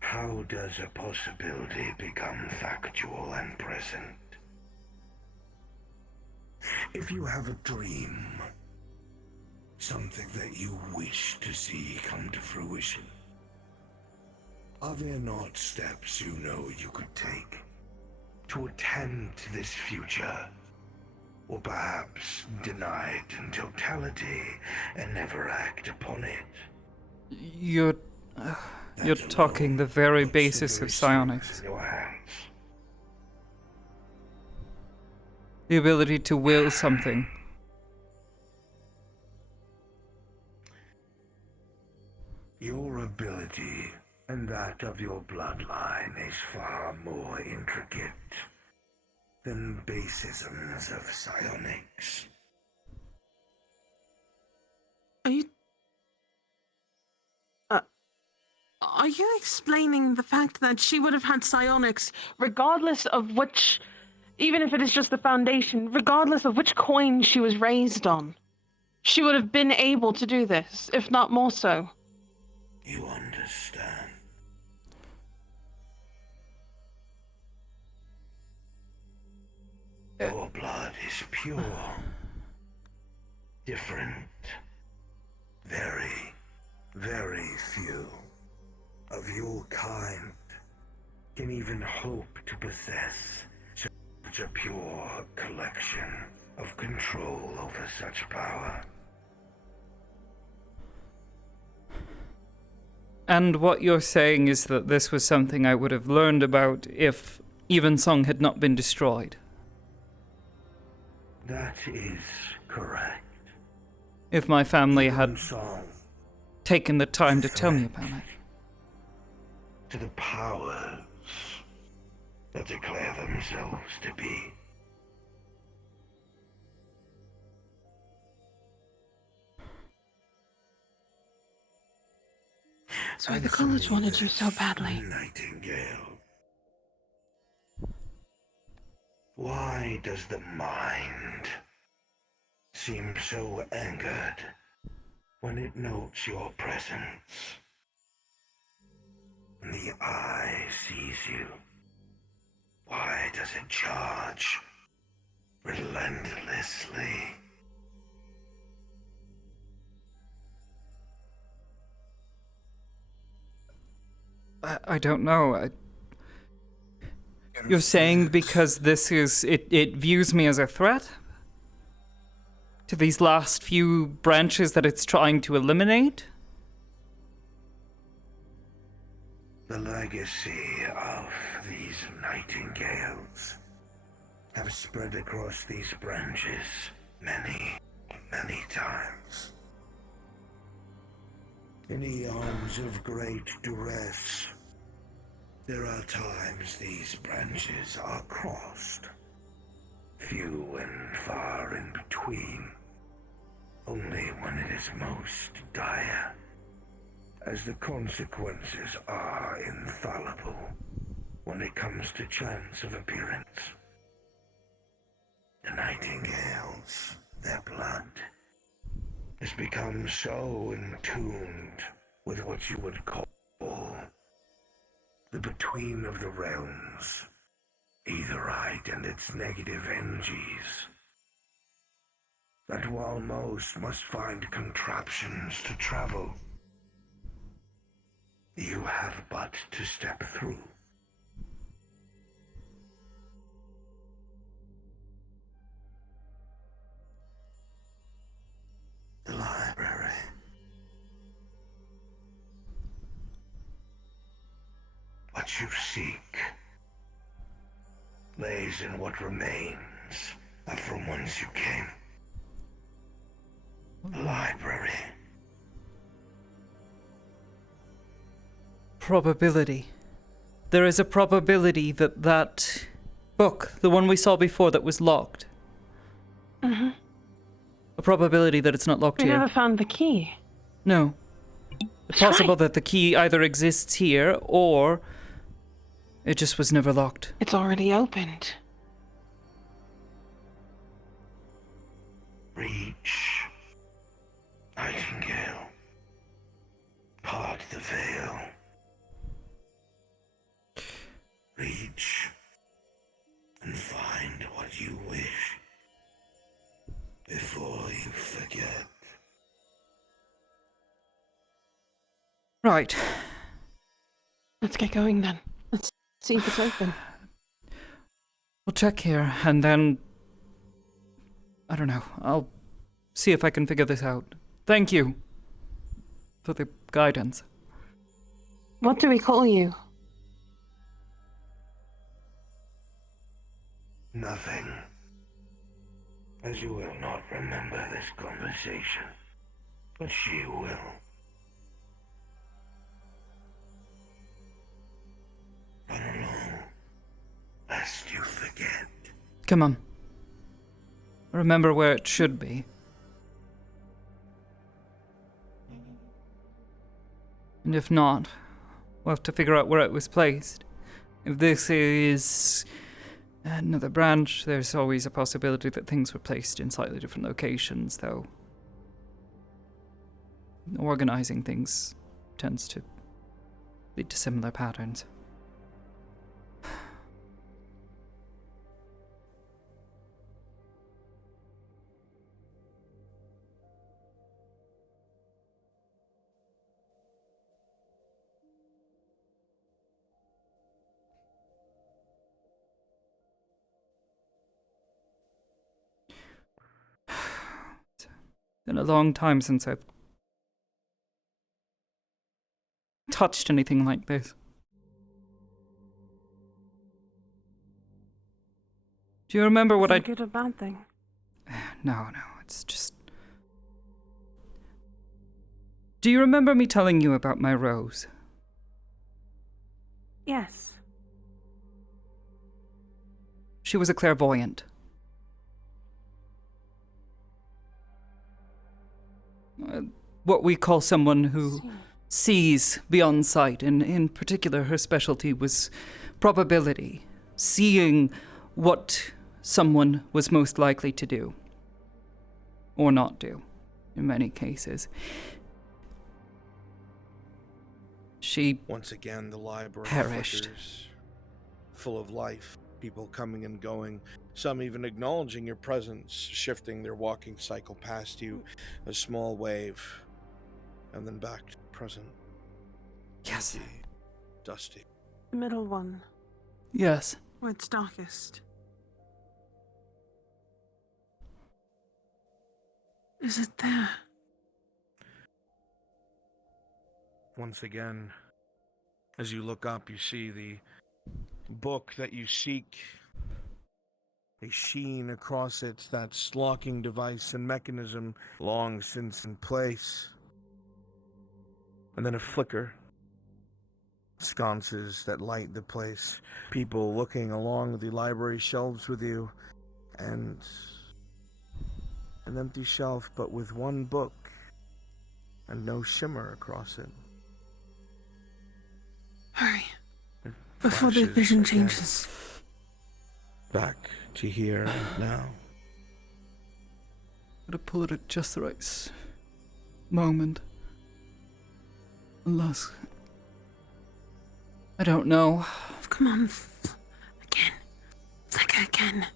How does a possibility become factual and present? If you have a dream, something that you wish to see come to fruition, are there not steps you know you could take to attend to this future or perhaps deny it in totality and never act upon it. You're talking the very basis of psionics. In your hands. The ability to will something. Your ability and that of your bloodline is far more intricate than basisms of psionics. Are you explaining the fact that she would have had psionics regardless of which, even if it is just the foundation, regardless of which coin she was raised on? She would have been able to do this, if not more so. You understand. Your blood is pure. Different. Very, very few of your kind can even hope to possess such a pure collection of control over such power. And what you're saying is that this was something I would have learned about if Evensong had not been destroyed. That is correct. If my family had taken the time to tell me about it. To the powers that declare themselves to be. That's why the college wanted you so badly. Nightingale. Why does the mind seem so angered when it notes your presence? When the eye sees you, why does it charge relentlessly? I don't know. You're saying because this is... It views me as a threat? To these last few branches that it's trying to eliminate? The legacy of these nightingales have spread across these branches many, many times. In eons of great duress, there are times these branches are crossed, few and far in between, only when it is most dire, as the consequences are infallible when it comes to chance of appearance. The nightingales, their blood, has become so in tuned with what you would call the between of the realms, Aetherite and its negative energies, that while most must find contraptions to travel, you have but to step through. The library. What you seek lays in what remains of from whence you came. The library. Probability. There is a probability that that book, the one we saw before that was locked. Mm-hmm. A probability that it's not locked We here. never found the key. No. It's possible that the key either exists here or it just was never locked. It's already opened. Reach. Nightingale. Part the veil. Reach. And find what you wish. Before you forget. Right. Let's get going then. Let's see if it's open. We'll check here and then I don't know. I'll see if I can figure this out. Thank you for the guidance. What do we call you? Nothing. As you will not remember this conversation, but she will. Run along, lest you forget. Come on. Remember where it should be. And if not, we'll have to figure out where it was placed. If this is another branch, there's always a possibility that things were placed in slightly different locations, though organizing things tends to lead to similar patterns. It's been a long time since I've touched anything like this. Do you remember what Is that a good or bad thing? No, it's just... Do you remember me telling you about my rose? Yes. She was a clairvoyant. What we call someone who sees beyond sight, and in particular her specialty was probability, seeing what someone was most likely to do, or not do, in many cases. She once again, the library perished. flickers, full of life, people coming and going, some even acknowledging your presence, shifting their walking cycle past you, a small wave, and then back to the present. Yes. Empty, dusty. The middle one. Yes. Where it's darkest. Is it there? Once again, as you look up, you see the book that you seek. A sheen across it, that locking device and mechanism long since in place. And then a flicker. Sconces that light the place. People looking along the library shelves with you. And an empty shelf, but with one book. And no shimmer across it. Hurry. Before the vision changes. Back to here and now. Gotta pull it at just the right moment. Unless... I don't know. Come on. Again. Flicker again.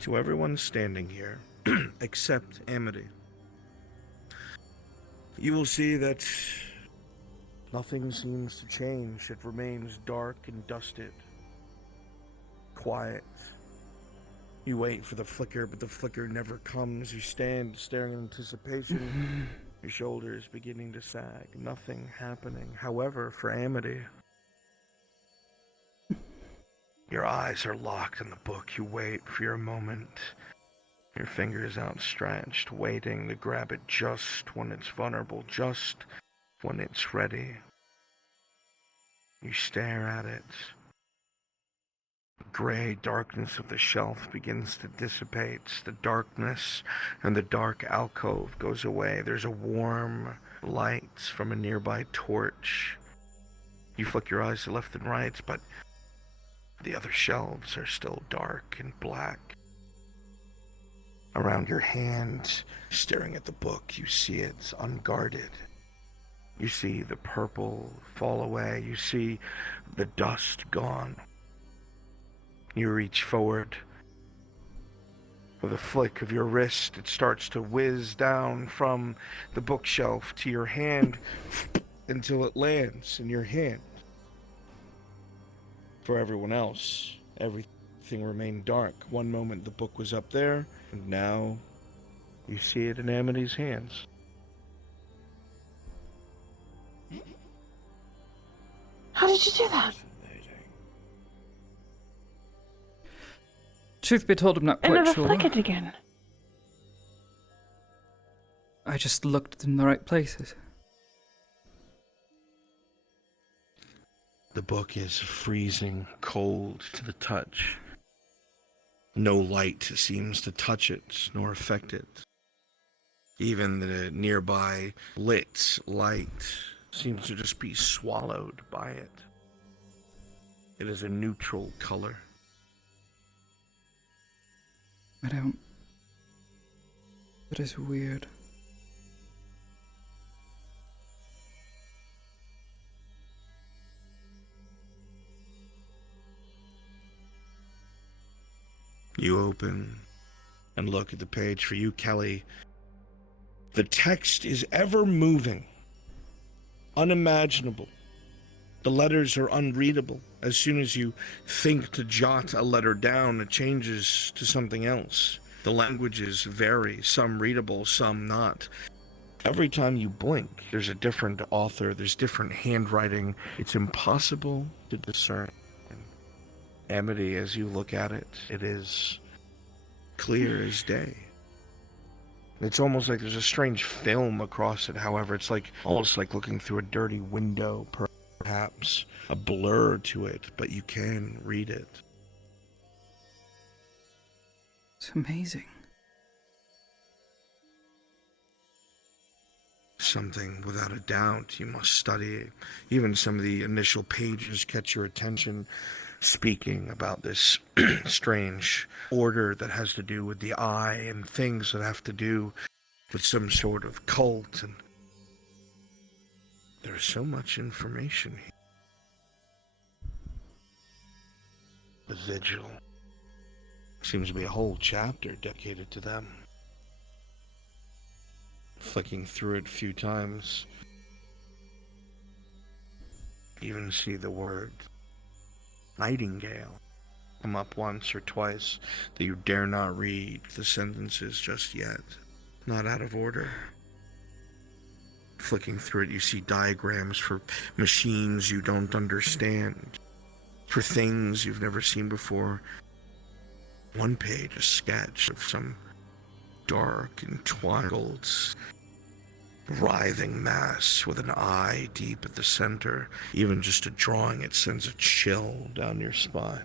To everyone standing here, except Amity, you will see that nothing seems to change. It remains dark and dusted. Quiet. You wait for the flicker, but the flicker never comes. You stand staring in anticipation. Your shoulders beginning to sag. Nothing happening. However, for Amity, your eyes are locked in the book. You wait for your moment. Your fingers outstretched, waiting to grab it just when it's vulnerable, just when it's ready. You stare at it. The gray darkness of the shelf begins to dissipate. The darkness and the dark alcove goes away. There's a warm light from a nearby torch. You flick your eyes to left and right, but the other shelves are still dark and black. Around your hand, staring at the book, you see it unguarded. You see the purple fall away. You see the dust gone. You reach forward. With a flick of your wrist, it starts to whiz down from the bookshelf to your hand until it lands in your hand. For everyone else, everything Thing remained dark. One moment the book was up there, and now you see it in Amity's hands. How did you do that? Truth be told, I'm not It quite never sure. flickered again. I just looked in the right places. The book is freezing cold to the touch. No light seems to touch it nor affect it. Even the nearby lit light seems to just be swallowed by it. It is a neutral color. That is weird. You open and look at the page. For you, Kelly, the text is ever moving, unimaginable. The letters are unreadable. As soon as you think to jot a letter down, it changes to something else. The languages vary, some readable, some not. Every time you blink, there's a different author, there's different handwriting. It's impossible to discern. Amity, as you look at it, it is clear as day. It's almost like there's a strange film across it. However, it's like almost like looking through a dirty window, perhaps a blur to it, but you can read it. It's amazing. Something without a doubt you must study. Even some of the initial pages catch your attention, speaking about this strange order that has to do with the eye and things that have to do with some sort of cult. And there's so much information here. The Vigil. Seems to be a whole chapter dedicated to them. Flicking through it a few times, even see the word nightingale come up once or twice, that you dare not read the sentences just yet. Not out of order. Flicking through it, you see diagrams for machines you don't understand, for things you've never seen before. One page, a sketch of some dark and twinkled, writhing mass with an eye deep at the center. Even just a drawing, it sends a chill down your spine.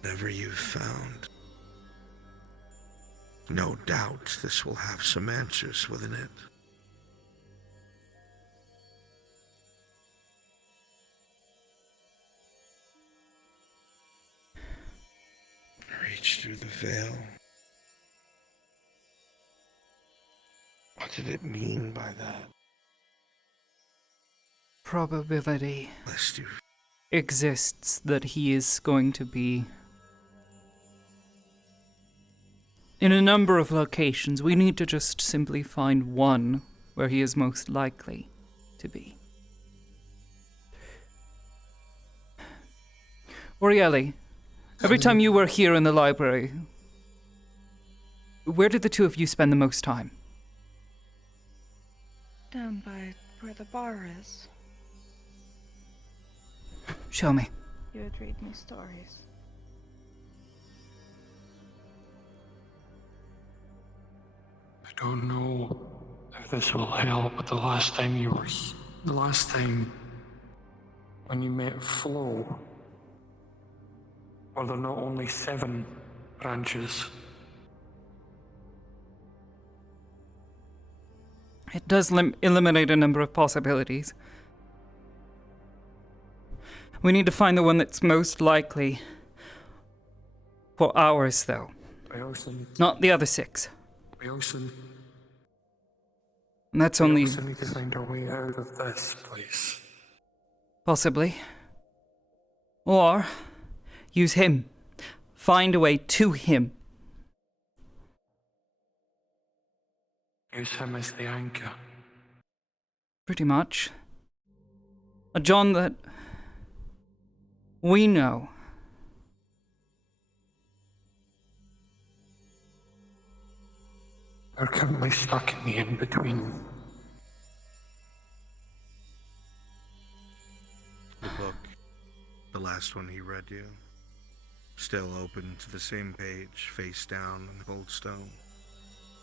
Whatever you've found, no doubt this will have some answers within it. Reach through the veil. What did it mean by that? Probability exists that he is going to be in a number of locations. We need to just simply find one where he is most likely to be. Orieli, every time you were here in the library, where did the two of you spend the most time? Down by where the bar is. Show me. You would read me stories. I don't know if this will help, but the last time when you met Flo, were there not only 7 branches? It does eliminate a number of possibilities. We need to find the one that's most likely for ours, though. Not the other 6. We also And that's only... need to find our way out of this place. Possibly. Or use him. Find a way to him. Use him as the anchor. Pretty much. A John that We know. We're currently stuck in the in-between. The book, the last one he read you, still open to the same page, face down on the cold stone,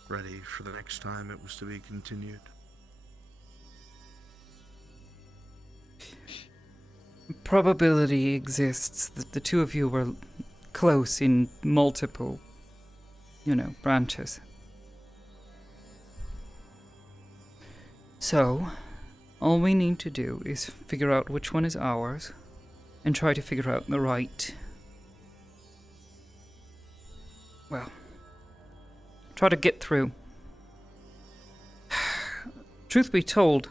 ready for the next time it was to be continued. Probability exists that the two of you were close in multiple, branches. So, all we need to do is figure out which one is ours, and try to figure out the right... Well, try to get through. Truth be told,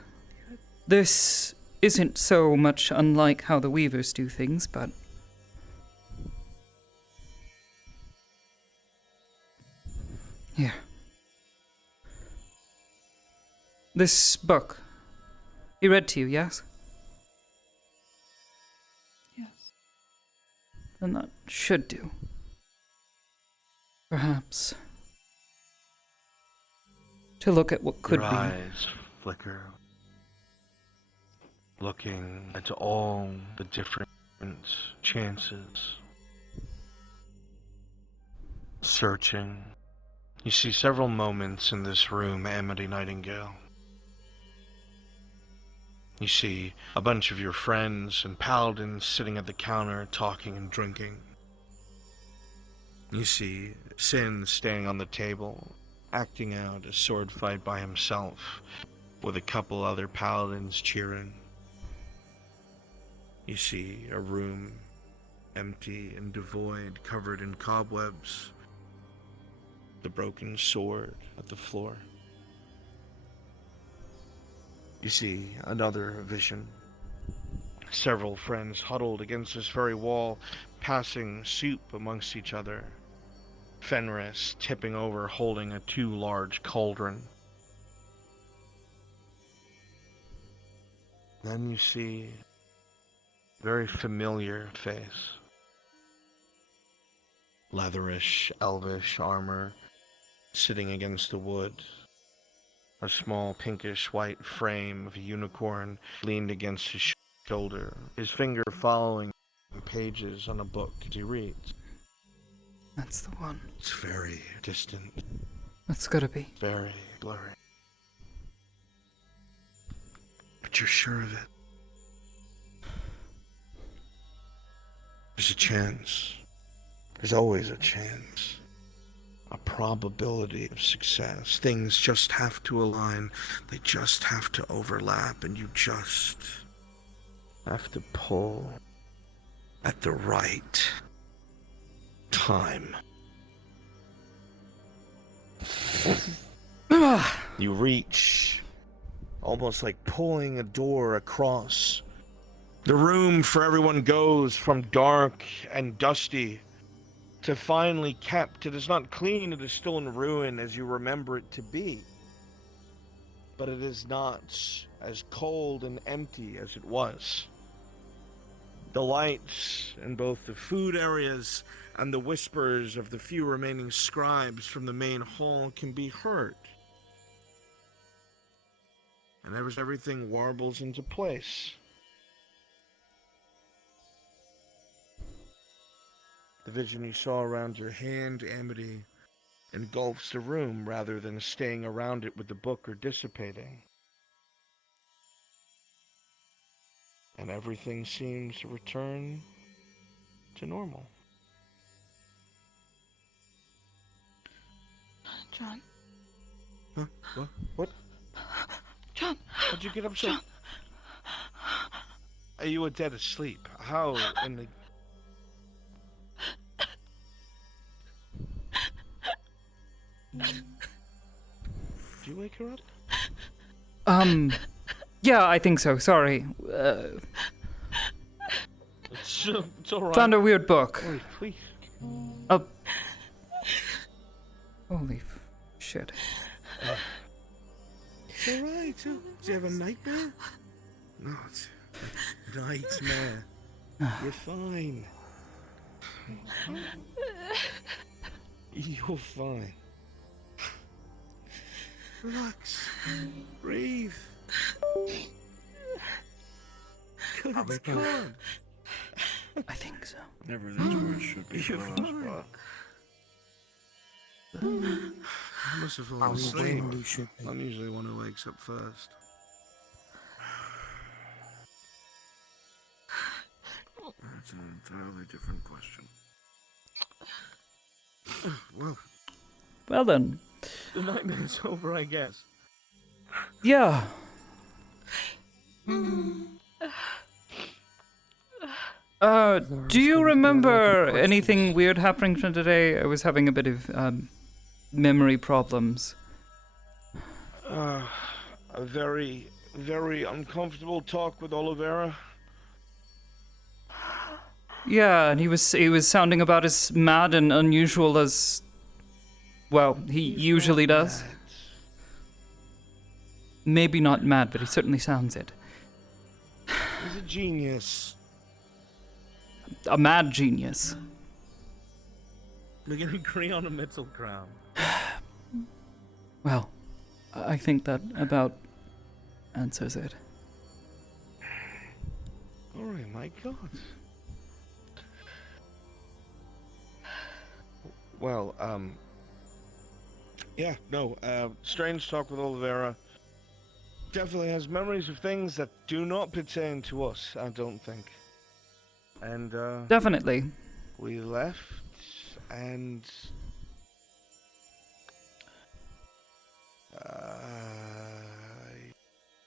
this isn't so much unlike how the Weavers do things, but... Here. This book. He read to you, yes? Yes. Then that should do. Perhaps. To look at what could Your be. eyes flicker, looking at all the different chances. Searching. You see several moments in this room, Amity Nightingale. You see a bunch of your friends and paladins sitting at the counter talking and drinking. You see Sin staying on the table, acting out a sword fight by himself, with a couple other paladins cheering. You see a room empty and devoid, covered in cobwebs, the broken sword at the floor. You see another vision. Several friends huddled against this very wall, passing soup amongst each other. Fenris tipping over, holding a too large cauldron. Then you see a very familiar face. Leatherish, elvish armor, sitting against the wood. A small pinkish white frame of a unicorn leaned against his shoulder, his finger following pages on a book as he reads. That's the one. It's very distant. That's gotta be. Very blurry. But you're sure of it? There's a chance. There's always a chance. A probability of success. Things just have to align. They just have to overlap, and you just have to pull at the right time. You reach, almost like pulling a door across. The room for everyone goes from dark and dusty to finally kept. It is not clean, it is still in ruin as you remember it to be. But it is not as cold and empty as it was. The lights in both the food areas and the whispers of the few remaining scribes from the main hall can be heard. And everything warbles into place. The vision you saw around your hand, Amity, engulfs the room rather than staying around it with the book or dissipating. And everything seems to return to normal. John. Huh? What? John. How'd you get up so... John. You were dead asleep. How in the... Did you wake her up? Yeah, I think so. Sorry. It's alright. Found a weird book. Wait, please. Holy shit. It's alright. Did you have a nightmare? No, it's a nightmare. You're fine. You're fine. Relax. Breathe. Good, it's good. I think so. Everything's where it should be. You're fine. I must have fallen asleep. I'm usually the one who wakes up first. That's an entirely different question. Well, then. the nightmare's over, I guess. Yeah. Do you remember anything weird happening from today? I was having a bit of memory problems. A very, very uncomfortable talk with Oliveira. Yeah, and he was sounding about as mad and unusual as, well, he usually does. Maybe not mad, but he certainly sounds it. He's a genius. A mad genius. We're gonna agree on a middle ground. Well, I think that about answers it. Alright, my God. Well, yeah, no, strange talk with Oliveira. Definitely has memories of things that do not pertain to us, I don't think. And, Definitely. We left, and...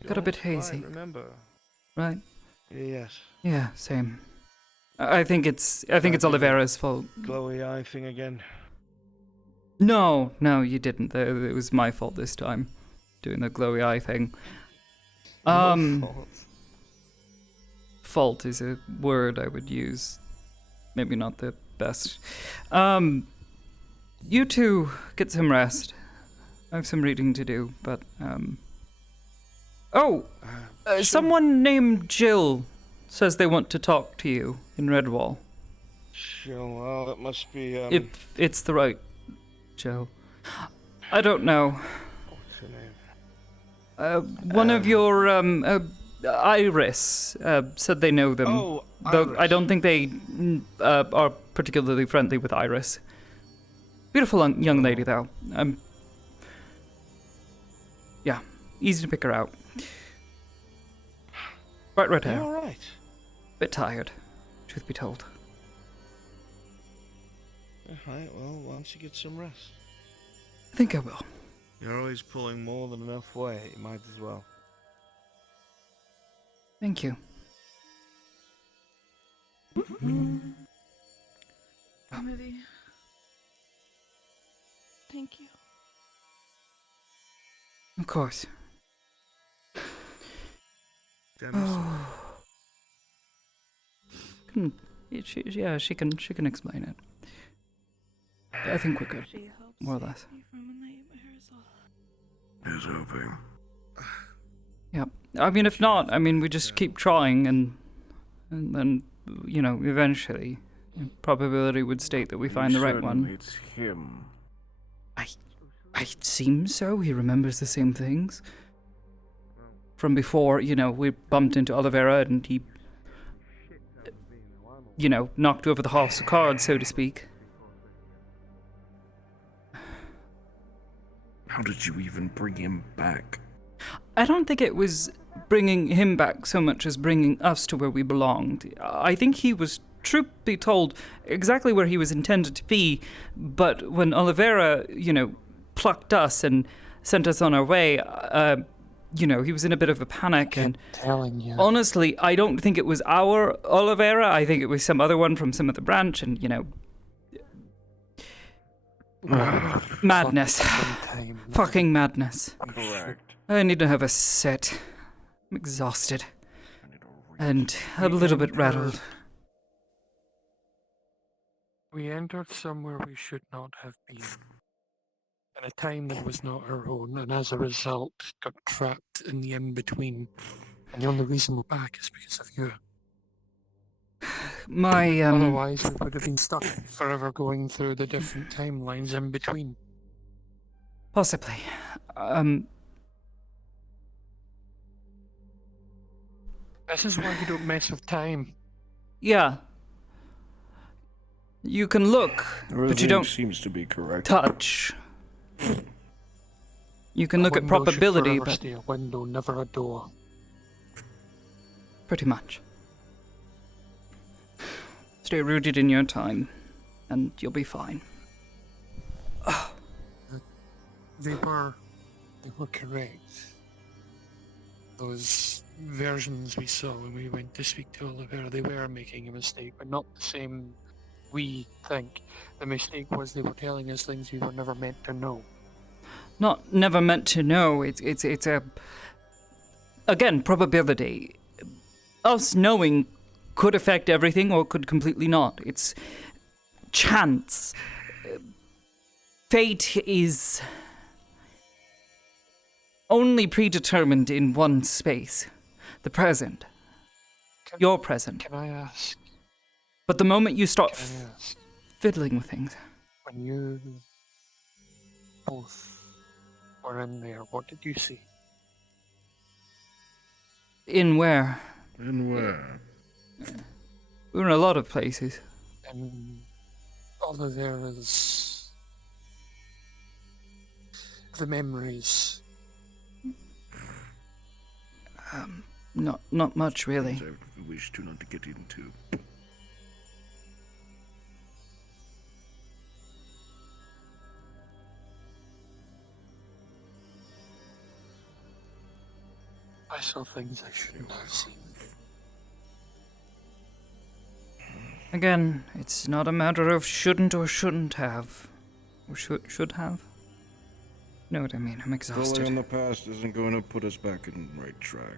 Got a bit hazy. Remember? Right? Yes. Yeah, same. I think it's Oliveira's fault. Glowy eye thing again. No, you didn't. It was my fault this time, doing the glowy eye thing. Fault is a word I would use. Maybe not the best. You two get some rest. I have some reading to do, but someone named Jill says they want to talk to you in Redwall. Jill, well, that must be If it's the right Jill. I don't know. What's her name? One of your Iris said they know them. Oh, though Iris. I don't think they are particularly friendly with Iris. Beautiful young lady, though. Yeah, easy to pick her out. Bright red hair. All right. Bit tired, truth be told. Alright, well, why don't you get some rest? I think I will. You're always pulling more than enough weight, you might as well. Thank you. Amity. Thank you. Of course. She can explain it. I think we're good, more or less. Here's hoping. Yeah, I mean, if not, we just keep trying, and then, eventually, probability would state that we find the right one. It's him. I seem so. He remembers the same things. From before, we bumped into Oliveira and he, knocked over the house of cards, so to speak. How did you even bring him back? I don't think it was bringing him back so much as bringing us to where we belonged. I think he was, truth be told, exactly where he was intended to be, but when Oliveira, plucked us and sent us on our way, he was in a bit of a panic, and honestly, I don't think it was our Oliveira. I think it was some other one from some other branch, and, madness. Fucking madness. Correct. I need to have a sit. I'm exhausted. And a little bit rattled. We entered somewhere we should not have been. In a time that was not our own, and as a result, got trapped in the in-between. And the only reason we're back is because of you. My, Otherwise, we would have been stuck forever going through the different timelines in between. Possibly. This is why you don't mess with time. Yeah. You can look, but you Everything don't seems to be correct. touch. You can A look at window should probability, forever but stay a window, never a door. pretty much. Stay rooted in your time, and you'll be fine. They were correct. Those versions we saw when we went to speak to Oliver, they were making a mistake, but not the same we think. The mistake was they were telling us things we were never meant to know. Not never meant to know. It's a again probability. Us knowing could affect everything or could completely not. It's chance. Fate is only predetermined in one space. The present. Your present. Can I ask? But the moment you start fiddling with things. When you both were in there, what did you see? In where? In where? We were in a lot of places. And all of there is the memories. Not much really. I wish to not to get into. I saw things I shouldn't have seen. Again, it's not a matter of shouldn't or shouldn't have. Or should have. Know what I mean? I'm exhausted. Dwelling on the past isn't going to put us back in the right track.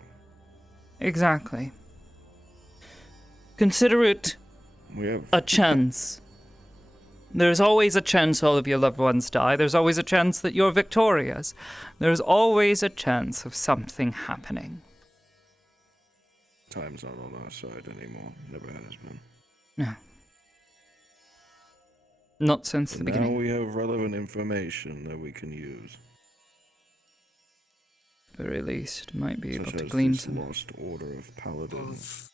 Exactly. Consider it a chance. There's always a chance all of your loved ones die. There's always a chance that you're victorious. There's always a chance of something happening. Time's not on our side anymore. Never has been. No. Not since the Now beginning. we have relevant information that we can use. Very least, might be able Such to as glean this some. lost order of paladins.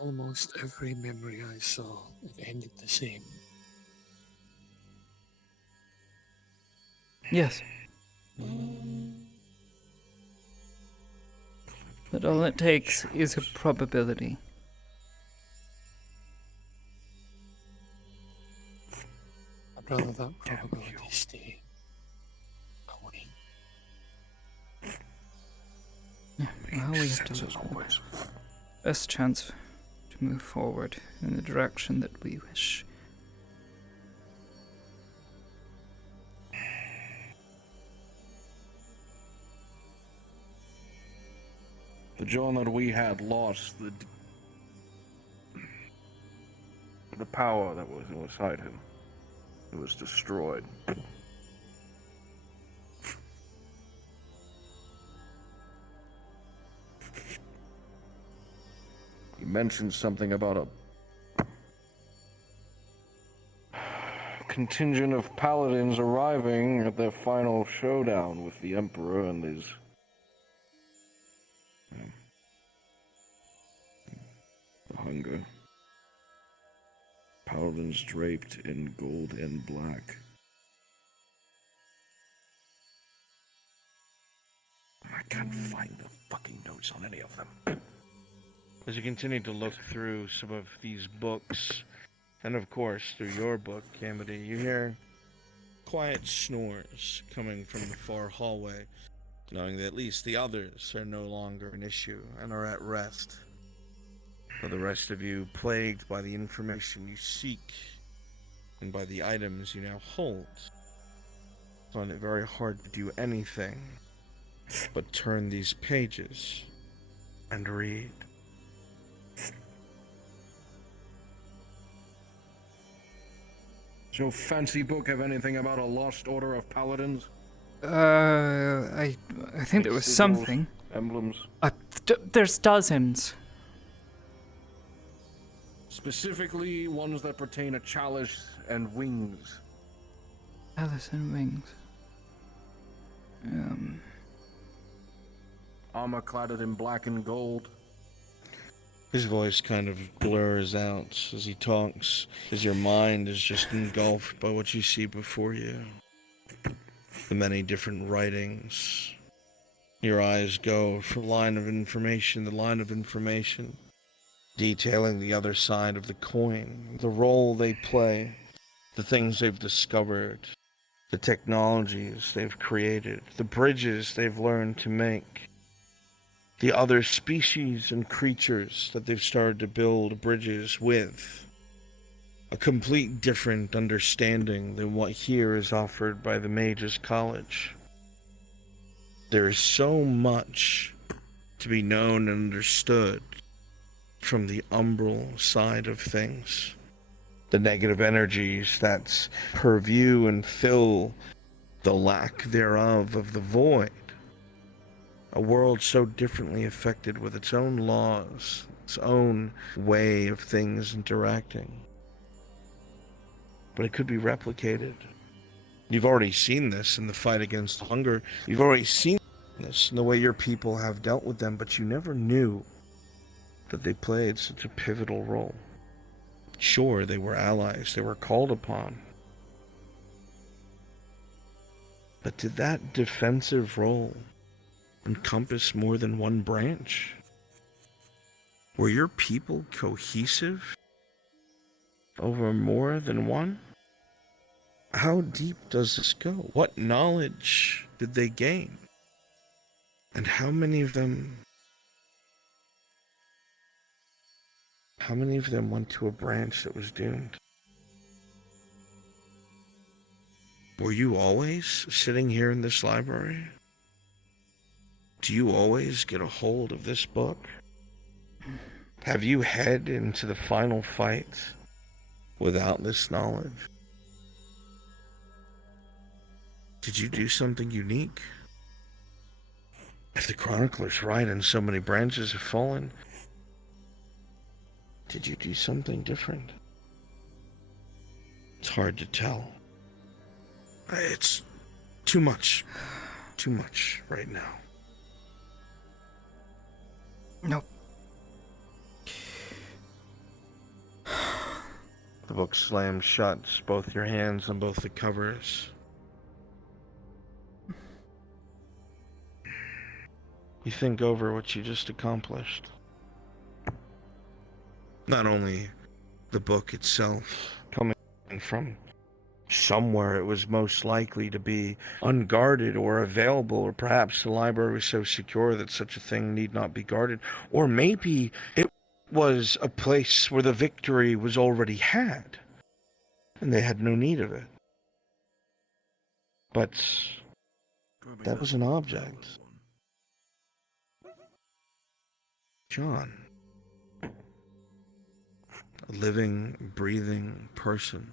Almost every memory I saw, it ended the same. Yes. But all it takes is a probability. I'd rather that probability stay away. Yeah, well, we have to look for the best chance to move forward in the direction that we wish. The John that we had lost the power that was inside him. It was destroyed. He mentioned something about a contingent of paladins arriving at their final showdown with the Emperor and his the hunger. Paladins draped in gold and black. I can't find the fucking notes on any of them. As you continue to look through some of these books, and of course through your book, Amity, you hear quiet snores coming from the far hallway, knowing that at least the others are no longer an issue and are at rest. For the rest of you, plagued by the information you seek and by the items you now hold, find it very hard to do anything but turn these pages and read. Does your fancy book have anything about a lost order of paladins? I think there was Sigils, something. Emblems. There's dozens. Specifically, ones that pertain to chalice and wings. Chalice and wings. Armor cladded in black and gold. His voice kind of blurs out as he talks, as your mind is just engulfed by what you see before you. The many different writings. Your eyes go from line of information to line of information, detailing the other side of the coin, the role they play, the things they've discovered, the technologies they've created, the bridges they've learned to make, the other species and creatures that they've started to build bridges with. A complete different understanding than what here is offered by the Mages College. There is so much to be known and understood from the umbral side of things. The negative energies that purview and fill the lack thereof of the void. A world so differently affected with its own laws, its own way of things interacting. But it could be replicated. You've already seen this in the fight against hunger. You've already seen this in the way your people have dealt with them, but you never knew that they played such a pivotal role. Sure, they were allies, they were called upon. But did that defensive role encompass more than one branch? Were your people cohesive over more than one? How deep does this go? What knowledge did they gain? And how many of them went to a branch that was doomed? Were you always sitting here in this library? Do you always get a hold of this book? Have you head into the final fight without this knowledge? Did you do something unique? If the Chronicler's right and so many branches have fallen, did you do something different? It's hard to tell. It's too much right now. Nope. The book slams shut, both your hands on both the covers. You think over what you just accomplished. Not only the book itself, coming from somewhere it was most likely to be unguarded or available, or perhaps the library was so secure that such a thing need not be guarded, or maybe it was a place where the victory was already had and they had no need of it. But that was an object. John. A living, breathing person.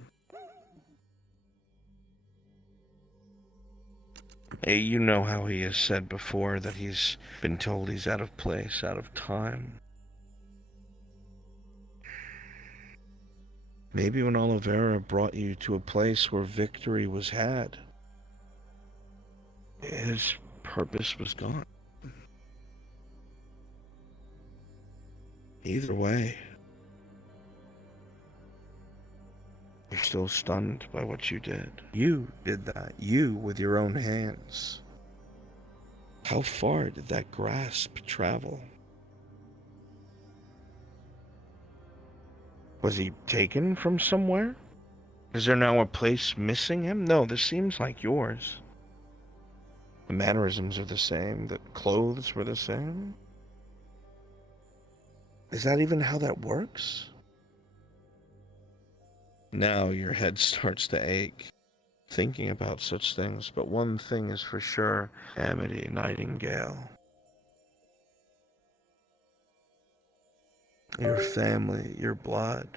Hey, you know how he has said before that he's been told he's out of place, out of time. Maybe when Oliveira brought you to a place where victory was had, his purpose was gone. Either way, you're still stunned by what you did. You did that. You with your own hands. How far did that grasp travel? Was he taken from somewhere? Is there now a place missing him? No, this seems like yours. The mannerisms are the same. The clothes were the same. Is that even how that works? Now your head starts to ache, thinking about such things, but one thing is for sure, Amity Nightingale. Your family, your blood,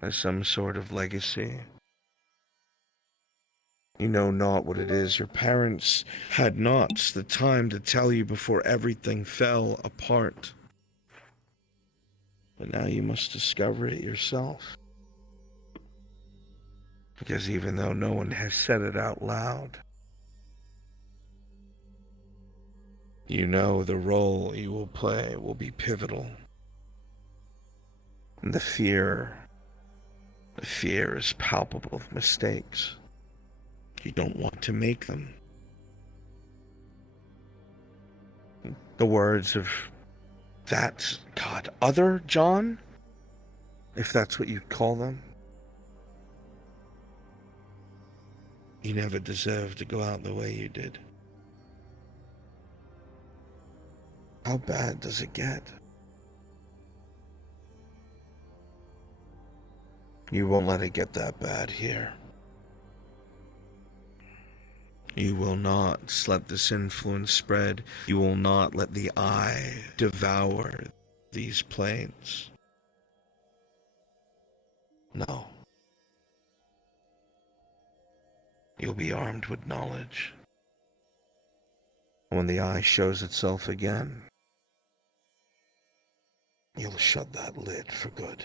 has some sort of legacy. You know not what it is. Your parents had not the time to tell you before everything fell apart. But now you must discover it yourself. Because even though no one has said it out loud, you know the role you will play will be pivotal. And the fear is palpable of mistakes. You don't want to make them. The words of that, God, other John? If that's what you call them. You never deserved to go out the way you did. How bad does it get? You won't let it get that bad here. You will not let this influence spread. You will not let the eye devour these planes. No. You'll be armed with knowledge. When the eye shows itself again, you'll shut that lid for good.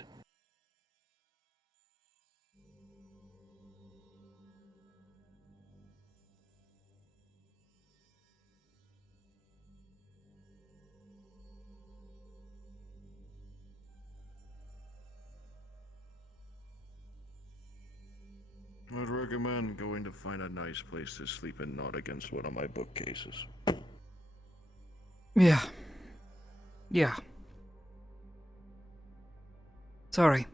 I'd recommend going to find a nice place to sleep and not against one of my bookcases. Yeah. Sorry.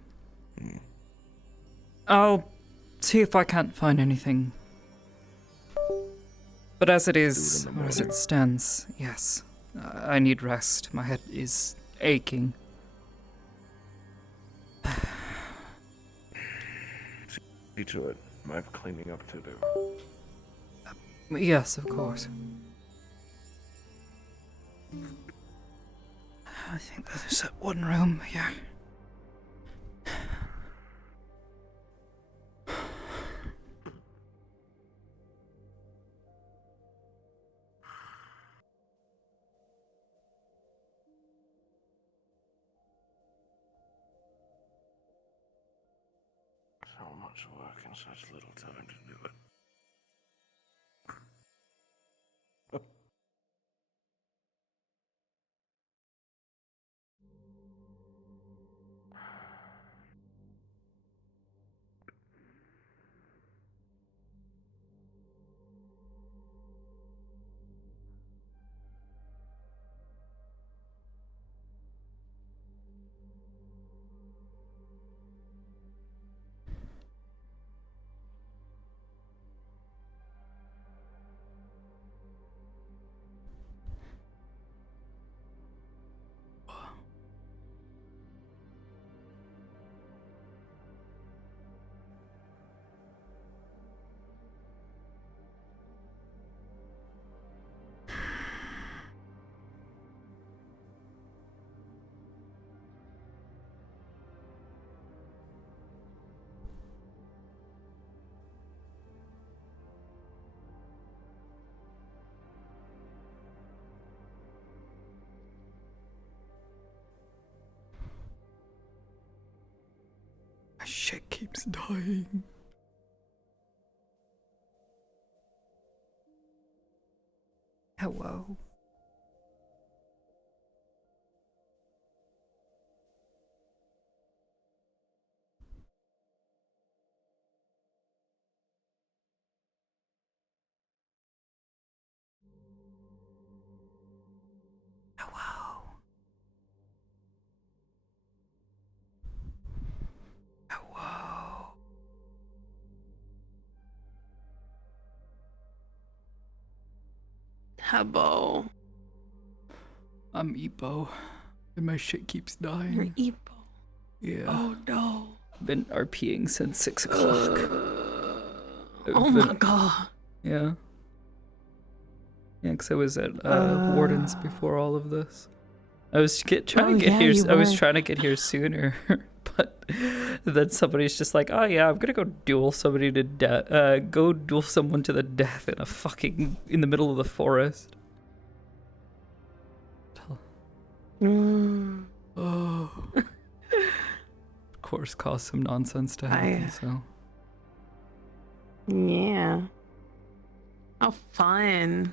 I'll see if I can't find anything. But as it is, or as it stands, yes. I need rest. My head is aching. See to it. I have cleaning up to do. Yes, of course. I think there's one room here. So much work in such little time to do it. My shit keeps dying. Hello. Hebo. I'm Epo, and my shit keeps dying. You're Epo. Yeah. Oh no. Been RPing since 6 o'clock. Oh my god. Yeah. Yeah, because I was at Warden's before all of this. I was trying to get here. I was trying to get here sooner, but then somebody's just like, "Oh yeah, I'm gonna go duel somebody to death. Go duel someone to the death in the middle of the forest." Mm. Oh. course, cause some nonsense to happen. So. Yeah. Oh, fun.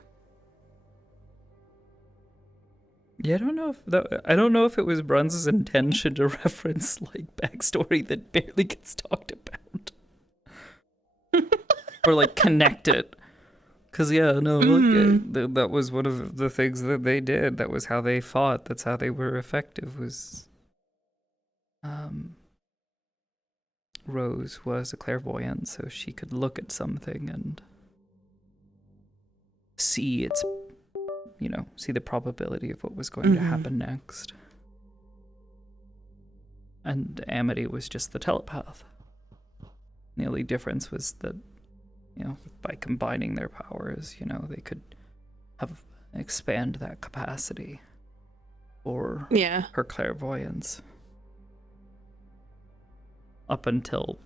Yeah, I don't know if it was Bruns's intention to reference like backstory that barely gets talked about, or like connect it. Cause that was one of the things that they did. That was how they fought. That's how they were effective. Rose was a clairvoyant, so she could look at something and see see the probability of what was going to happen next. And Amity was just the telepath. The only difference was that, by combining their powers, they could expand that capacity for her clairvoyance. Up until,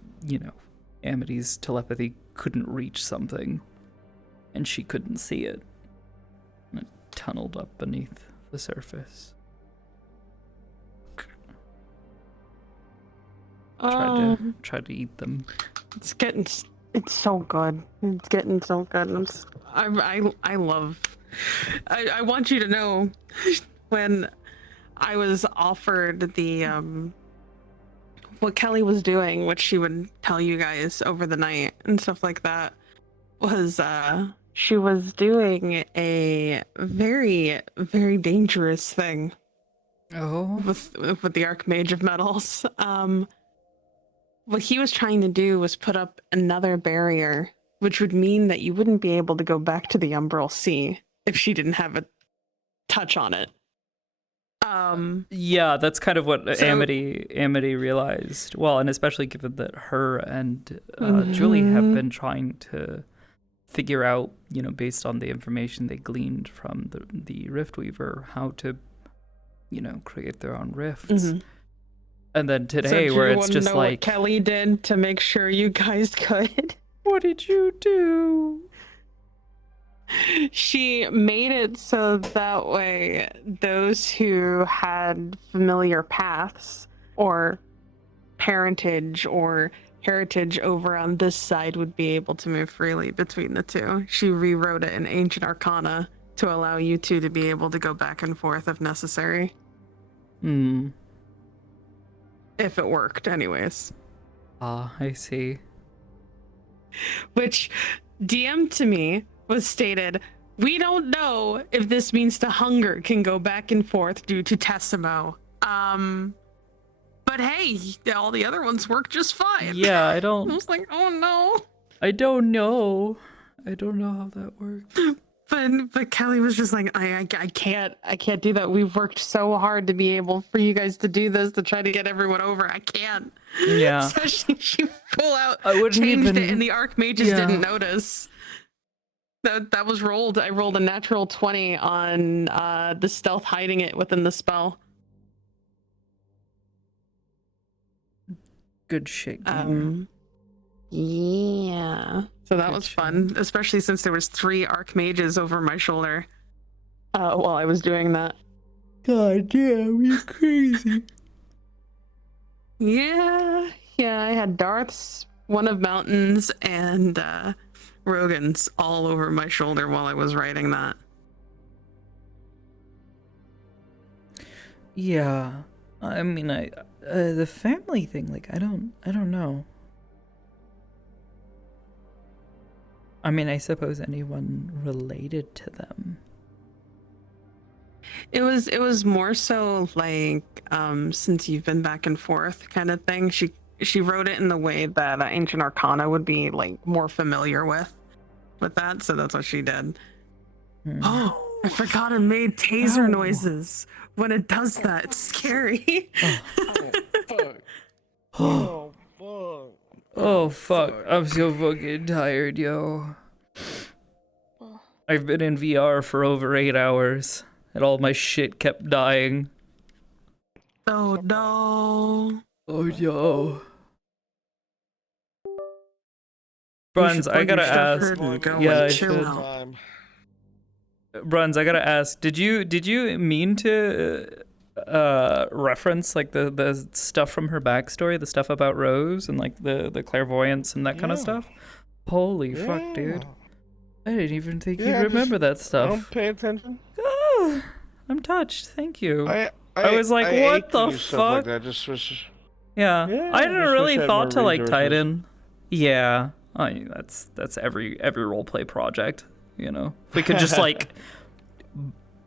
Amity's telepathy couldn't reach something, and she couldn't see it. And it tunneled up beneath the surface. Tried to eat them. It's so good. It's getting so good. I want you to know, when I was offered the what Kelly was doing, which she would tell you guys over the night and stuff like that, was she was doing a very, very dangerous thing. Oh. With the Archmage of Metals. What he was trying to do was put up another barrier, which would mean that you wouldn't be able to go back to the Umbral Sea if she didn't have a touch on it. Yeah, that's kind of what Amity realized. Well, and especially given that her and Julie have been trying to figure out, based on the information they gleaned from the Riftweaver, how to, create their own rifts. And then today, where it's just know what Kelly did to make sure you guys could. What did you do? She made it so that way those who had familiar paths or parentage or heritage over on this side would be able to move freely between the two. She rewrote it in Ancient Arcana to allow you two to be able to go back and forth if necessary. If it worked, anyways. I see. Which, DM to me, was stated, we don't know if this means the hunger can go back and forth due to Tessimo. But hey, all the other ones work just fine. Yeah, I I was like, oh no. I don't know how that works. But Kelly was just like, I can't do that. We've worked so hard to be able for you guys to do this, to try to get everyone over. I can't. Yeah. So she full out changed it, and the Archmages didn't notice. That was rolled. I rolled a natural 20 on the stealth hiding it within the spell. Good shit. Yeah. So that was fun, especially since there was 3 Archmages over my shoulder while I was doing that. God damn, you crazy. Yeah, I had Darths, one of Mountains, and Rogan's all over my shoulder while I was writing that. Yeah, I mean, the family thing, like, I don't know. I mean, I suppose anyone related to them. It was more so like since you've been back and forth kind of thing. She wrote it in the way that Ancient Arcana would be like more familiar with that, so that's what she did. Oh, I forgot it made taser noises. When it does that, it's scary. Oh, fuck. Oh, fuck. I'm so fucking tired, yo. I've been in VR for over 8 hours, and all my shit kept dying. Oh, no. Oh, yo. Bruns, I gotta ask. Yeah, I should. Bruns, I gotta ask. Did you mean to reference like the stuff from her backstory, the stuff about Rose and like the clairvoyance and that kind of stuff. Holy fuck, dude! I didn't even think you'd remember that stuff. Don't pay attention. Oh, I'm touched. Thank you. I was like, I what hate the to do stuff like fuck? that. Just wish. Yeah, I didn't just really wish I had thought to more like tie it resources. in. Yeah, I mean, that's every roleplay project, you know. If we could just like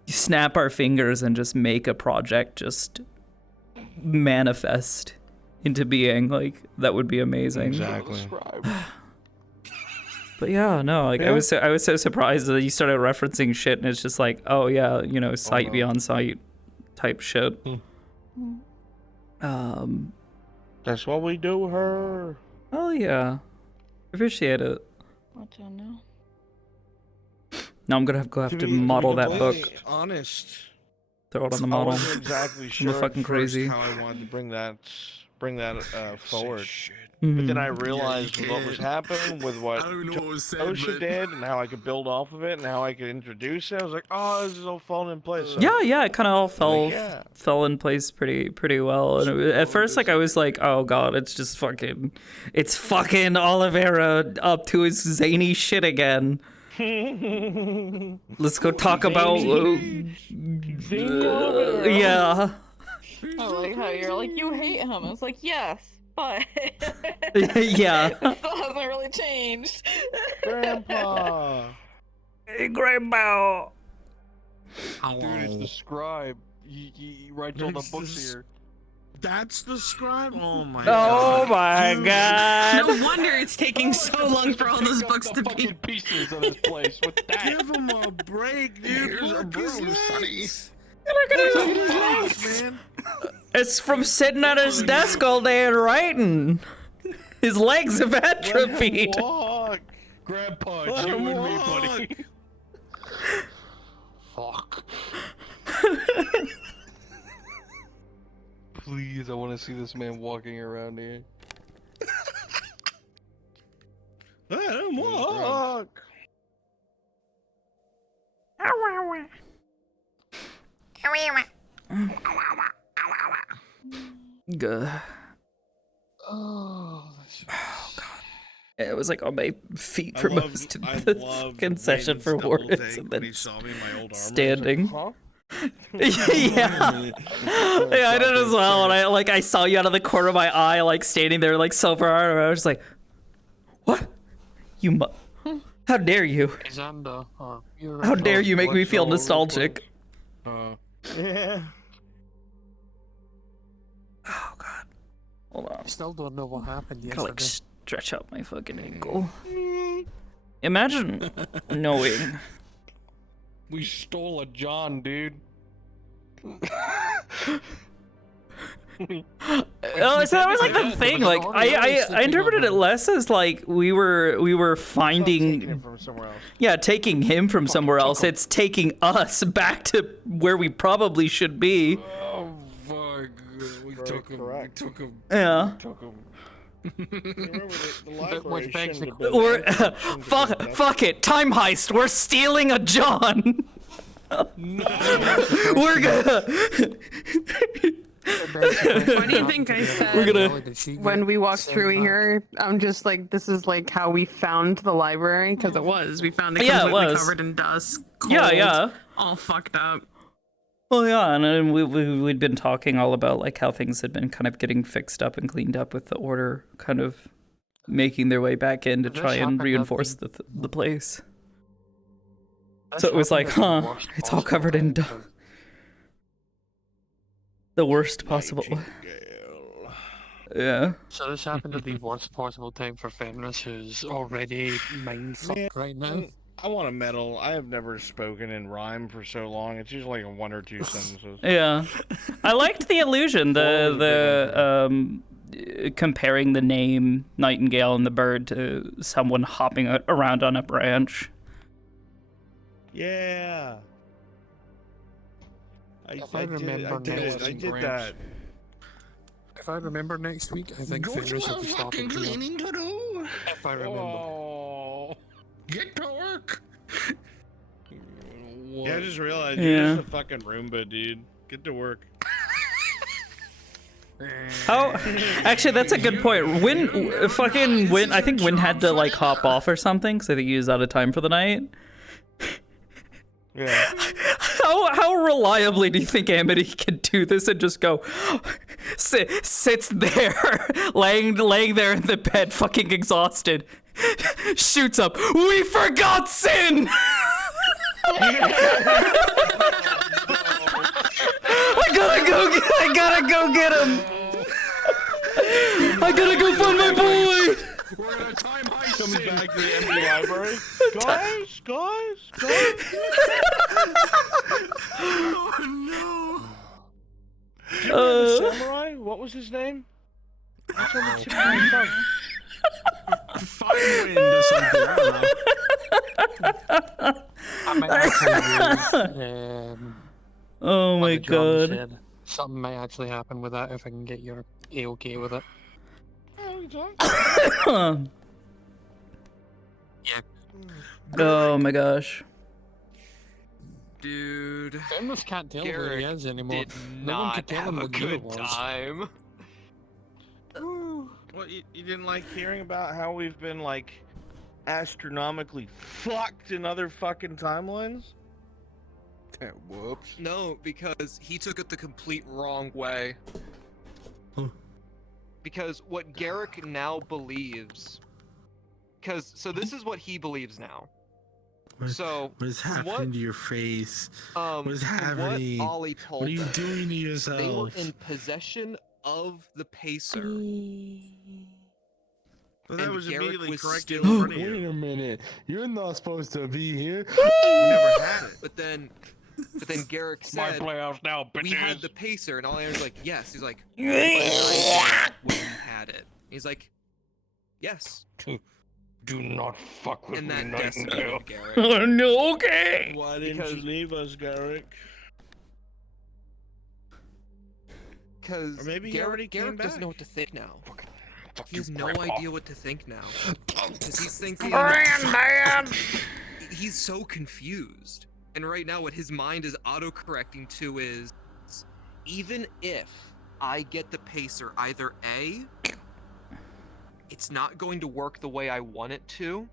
snap our fingers and just make a project just manifest into being, like that would be amazing. Exactly. But yeah, no, like I was so surprised that you started referencing shit and it's just like, oh yeah, you know, sight beyond sight type shit. That's what we do her. Oh yeah, appreciate it. I don't know. Now I'm gonna have To to be model that book. completely honest, Throw it on the I model. wasn't exactly I'm sure fucking at first crazy. how I wanted to bring that forward. Mhm. But then I realized with what was happening with what Osha did and how I could build off of it and how I could introduce it. I was like, oh, this is all falling in place. So, Yeah, it kind of all fell yeah. fell in place pretty well. And at first, like I was like, oh god, it's fucking Oliveira up to his zany shit again. Let's go talk about. Yeah. I like how you're like, you hate him. I was like, yes, but Yeah. it still hasn't really changed. Grandpa. Hey, Grandpa. Dude, it's the scribe. He writes all the books here. That's the scribe? Oh my Oh my god. No wonder it's taking so long for all those books to be. Pieces of this place with that. Give him a break, dude. Here's a Look his broom, sonny. legs. Look at his legs, man. It's from sitting at his desk all day and writing. His legs have atrophied. Walk. Grandpa, Let it's you him and me, walk. buddy. Fuck. Please, I want to see this man walking around here. Let him walk. Good. Oh, God. It was like on my feet I for loved- most of I the loved concession Zayden's for double words take and when then he saw me in my old armor. standing. Huh? Yeah, I did as well. And I saw you out of the corner of my eye, like standing there, like silver armor. I was just like, "What? How dare you? Xander, you're How dare you make me feel What's nostalgic?" Yeah. Oh God. Hold on. I still don't know what happened Gotta like yesterday. stretch out my fucking ankle. Imagine knowing. We stole a John, dude. Oh, so that was like the thing. Like I interpreted it less as like we were finding Taking it from somewhere else. Yeah, taking him from somewhere else. It's taking us back to where we probably should be. Oh fuck! We took him. We took him. Yeah. Took him. Remember the library Which begs shouldn't the have been Or there. Shouldn't have been fuck it, time heist. We're stealing a John. We're gonna. What do you think I said We're gonna. when we walked through here? I'm just like, this is like how we found the library, because it was. We found it Yeah, it completely was. covered in dust. Cold, Yeah. all fucked up. Well, yeah, and then we'd been talking all about like how things had been kind of getting fixed up and cleaned up with the order kind of making their way back in to This try and happened at reinforce the place. So it was like, huh, it's all covered in the worst possible way. Yeah. So this happened at the worst possible time for Feminist, who's already mind fucked right now. I want a medal. I have never spoken in rhyme for so long. It's usually like one or two sentences. Yeah, I liked the illusion, the comparing the name Nightingale and the bird to someone hopping around on a branch. Yeah. I If did that. If I remember next week, I think Feminist will be stopping here. to do? If I remember. Oh, get to work. What? Yeah, I just realized Yeah. you're just a fucking Roomba, dude. Get to work. How? Actually, that's a good point. Win, I think Win had to like hop off or something, so I think he was out of time for the night. Yeah. How reliably do you think Amity can do this and just go sits there, laying there in the bed, fucking exhausted, shoots up. We forgot Sin. I gotta go get him. I gotta go find my boy. We're gonna time heist. Comes back to the empty library. Guys. Oh no. Do you remember the samurai? What was his name? It's on the tip of my tongue. Fire wind or something. I don't know. Oh my god. Said. Something might actually happen with that if I can get your A-okay with it. Yeah. Oh my gosh. Dude. Famous can't tell where he is anymore. Did No one not could tell have him a what year it good was. time. What, you didn't like hearing about how we've been, like, astronomically fucked in other fucking timelines? Whoops. No, because he took it the complete wrong way. Because what Garrick now believes... So this is what he believes now. What is happening to your face? What is happening? What Ollie told What are you them, doing to yourself? They were in possession of the Pacer. Well, that and was Garrick immediately was corrected still- in front of you. Wait a minute. You're not supposed to be here. We never had it. But then Garrick My said, playoffs now, we bitches. had the Pacer, and Ollie was like, yes. He's like, but I did when you had it. He's like, yes. Do not fuck with And me, that Nightingale. decimated Garrick. Oh, no, okay. Why didn't you leave us, Garrick? Because Or maybe he already came Garrick doesn't back. know what to think now. He has no idea what to think now. Because he's thinking... He's so confused. And right now what his mind is auto-correcting to is, even if I get the Pacer either A, it's not going to work the way I want it to,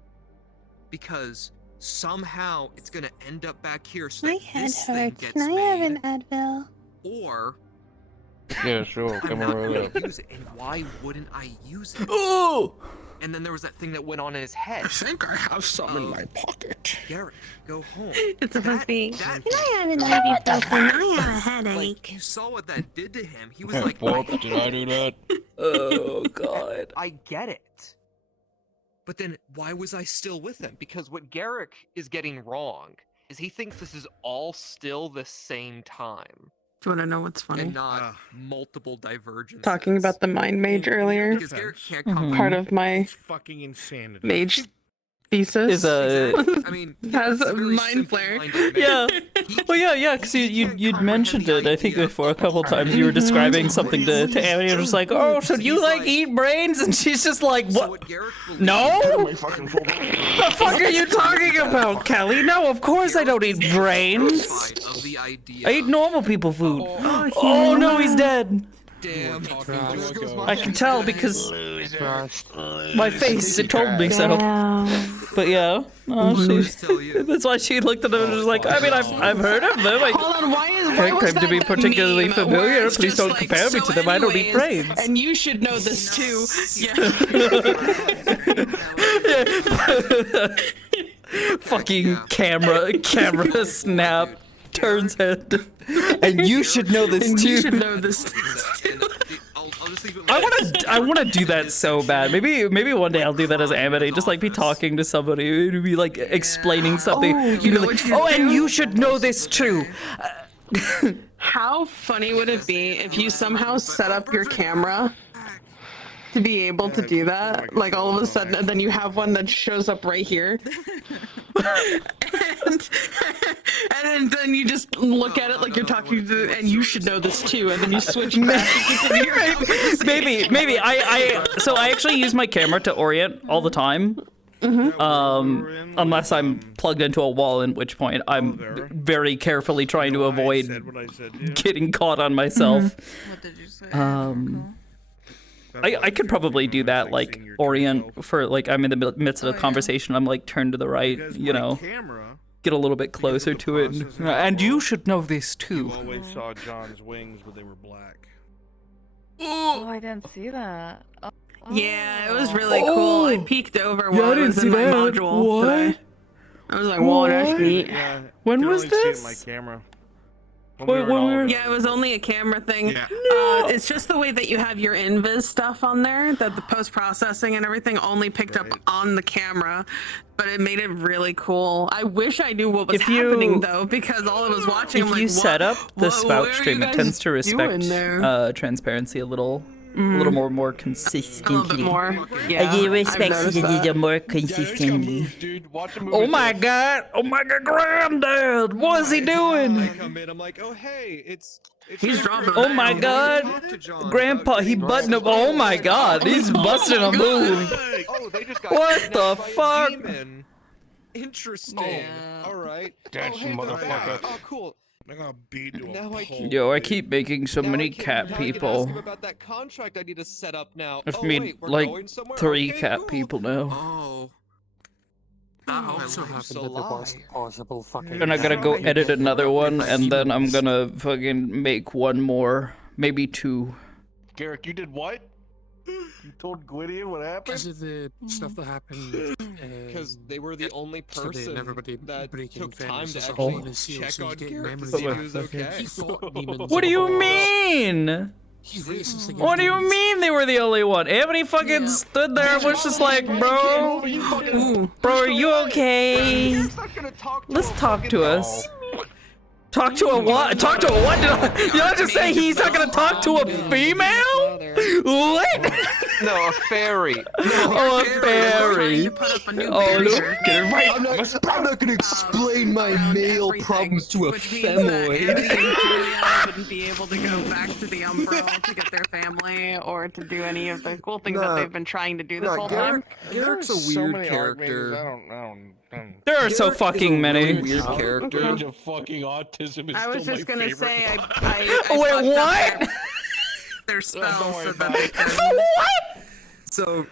because somehow it's going to end up back here so My that head this thing hurts. gets Can I made, have an Advil? or Yeah, sure. I'm Come not on, going right to use it, and why wouldn't I use it? Oh! And then there was that thing that went on in his head. I think I have some in my pocket. Garrick, go home. It's supposed to be. That, Can I have an ibuprofen? I have a headache. like, you saw what that did to him. He was like, Whoops, did I do that? Oh god. I get it. But then why was I still with him? Because what Garrick is getting wrong is he thinks this is all still the same time. Do you want to know what's funny? And not multiple divergences. Talking about the mind mage earlier. Because Garrick can't Mhm. comprehend. Part of my Fucking insanity. mage thesis Is a I mean, has it's a very mind flare. simple-minded yeah. man. Well, yeah, because you'd mentioned it, I think, before a couple times. You were describing something to Amity, and was like, oh, so do you like eat brains? And she's just like, what? No? My fucking phone. The fuck are you talking about, Kelly? No, of course I don't eat brains. Of the idea. I eat normal people food. Oh no, he's dead. Damn. I can tell because my face, it told me so. But yeah, that's why she looked at him and was like, I mean, I've heard of them. Hold on, why can't was claim to be that particularly meme familiar. where it's Please just don't like, compare me so to them. I don't eat anyways, brains. And you should know this too. Fucking camera snap, turns head, and you should know this And too. you should know this too. I wanna do that so bad. Maybe one day I'll do that as Amity. Just like be talking to somebody, to be like explaining something. Oh, You'd be like, oh, and you should know this too. How funny would it be if you somehow set up your camera to be able to do that? Like all of a sudden, and then you have one that shows up right here. and then you just look at it like you're talking to, and you should know this too, and then you switch back. maybe. So I actually use my camera to orient all the time. Unless I'm plugged into a wall, in which point I'm very carefully trying to avoid getting caught on myself. What did you say? I could probably do that, like orient for like I'm in the midst of a conversation. I'm like turn to the right, you know, get a little bit closer to it. And you should know this too. You always saw John's wings, but they were black. Oh, I didn't see that. Oh. Yeah, it was really cool. I peeked over while I was in my module. What? I was like, whoa, that's neat. Yeah, when was this? My camera. Yeah, it was only a camera thing. Yeah. It's just the way that you have your invis stuff on there, that the post-processing and everything only picked up on the camera, but it made it really cool. I wish I knew what was happening though, because all I was watching, If I'm you like, set up the what spout are you stream, it guys tends to respect doing there? transparency a little more consistently. A little bit more. Yeah, you I've respect noticed it a little that. more consistently. Oh my god! Oh my god, Granddad! What is he doing? I come in, I'm like, oh hey, it's He's dropping. Oh my god! Grandpa, he buttoned up. Oh my god, he's busting a move. Oh, they just got What the fuck? Interesting. All right. Dance, hey, they're back. motherfucker. Oh, cool. I got beat to Now I can, Yo, I keep making so many now cat I can people. ask him about that contract I need to set up now. I've Oh, made wait, we're like going somewhere? 3 Okay, cat cool. people now. Oh. That my also life's happened a at the lie. worst possible fucking. And I gotta go edit another one, and then I'm gonna fucking make one more, maybe 2. Garrick, you did what? You told Gwydion what happened? Because of the stuff that happened. Because they were the only person everybody that breaking took time to fences actually on his seal, check so he's on getting Garrett to memories see if back. he was okay. He thought demons What do you were mean? He's racist against What do you demons. mean they were the only one? Amity fucking stood there and was just like, bro, are you okay? Let's talk to us. Talk to a what? Talk to a what? Did you just say he's not gonna talk to a female? What? No, a fairy. Oh, a fairy. Oh, no. Get it right. I'm not gonna explain my male problems to a Which means that Andy and femoid. Julia wouldn't be able to go back to the Umbrella to get their family or to do any of the cool things that No. they've been trying to do this whole time. Garrick's a so weird many character. I don't. There are so Garrick is a fucking many. really weird character. Range of fucking autism is I was still just my gonna favorite. say, I Wait, fucked up what? their spells worry so about that they it. could. What? So,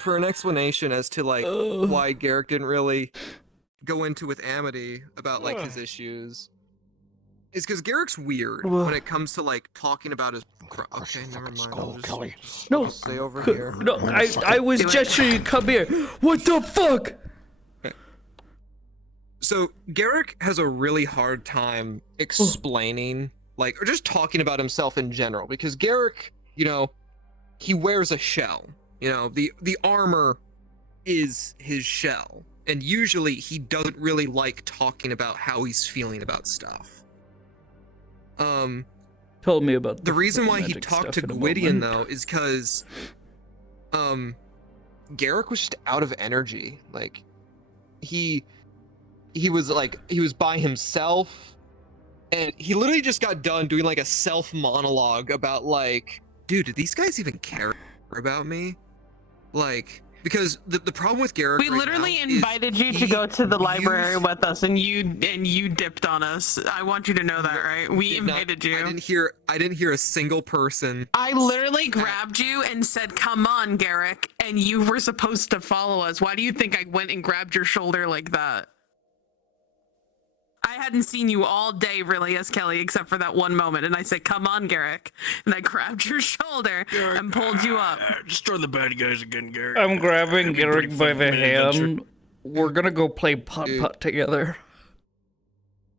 for an explanation as to like why Garrick didn't really go into with Amity about like his issues, is because Garrick's weird when it comes to like talking about his. Okay, never mind. I'll just No. stay over here. No, I was gesturing, come here. What the fuck? So Garrick has a really hard time explaining, like, or just talking about himself in general, because Garrick, you know, he wears a shell. You know, the armor is his shell, and usually he doesn't really like talking about how he's feeling about stuff. Told me about The reason why he magic talked stuff to in a Gwydion moment. though is because Garrick was just out of energy. Like he was by himself, and he literally just got done doing like a self monologue about like, dude, did these guys even care about me? Like, because the problem with Garrick We right literally now is invited you to go to the library with us, and you dipped on us. I want you to know that, right? We invited you. I didn't hear a single person. I literally grabbed you and said, "Come on, Garrick," and you were supposed to follow us. Why do you think I went and grabbed your shoulder like that? I hadn't seen you all day, really, as Kelly, except for that one moment, and I said, "Come on, Garrick," and I grabbed your shoulder and pulled you up. Destroy the bad guys again, Garrick. I'm grabbing That'd be Garrick pretty by fun the mini adventure. hand. We're gonna go play putt-putt together.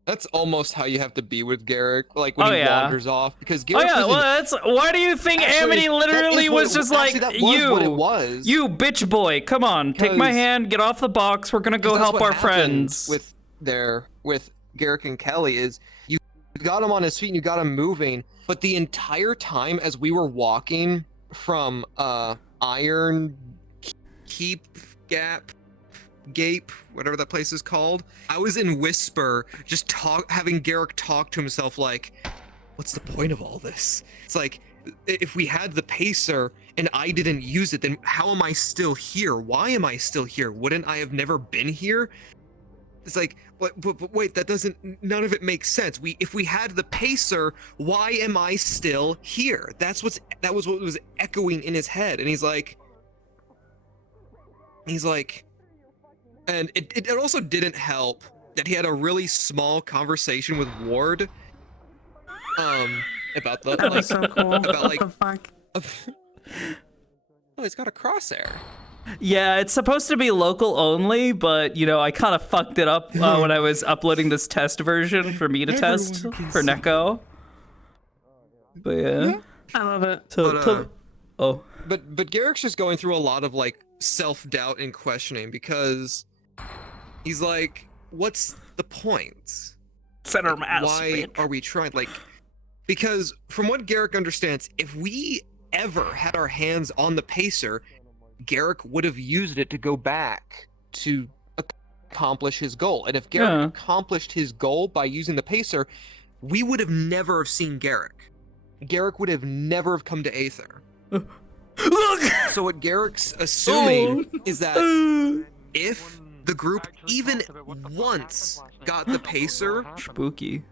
That's almost how you have to be with Garrick, like when Oh, he yeah. wanders off, because Oh Garrick yeah, doesn't- well that's why do you think Actually, Amity that literally is what was it- just actually, like that was you, what it was. you bitch boy, come on, take my Because- hand, get off the box, we're gonna go Because that's help what our happened friends. with Garrick and Kelly is you got him on his feet and you got him moving, but the entire time as we were walking from Iron Gape, whatever that place is called, I was in whisper, just having Garrick talk to himself like, what's the point of all this? It's like, if we had the pacer, and I didn't use it, then how am I still here? Why am I still here? Wouldn't I have never been here? It's like, but wait, that doesn't, none of it makes sense. If we had the pacer, why am I still here? That was what was echoing in his head. And he's like, and it also didn't help that he had a really small conversation with Ward, about the, That was so cool. about like, What the fuck? Oh, he's got a crosshair. Yeah, it's supposed to be local only, but you know, I kind of fucked it up when I was uploading this test version for me to test for Neko. But yeah, I love it. But Garrick's just going through a lot of like self-doubt and questioning because he's like, what's the point? Center mass. Why are we trying? Like, because from what Garrick understands, if we ever had our hands on the pacer, Garrick would have used it to go back to accomplish his goal. And if Garrick accomplished his goal by using the pacer, we would have never have seen Garrick. Garrick would have never have come to Aether. So what Garrick's assuming is that if the group even once got the pacer, spooky,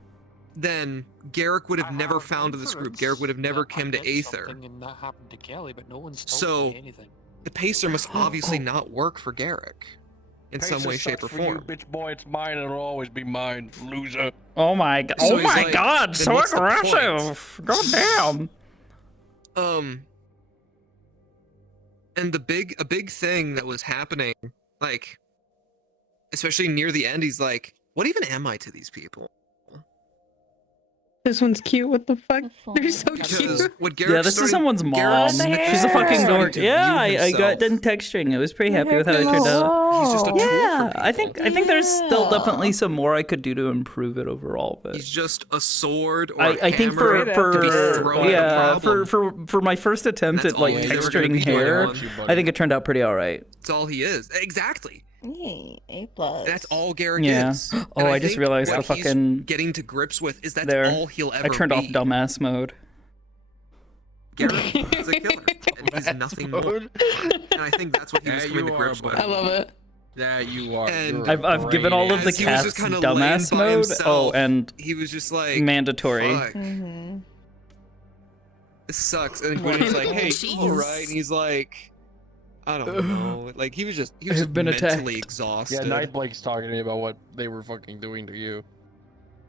then Garrick would have never found this group. Garrick would have never come to Aether. And that happened to Kelly, but no one's told So me anything. the pacer must obviously not work for Garrick in some way, shape, or form. You, bitch boy, it's mine and it'll always be mine, loser. Oh my god! So Oh he's my like, god! then So what's the aggressive! God damn! And a big thing that was happening, like, especially near the end, he's like, what even am I to these people? This one's cute. What the fuck? They're so cute. Yeah, this is someone's mom. She's a fucking dork. Yeah, I got done texting. I was pretty happy with how it turned out. He's just a tool Yeah, for I think there's still definitely some more I could do to improve it overall. But he's just a sword or I think to be thrown at a problem. for my first attempt That's at like all he's ever gonna texturing be hair, on. I think it turned out pretty alright. That's all he is. Exactly. A+. That's all Garrick Yeah. is. Oh, And I just think realized what the he's fucking getting to grips with is that's there. all he'll ever I turned off be. dumbass mode. Garrick is a killer, and he's nothing more. And I think that's what he was coming to grips with. I love it. Yeah, you are. And I've given all of the as he was just cats kinda dumbass laying by mode. himself, And he was just like mandatory. Fuck. This sucks. And Gwyneth's like, hey, all right. And he's like, I don't know. Like he was just been mentally attacked. exhausted. Yeah, Nightblake's talking to me about what they were fucking doing to you.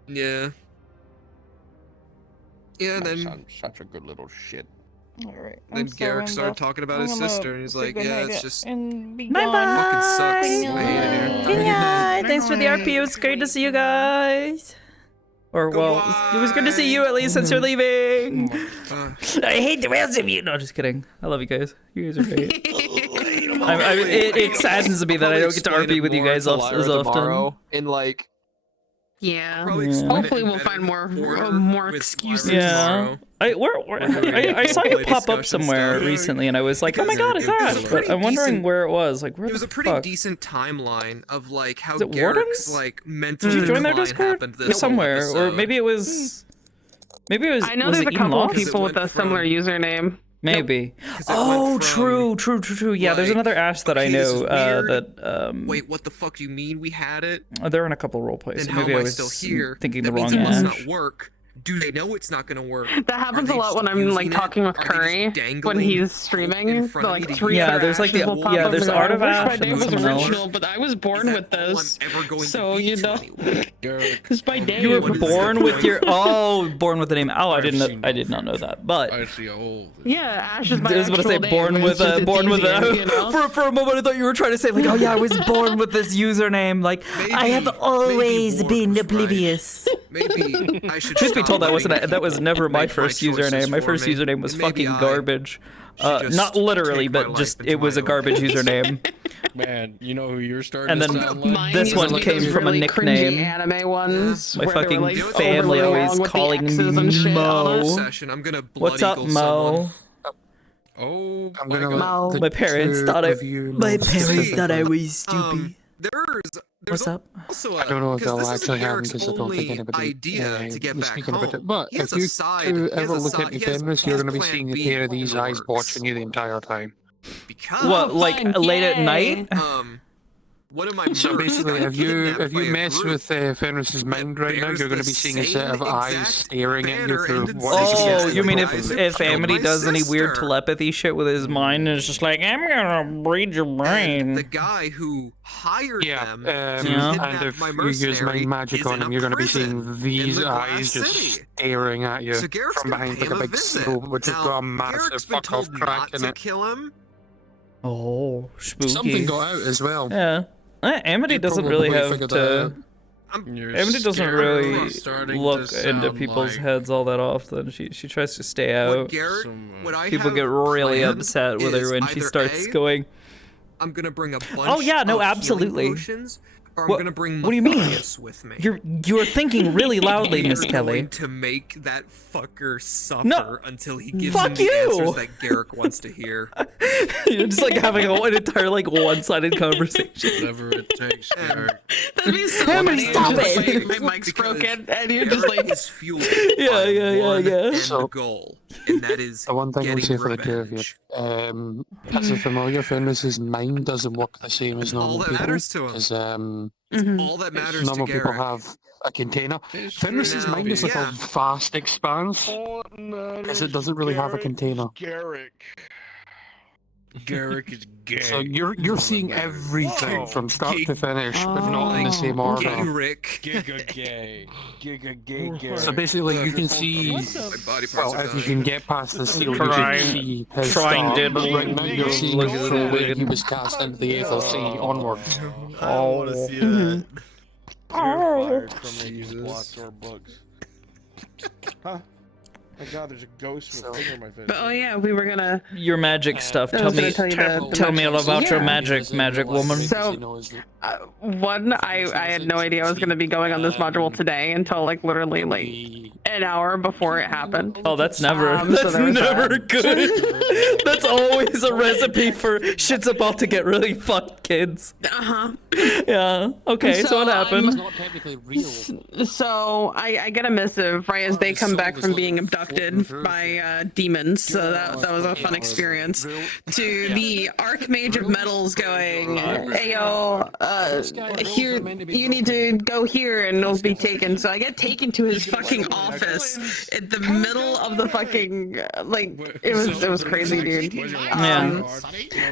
Yeah. Yeah, and My then son's such a good little shit. Alright. then Garrick started talking about his sister, and he's like, yeah, it's just and be Bye gone. bye. fucking sucks. I hate it here. Good night. Thanks for the RP. It was great to see you guys. Or well, it was good to see you at least since you're leaving. I hate the rest of you. No, just kidding. I love you guys. You guys are great. It saddens me that I don't get to RP with you guys as often. In like, Yeah. Yeah. Hopefully we'll find more excuses. Yeah. I saw you pop up somewhere recently, and I was like, oh my god, it's Ash. But I'm wondering where it was. Like, where it was the a pretty fuck? decent timeline of like how Is it Garrick's Warden's? like mental Did you join their decline Discord? happened this Somewhere, whole or episode. maybe it was. Maybe it was. I know was there's it a couple of Lost? people with a similar username. Maybe. Oh, true. Yeah, there's another Ash that I okay, this know. is weird. That Wait, what the fuck do you mean we had it? they're in a couple role plays. Then So how maybe am I I was still here? thinking That the means wrong it must Ash. not work. Do they know it's not gonna work? That happens a lot when I'm like talking with Curry when he's streaming. Like three Yeah, other there's like Ashes the will pop yeah, up there's and go, Art of I wish Ash my and name then was someone else. original, but I was born with this. So you know, it's my name. You were born with your born with the name. Oh, I did not know that. But I see. Oh. Yeah, Ash is my I was actual gonna say name. born with it's born with easier, you know? for a moment I thought you were trying to say like, oh yeah, I was born with this username. Like I have always been oblivious. Maybe I should. Truth be stop told, that letting was never my make first choices username. My for first me. username was And maybe fucking I garbage. should Not just literally, take my but life just into it was my a garbage username. Man, you know who you're starting And to then sound like? Mine this used one to be came those from a really cringy nickname. anime ones. My where they were, fucking like, family overly always long with the calling X's me and shit on it. Mo. Session. I'm gonna blood What's up, eagle Mo? Oh, I'm gonna My parents thought I was stupid. there's What's up? Also, I don't know if because that'll this isn't actually happen Garrick's because I don't think only anybody idea to get was back speaking about home. it. But He if has a you side. two He has ever a look side. into He has Fenris, you're his going to be plan seeing a B pair of in these the eyes works. watching you the entire time. Because What, like late at night? One of my So mercs basically, got if you kidnapped by a mess group with Fenris's mind right now, bears you're going to the be seeing a set same of eyes exact staring at you banner through and what you Oh, can you mean guys who if killed Amity my does any weird sister. telepathy shit with his mind and it's just like, I'm gonna read your brain. The guy who hired them to and kidnap if my you use mercenary mind magic is on in him, a you're going to be prison seeing in these the eyes Glass just City. staring at you So Garrick's from gonna behind pay like a him a big visit. seal, which has Now, got a massive Garrick's been fuck off told crack not in to it. kill him. Oh, spooky. Something got out as well. Yeah. Amity doesn't really have to. Amity doesn't really look into people's heads all that often. She tries to stay out. People get really upset with her when she starts going. I'm gonna bring a bunch Oh yeah, no, of absolutely. healing potions, or I'm gonna bring What do you mean? Matthias with me. You're thinking really loudly, Miss You're Kelly. going to make that fucker suffer No. until he gives Fuck him the you. answers that Garrick wants to hear. You're just like having an entire like one-sided conversation. Whatever it takes, Garrick. That'd be so Amity, funny. stop Just it! like, my mic's broken, and you're just like, Is fueled Yeah, by yeah, one yeah. end goal, and that is The one thing I would getting say for the two of you, as a familiar, Fenris's mind doesn't work the same as normal all that people. matters to him. Because All that matters normal to people Garrick. have a container. Fenris's Now, mind is like yeah. a vast expanse, because it doesn't really have a container. Garrick is gay. So you're seeing everything from start to finish, but not in the same order. Garrick. Giga gay. Giga gay Garrick. So basically, you can see, well, if you can get past the seal, you can see his Trying start, to but right now you're seeing look from where he good. was cast into the Aether Sea onwards. I want to see that. Oh. You're fired from the use or books. Huh? My God, there's a ghost with a finger in my face. but oh yeah, we were gonna. Your magic stuff. I Tell was me, gonna tell you the tell me all magic about stuff. your Yeah. magic woman. So, one, I had no idea I was gonna be going on this module today until like literally like an hour before it happened. Oh, that's never. So That's there was never that. good. That's always a recipe for shit's about to get really fucked, kids. Uh-huh. Yeah. Okay. So what happened? Not technically real. So I get a missive right as they come back from being abducted by demons. So that was a fun experience. To the Archmage of Metals going, "Ayo, here you need to go here and it'll be taken." So I get taken to his fucking office in the middle of the fucking like it was crazy, dude. Yeah.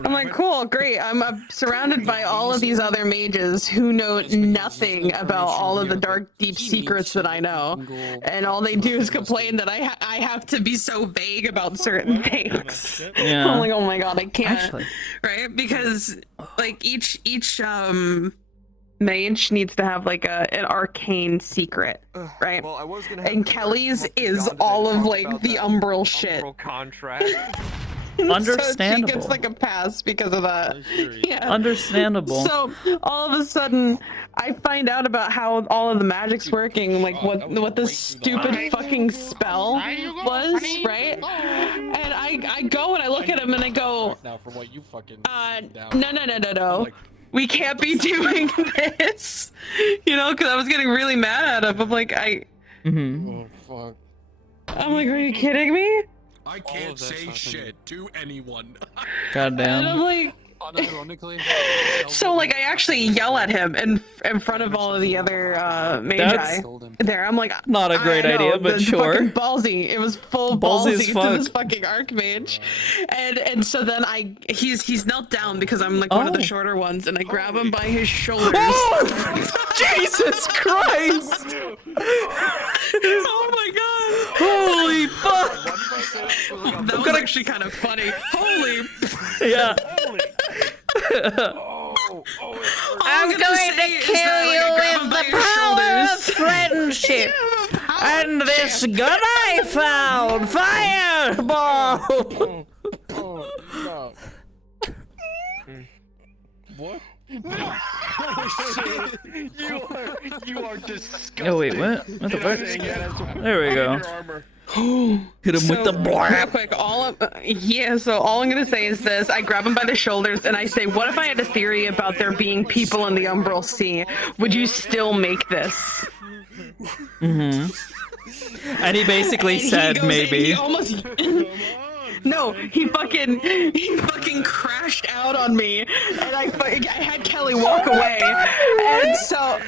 I'm like, cool, great. I'm surrounded by all of these other mages who know nothing about all of the dark, deep secrets that I know, and all they do is complain that I have to be so vague about certain things. Yeah. I'm like, oh my god, I can't. Actually. Right? Because like each mage needs to have like an arcane secret, right? Well, I was gonna And Kelly's is all of like the umbral shit. contract. So Understandable. she gets like a pass because of that. Yeah. Understandable. So all of a sudden, I find out about how all of the magic's working, like what this stupid fucking spell was, right? And I go and I look at him and I go, no. We can't be doing this, you know, because I was getting really mad at him. I'm like, Mm-hmm. Oh, fuck. I'm like, are you kidding me? I can't say shit to anyone. And I'm Goddamn. like, Unironically, so like I actually yell at him in front of all of the other magi That's there. I'm like, not a great I know, idea, but the sure. fucking ballsy. It was full Ballsy as ballsy to fuck. this fucking archmage, and so then he's knelt down because I'm like one of the shorter ones, and I grab him by his shoulders. Oh, Jesus Christ! Oh my god! Holy fuck! That was actually kind of funny. Holy! Yeah. I'm going to kill you with the power of friendship and this gun I found. Fireball. Oh, no. What? You are disgusting. Oh wait, what? What the fuck? There we go. Hit him with the Real blap. quick, all I'm gonna say is this. I grab him by the shoulders and I say, what if I had a theory about there being people in the Umbral Sea? Would you still make this? And he basically And he said goes- maybe. He almost... No, he fucking crashed out on me, and I had Kelly walk away, and so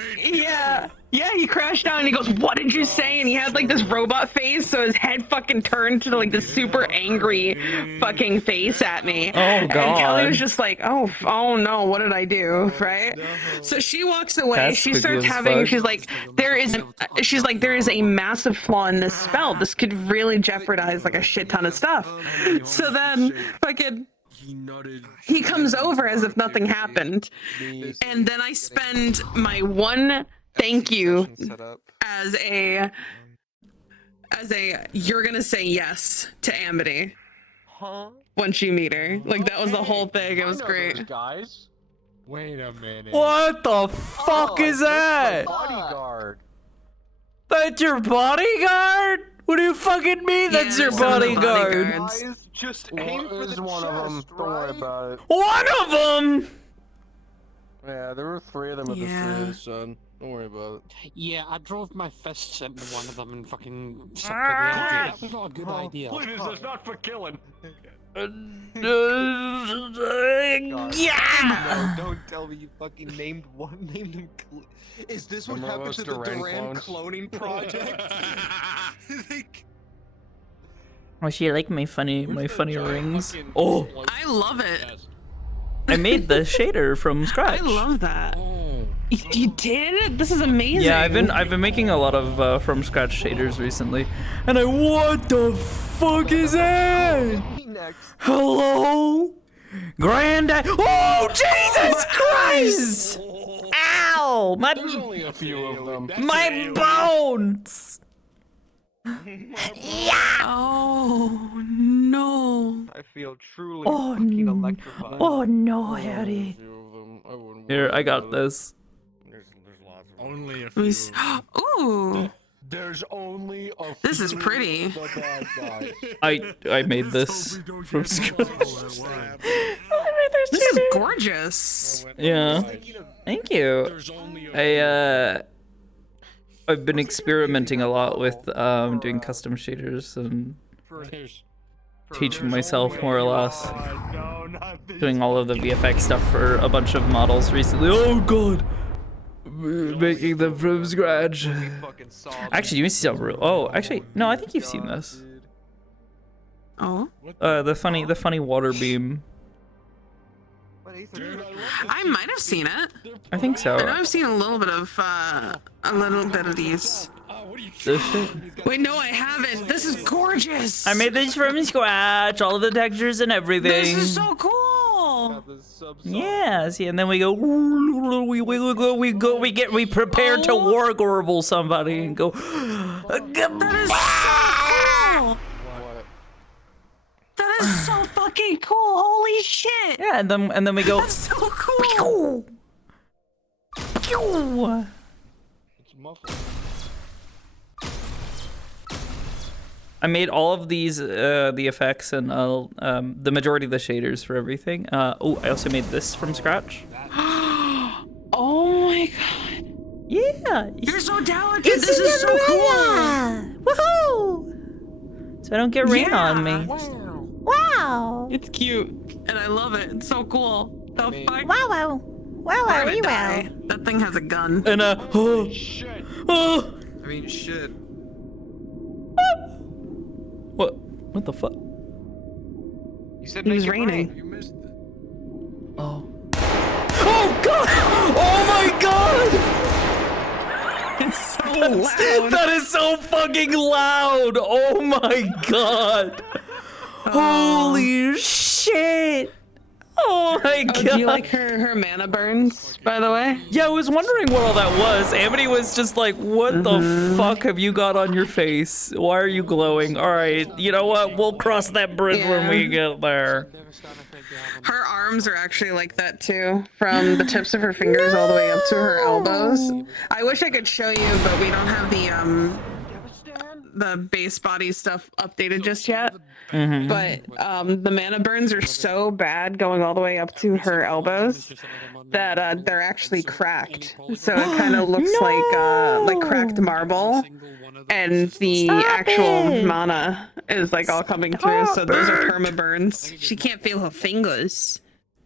yeah, he crashed out and he goes, "What did you say?" And he had like this robot face, so his head fucking turned to like this super angry fucking face at me. Oh god. And Kelly was just like, "Oh no, what did I do?" Right? So she walks away. That's She spooky starts as having. fuck. She's like, there is a massive flaw in this spell. This could really jeopardize like a shit ton of stuff. So then, fucking. He comes over as if nothing happened, and then I spend my one thank you as a you're gonna say yes to Amity once you meet her. Like that was the whole thing. It was great. Guys, wait a minute. What the fuck is that? Bodyguard. That's your bodyguard? What do you fucking mean that's your bodyguard? Guys, just aim for the one of them. Don't worry about it. One of them? Yeah, there were 3 of them at the Yeah. son. Don't worry about it. Yeah, I drove my fists into one of them and fucking sucked the energy. That was not a good idea. Please, that's not for killing. Yeah! No, don't tell me you fucking named him. Is this what Remember happened to those the Duran Duran clones? cloning project? Oh, she like my funny rings. Oh, I love it. I made the shader from scratch. I love that. You did? This is amazing. Yeah, I've been making a lot of from scratch shaders recently, and what the fuck is that? Hello, Granddad. Oh Jesus Christ! Ow! There's only a few of them. My bones. Oh no. I feel truly Oh, fucking electrified. Oh no, Harry. Here, I got this. There's lots of only a Let me few. see. Ooh. There's only a This is few pretty. of the bad guys. I made this from scratch. This is gorgeous. Yeah. Thank you. I've been experimenting a lot with doing custom shaders and teaching myself more or less. Doing all of the VFX stuff for a bunch of models recently. Oh god! Making them from scratch. Actually, you see some real. Oh, actually, no. I think you've seen this. Oh. The funny water beam. I might have seen it. I think so. I know I've seen a little bit of these. This shit. Wait, no, I haven't. This is gorgeous. I made this from scratch, all of the textures and everything. This is so cool. Yeah, see, and then we go, we prepare to war gorble somebody and go. That is so cool. That is so fucking cool. Holy shit. Yeah, and then we go. That's so cool. It's muffled. I made all of these the effects and the majority of the shaders for everything. Oh, I also made this from scratch. Oh my god. Yeah. You're so talented. This is so cool. Woohoo! So I don't get rain on me. Wow. It's cute. And I love it. It's so cool. The fuck? Wow. I'm gonna die. That thing has a gun. And oh. Shit. Oh. I mean, shit. What the fuck? You said It was make it raining. rain. You missed it. Oh. Oh god! Oh my god! It's so loud. That is so fucking loud! Oh my god! Holy shit! Oh my god! Do you like her mana burns, by the way? Yeah, I was wondering what all that was. Amity was just like, what the fuck have you got on your face? Why are you glowing? Alright, you know what? We'll cross that bridge when we get there. Her arms are actually like that too, from the tips of her fingers all the way up to her elbows. I wish I could show you, but we don't have the base body stuff updated just yet. Mhm. But the mana burns are so bad going all the way up to her elbows that they're actually cracked. So it kind of looks like cracked marble, and the actual mana is like all coming through. So those are perma burns. She can't feel her fingers.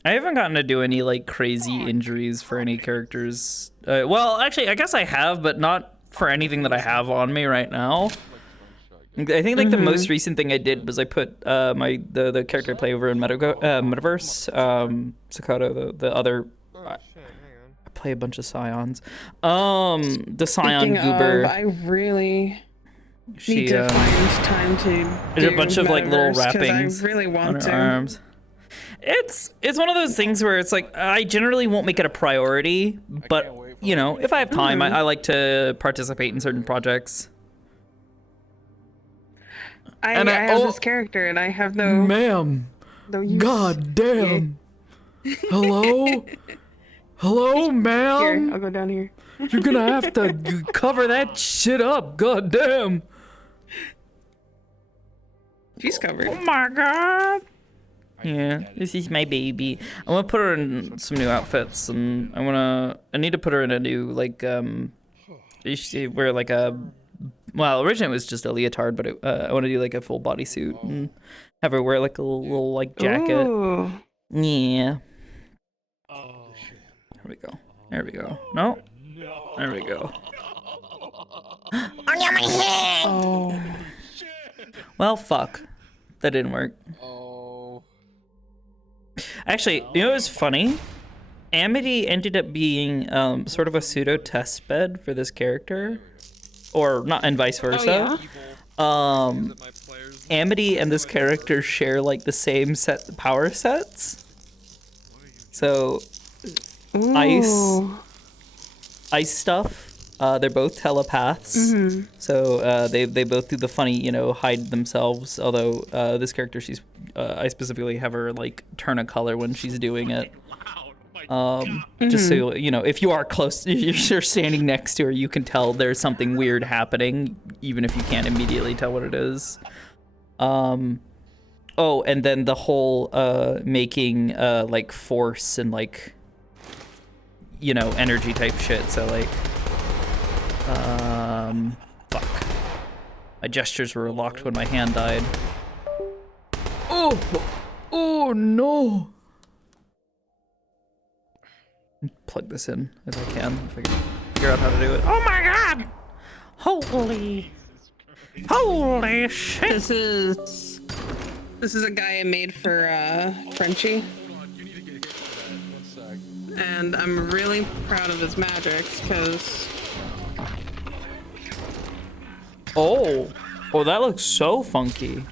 I haven't gotten to do any like crazy injuries for any characters. Well, actually, I guess I have, but not for anything that I have on me right now. I think like the most recent thing I did was I put the character I play over in Metaverse, Sakata, the other. I play a bunch of Scions. The Scion Goober. I really need to find time to. There's a bunch of like little wrappings I really want on her to. arms. It's one of those things where it's like I generally won't make it a priority, but you know, if I have time, I like to participate in certain projects. I have this character, and I have no. Ma'am. No use. God damn. Hello? Hello, ma'am? Here, I'll go down here. You're gonna have to cover that shit up. God damn. She's covered. Oh my god. Yeah, this is my baby. I want to put her in some new outfits, and I need to put her in a new, like, wear like a, well, originally it was just a leotard, but I want to do like a full bodysuit and have her wear like a little like jacket. Ooh. Yeah. There we go. There we go. No. There we go. On my head. Oh. Well, fuck. That didn't work. Actually, you know what was funny? Amity ended up being sort of a pseudo test bed for this character, or not, and vice versa. Amity and this character share like the same power sets. So, ice stuff. They're both telepaths. So they both do the funny, you know, hide themselves. Although this character, I specifically have her like turn a color when she's doing it. Just so you know, if you are close, if you're standing next to her, you can tell there's something weird happening, even if you can't immediately tell what it is. Oh, and then the whole making like force and like, you know, energy type shit. So like, fuck. My gestures were locked when my hand died. Oh no. Plug this in as I can, if I can figure out how to do it. Oh my god! Holy shit! This is a guy I made for Frenchie. And I'm really proud of his magics, because... Oh, that looks so funky.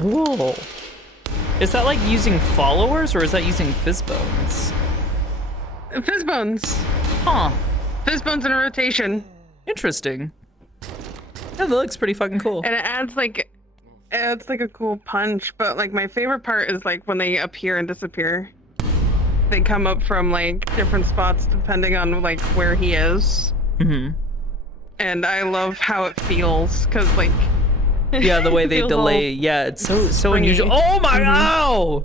Whoa. Is that like using followers, or is that using fizzbones? Fizzbones. Huh. Fizzbones in a rotation. Interesting. Yeah, that looks pretty fucking cool. And it adds like a cool punch, but like my favorite part is like when they appear and disappear. They come up from like different spots depending on like where he is. And I love how it feels, cause like yeah, the way they delay. Yeah, it's so unusual. Oh my god!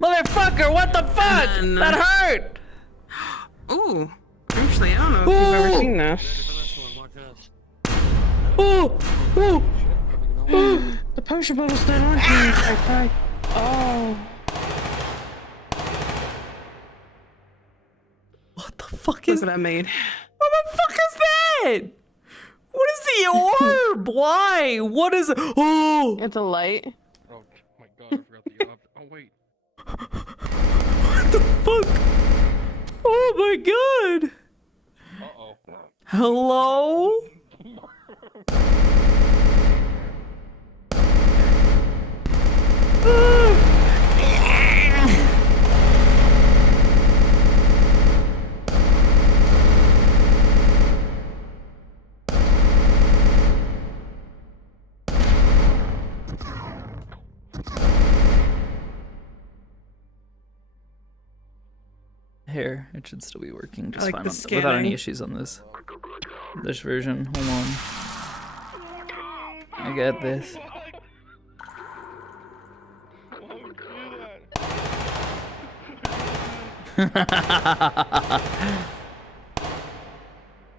Motherfucker, what the fuck? That hurt! Ooh, actually, I don't know if you've ever seen this. The potion bottle's not on here. Oh. What the fuck is that made? What the fuck is that? What is the orb? Why? What is it? Oh! It's a light. Oh my god, I forgot the orb. Oh wait. What the fuck? Oh my god! Uh-oh. Hello? Here, it should still be working just like fine the without any scanning. issues on this version. Hold on. I get this.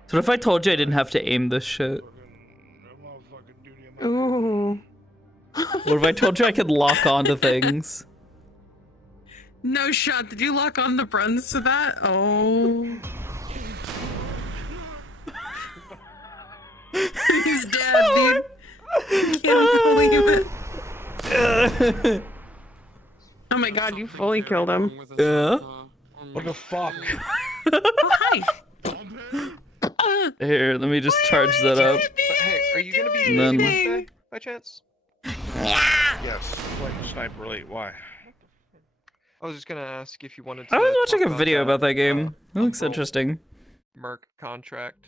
So what if I told you I didn't have to aim this shit? Ooh. What if I told you I could lock onto things? No shot. Did you lock on the bruns to that? Oh. He's dead, dude. I can't believe it. Oh my god, you fully killed him. Yeah. What the fuck? Oh, hi. Here, let me just charge that up. Hey, are you gonna be And then- Wednesday by chance? Yes. Like Sniper Elite. Why? I was just gonna ask if you wanted to. I was watching talk a video about that game. It looks interesting. Merc contract.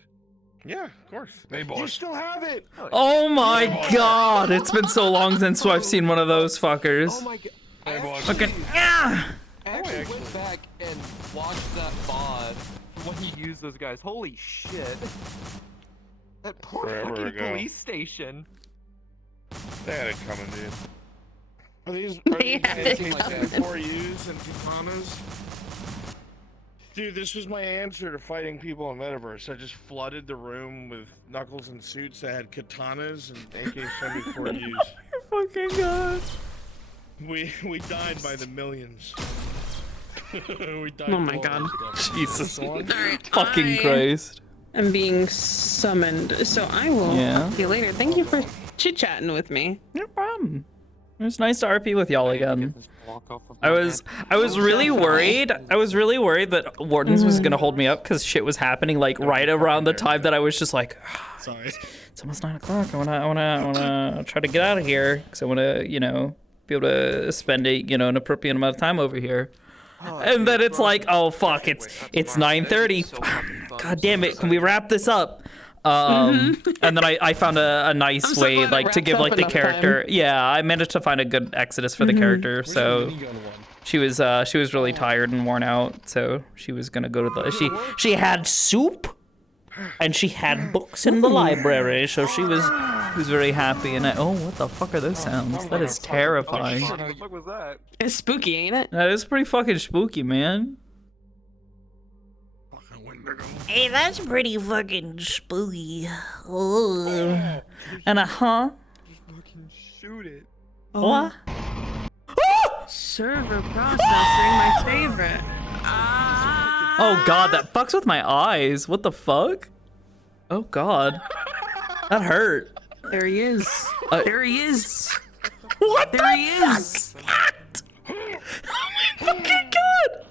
Yeah, of course. Hey, You boss. still have it. Oh my god, it's been so long since I've seen one of those fuckers. Oh my god. Hey, boss. Fucking I actually went back and watched that VOD when he used those guys. Holy shit. That poor Forever fucking ago. police station. They had it coming, dude. Are these They had it AK-74 coming. U's and katanas? Dude, this was my answer to fighting people in Metaverse. I just flooded the room with knuckles and suits that had katanas and AK-74 U's. fucking god. We died by the millions. We died Oh my for all god. that stuff. Jesus. Alright, Fucking Christ. I'm being summoned, so I will Yeah. talk to you later. Thank you for chit-chatting with me. No problem. It was nice to RP with y'all again. I was really worried. I was really worried that Wardens was gonna hold me up because shit was happening like right around the time that I was just like, Sorry. it's almost 9 o'clock. I wanna try to get out of here because I wanna, you know, be able to spend an appropriate amount of time over here. And then it's like, oh fuck, it's 9:30. God damn it, can we wrap this up? And then I found a nice I'm so way glad it like to wrapped give up like the enough character. time. Yeah, I managed to find a good exodus for the character. So she was really tired and worn out. So she was gonna go to the she had soup. And she had books in the library, so she was very happy. And oh, what the fuck are those sounds? That is terrifying. What the fuck was that? It's spooky, ain't it? That is pretty fucking spooky, man. Hey, that's pretty fucking spooky. Ugh. And Just fucking shoot it. What? Server processing, my favorite. Oh god, that fucks with my eyes. What the fuck? Oh god. That hurt. There he is. There he is. What there he is. Oh my fucking god.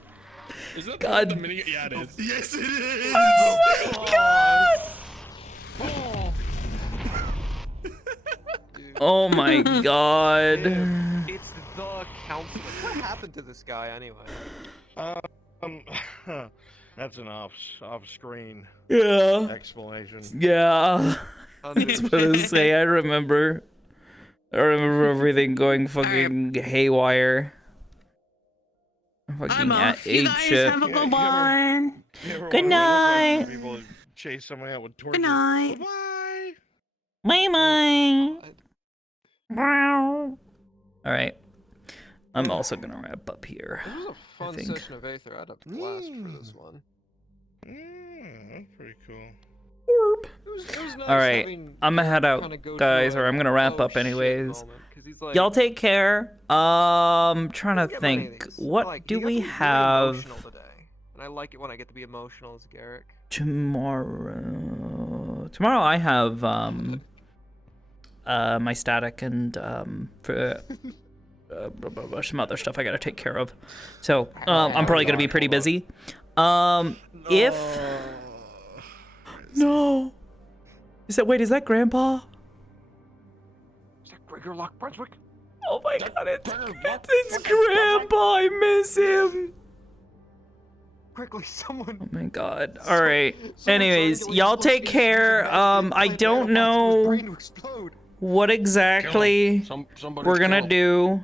Is that God. the mini? Yeah, it is. Yes, it is. Oh my god. Oh my god. It's the counselor. What happened to this guy anyway? That's an off-screen Yeah. explanation. Yeah. I was supposed to say, I remember everything going fucking haywire. Fucking I'm off. You ape guys shit. have a good one. Good night. People chase somebody out with torches. Good night. Bye bye. All right. I'm also gonna wrap up here. This was a I fun think. session of Aether. I had a blast for this one. That's pretty cool. It was nice All right, having I'm gonna head out, kinda go to guys, a, or I'm gonna wrap oh, up shit anyways. moment, 'cause he's like, Y'all take care. Trying to get many of think. these. What Like, do you got we to be really have emotional today. And I like it when I get to be emotional as Garrick. tomorrow? Tomorrow I have my static and for some other stuff I gotta take care of. So I'm probably gonna be pretty busy. If no, is that Grandpa? Is that Gregor Lock Brunswick? Oh my god, it's Grandpa. I miss him. Quickly, someone. Oh my god. All right. Anyways, y'all take care. I don't know what exactly we're gonna do,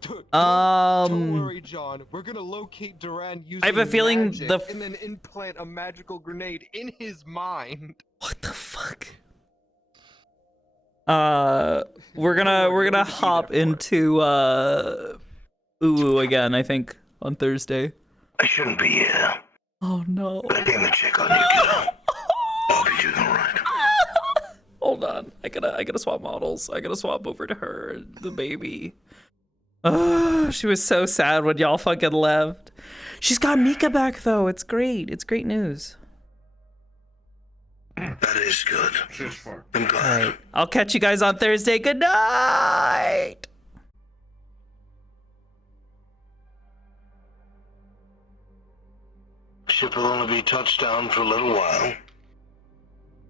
Don't worry, John. We're gonna locate Duran using I have a feeling magic and then implant a magical grenade in his mind. What the fuck? We're gonna hop into Uwu again, I think, on Thursday. I shouldn't be here. Oh no. But I came to check on you, kiddo. Hope you're doing alright. Hold on. I gotta swap models. I gotta swap over to her, the baby. She was so sad when y'all fucking left. She's got Mika back though. It's great. It's great news. That is good. I'm glad. Alright. I'll catch you guys on Thursday. Good night. Ship will only be touched down for a little while.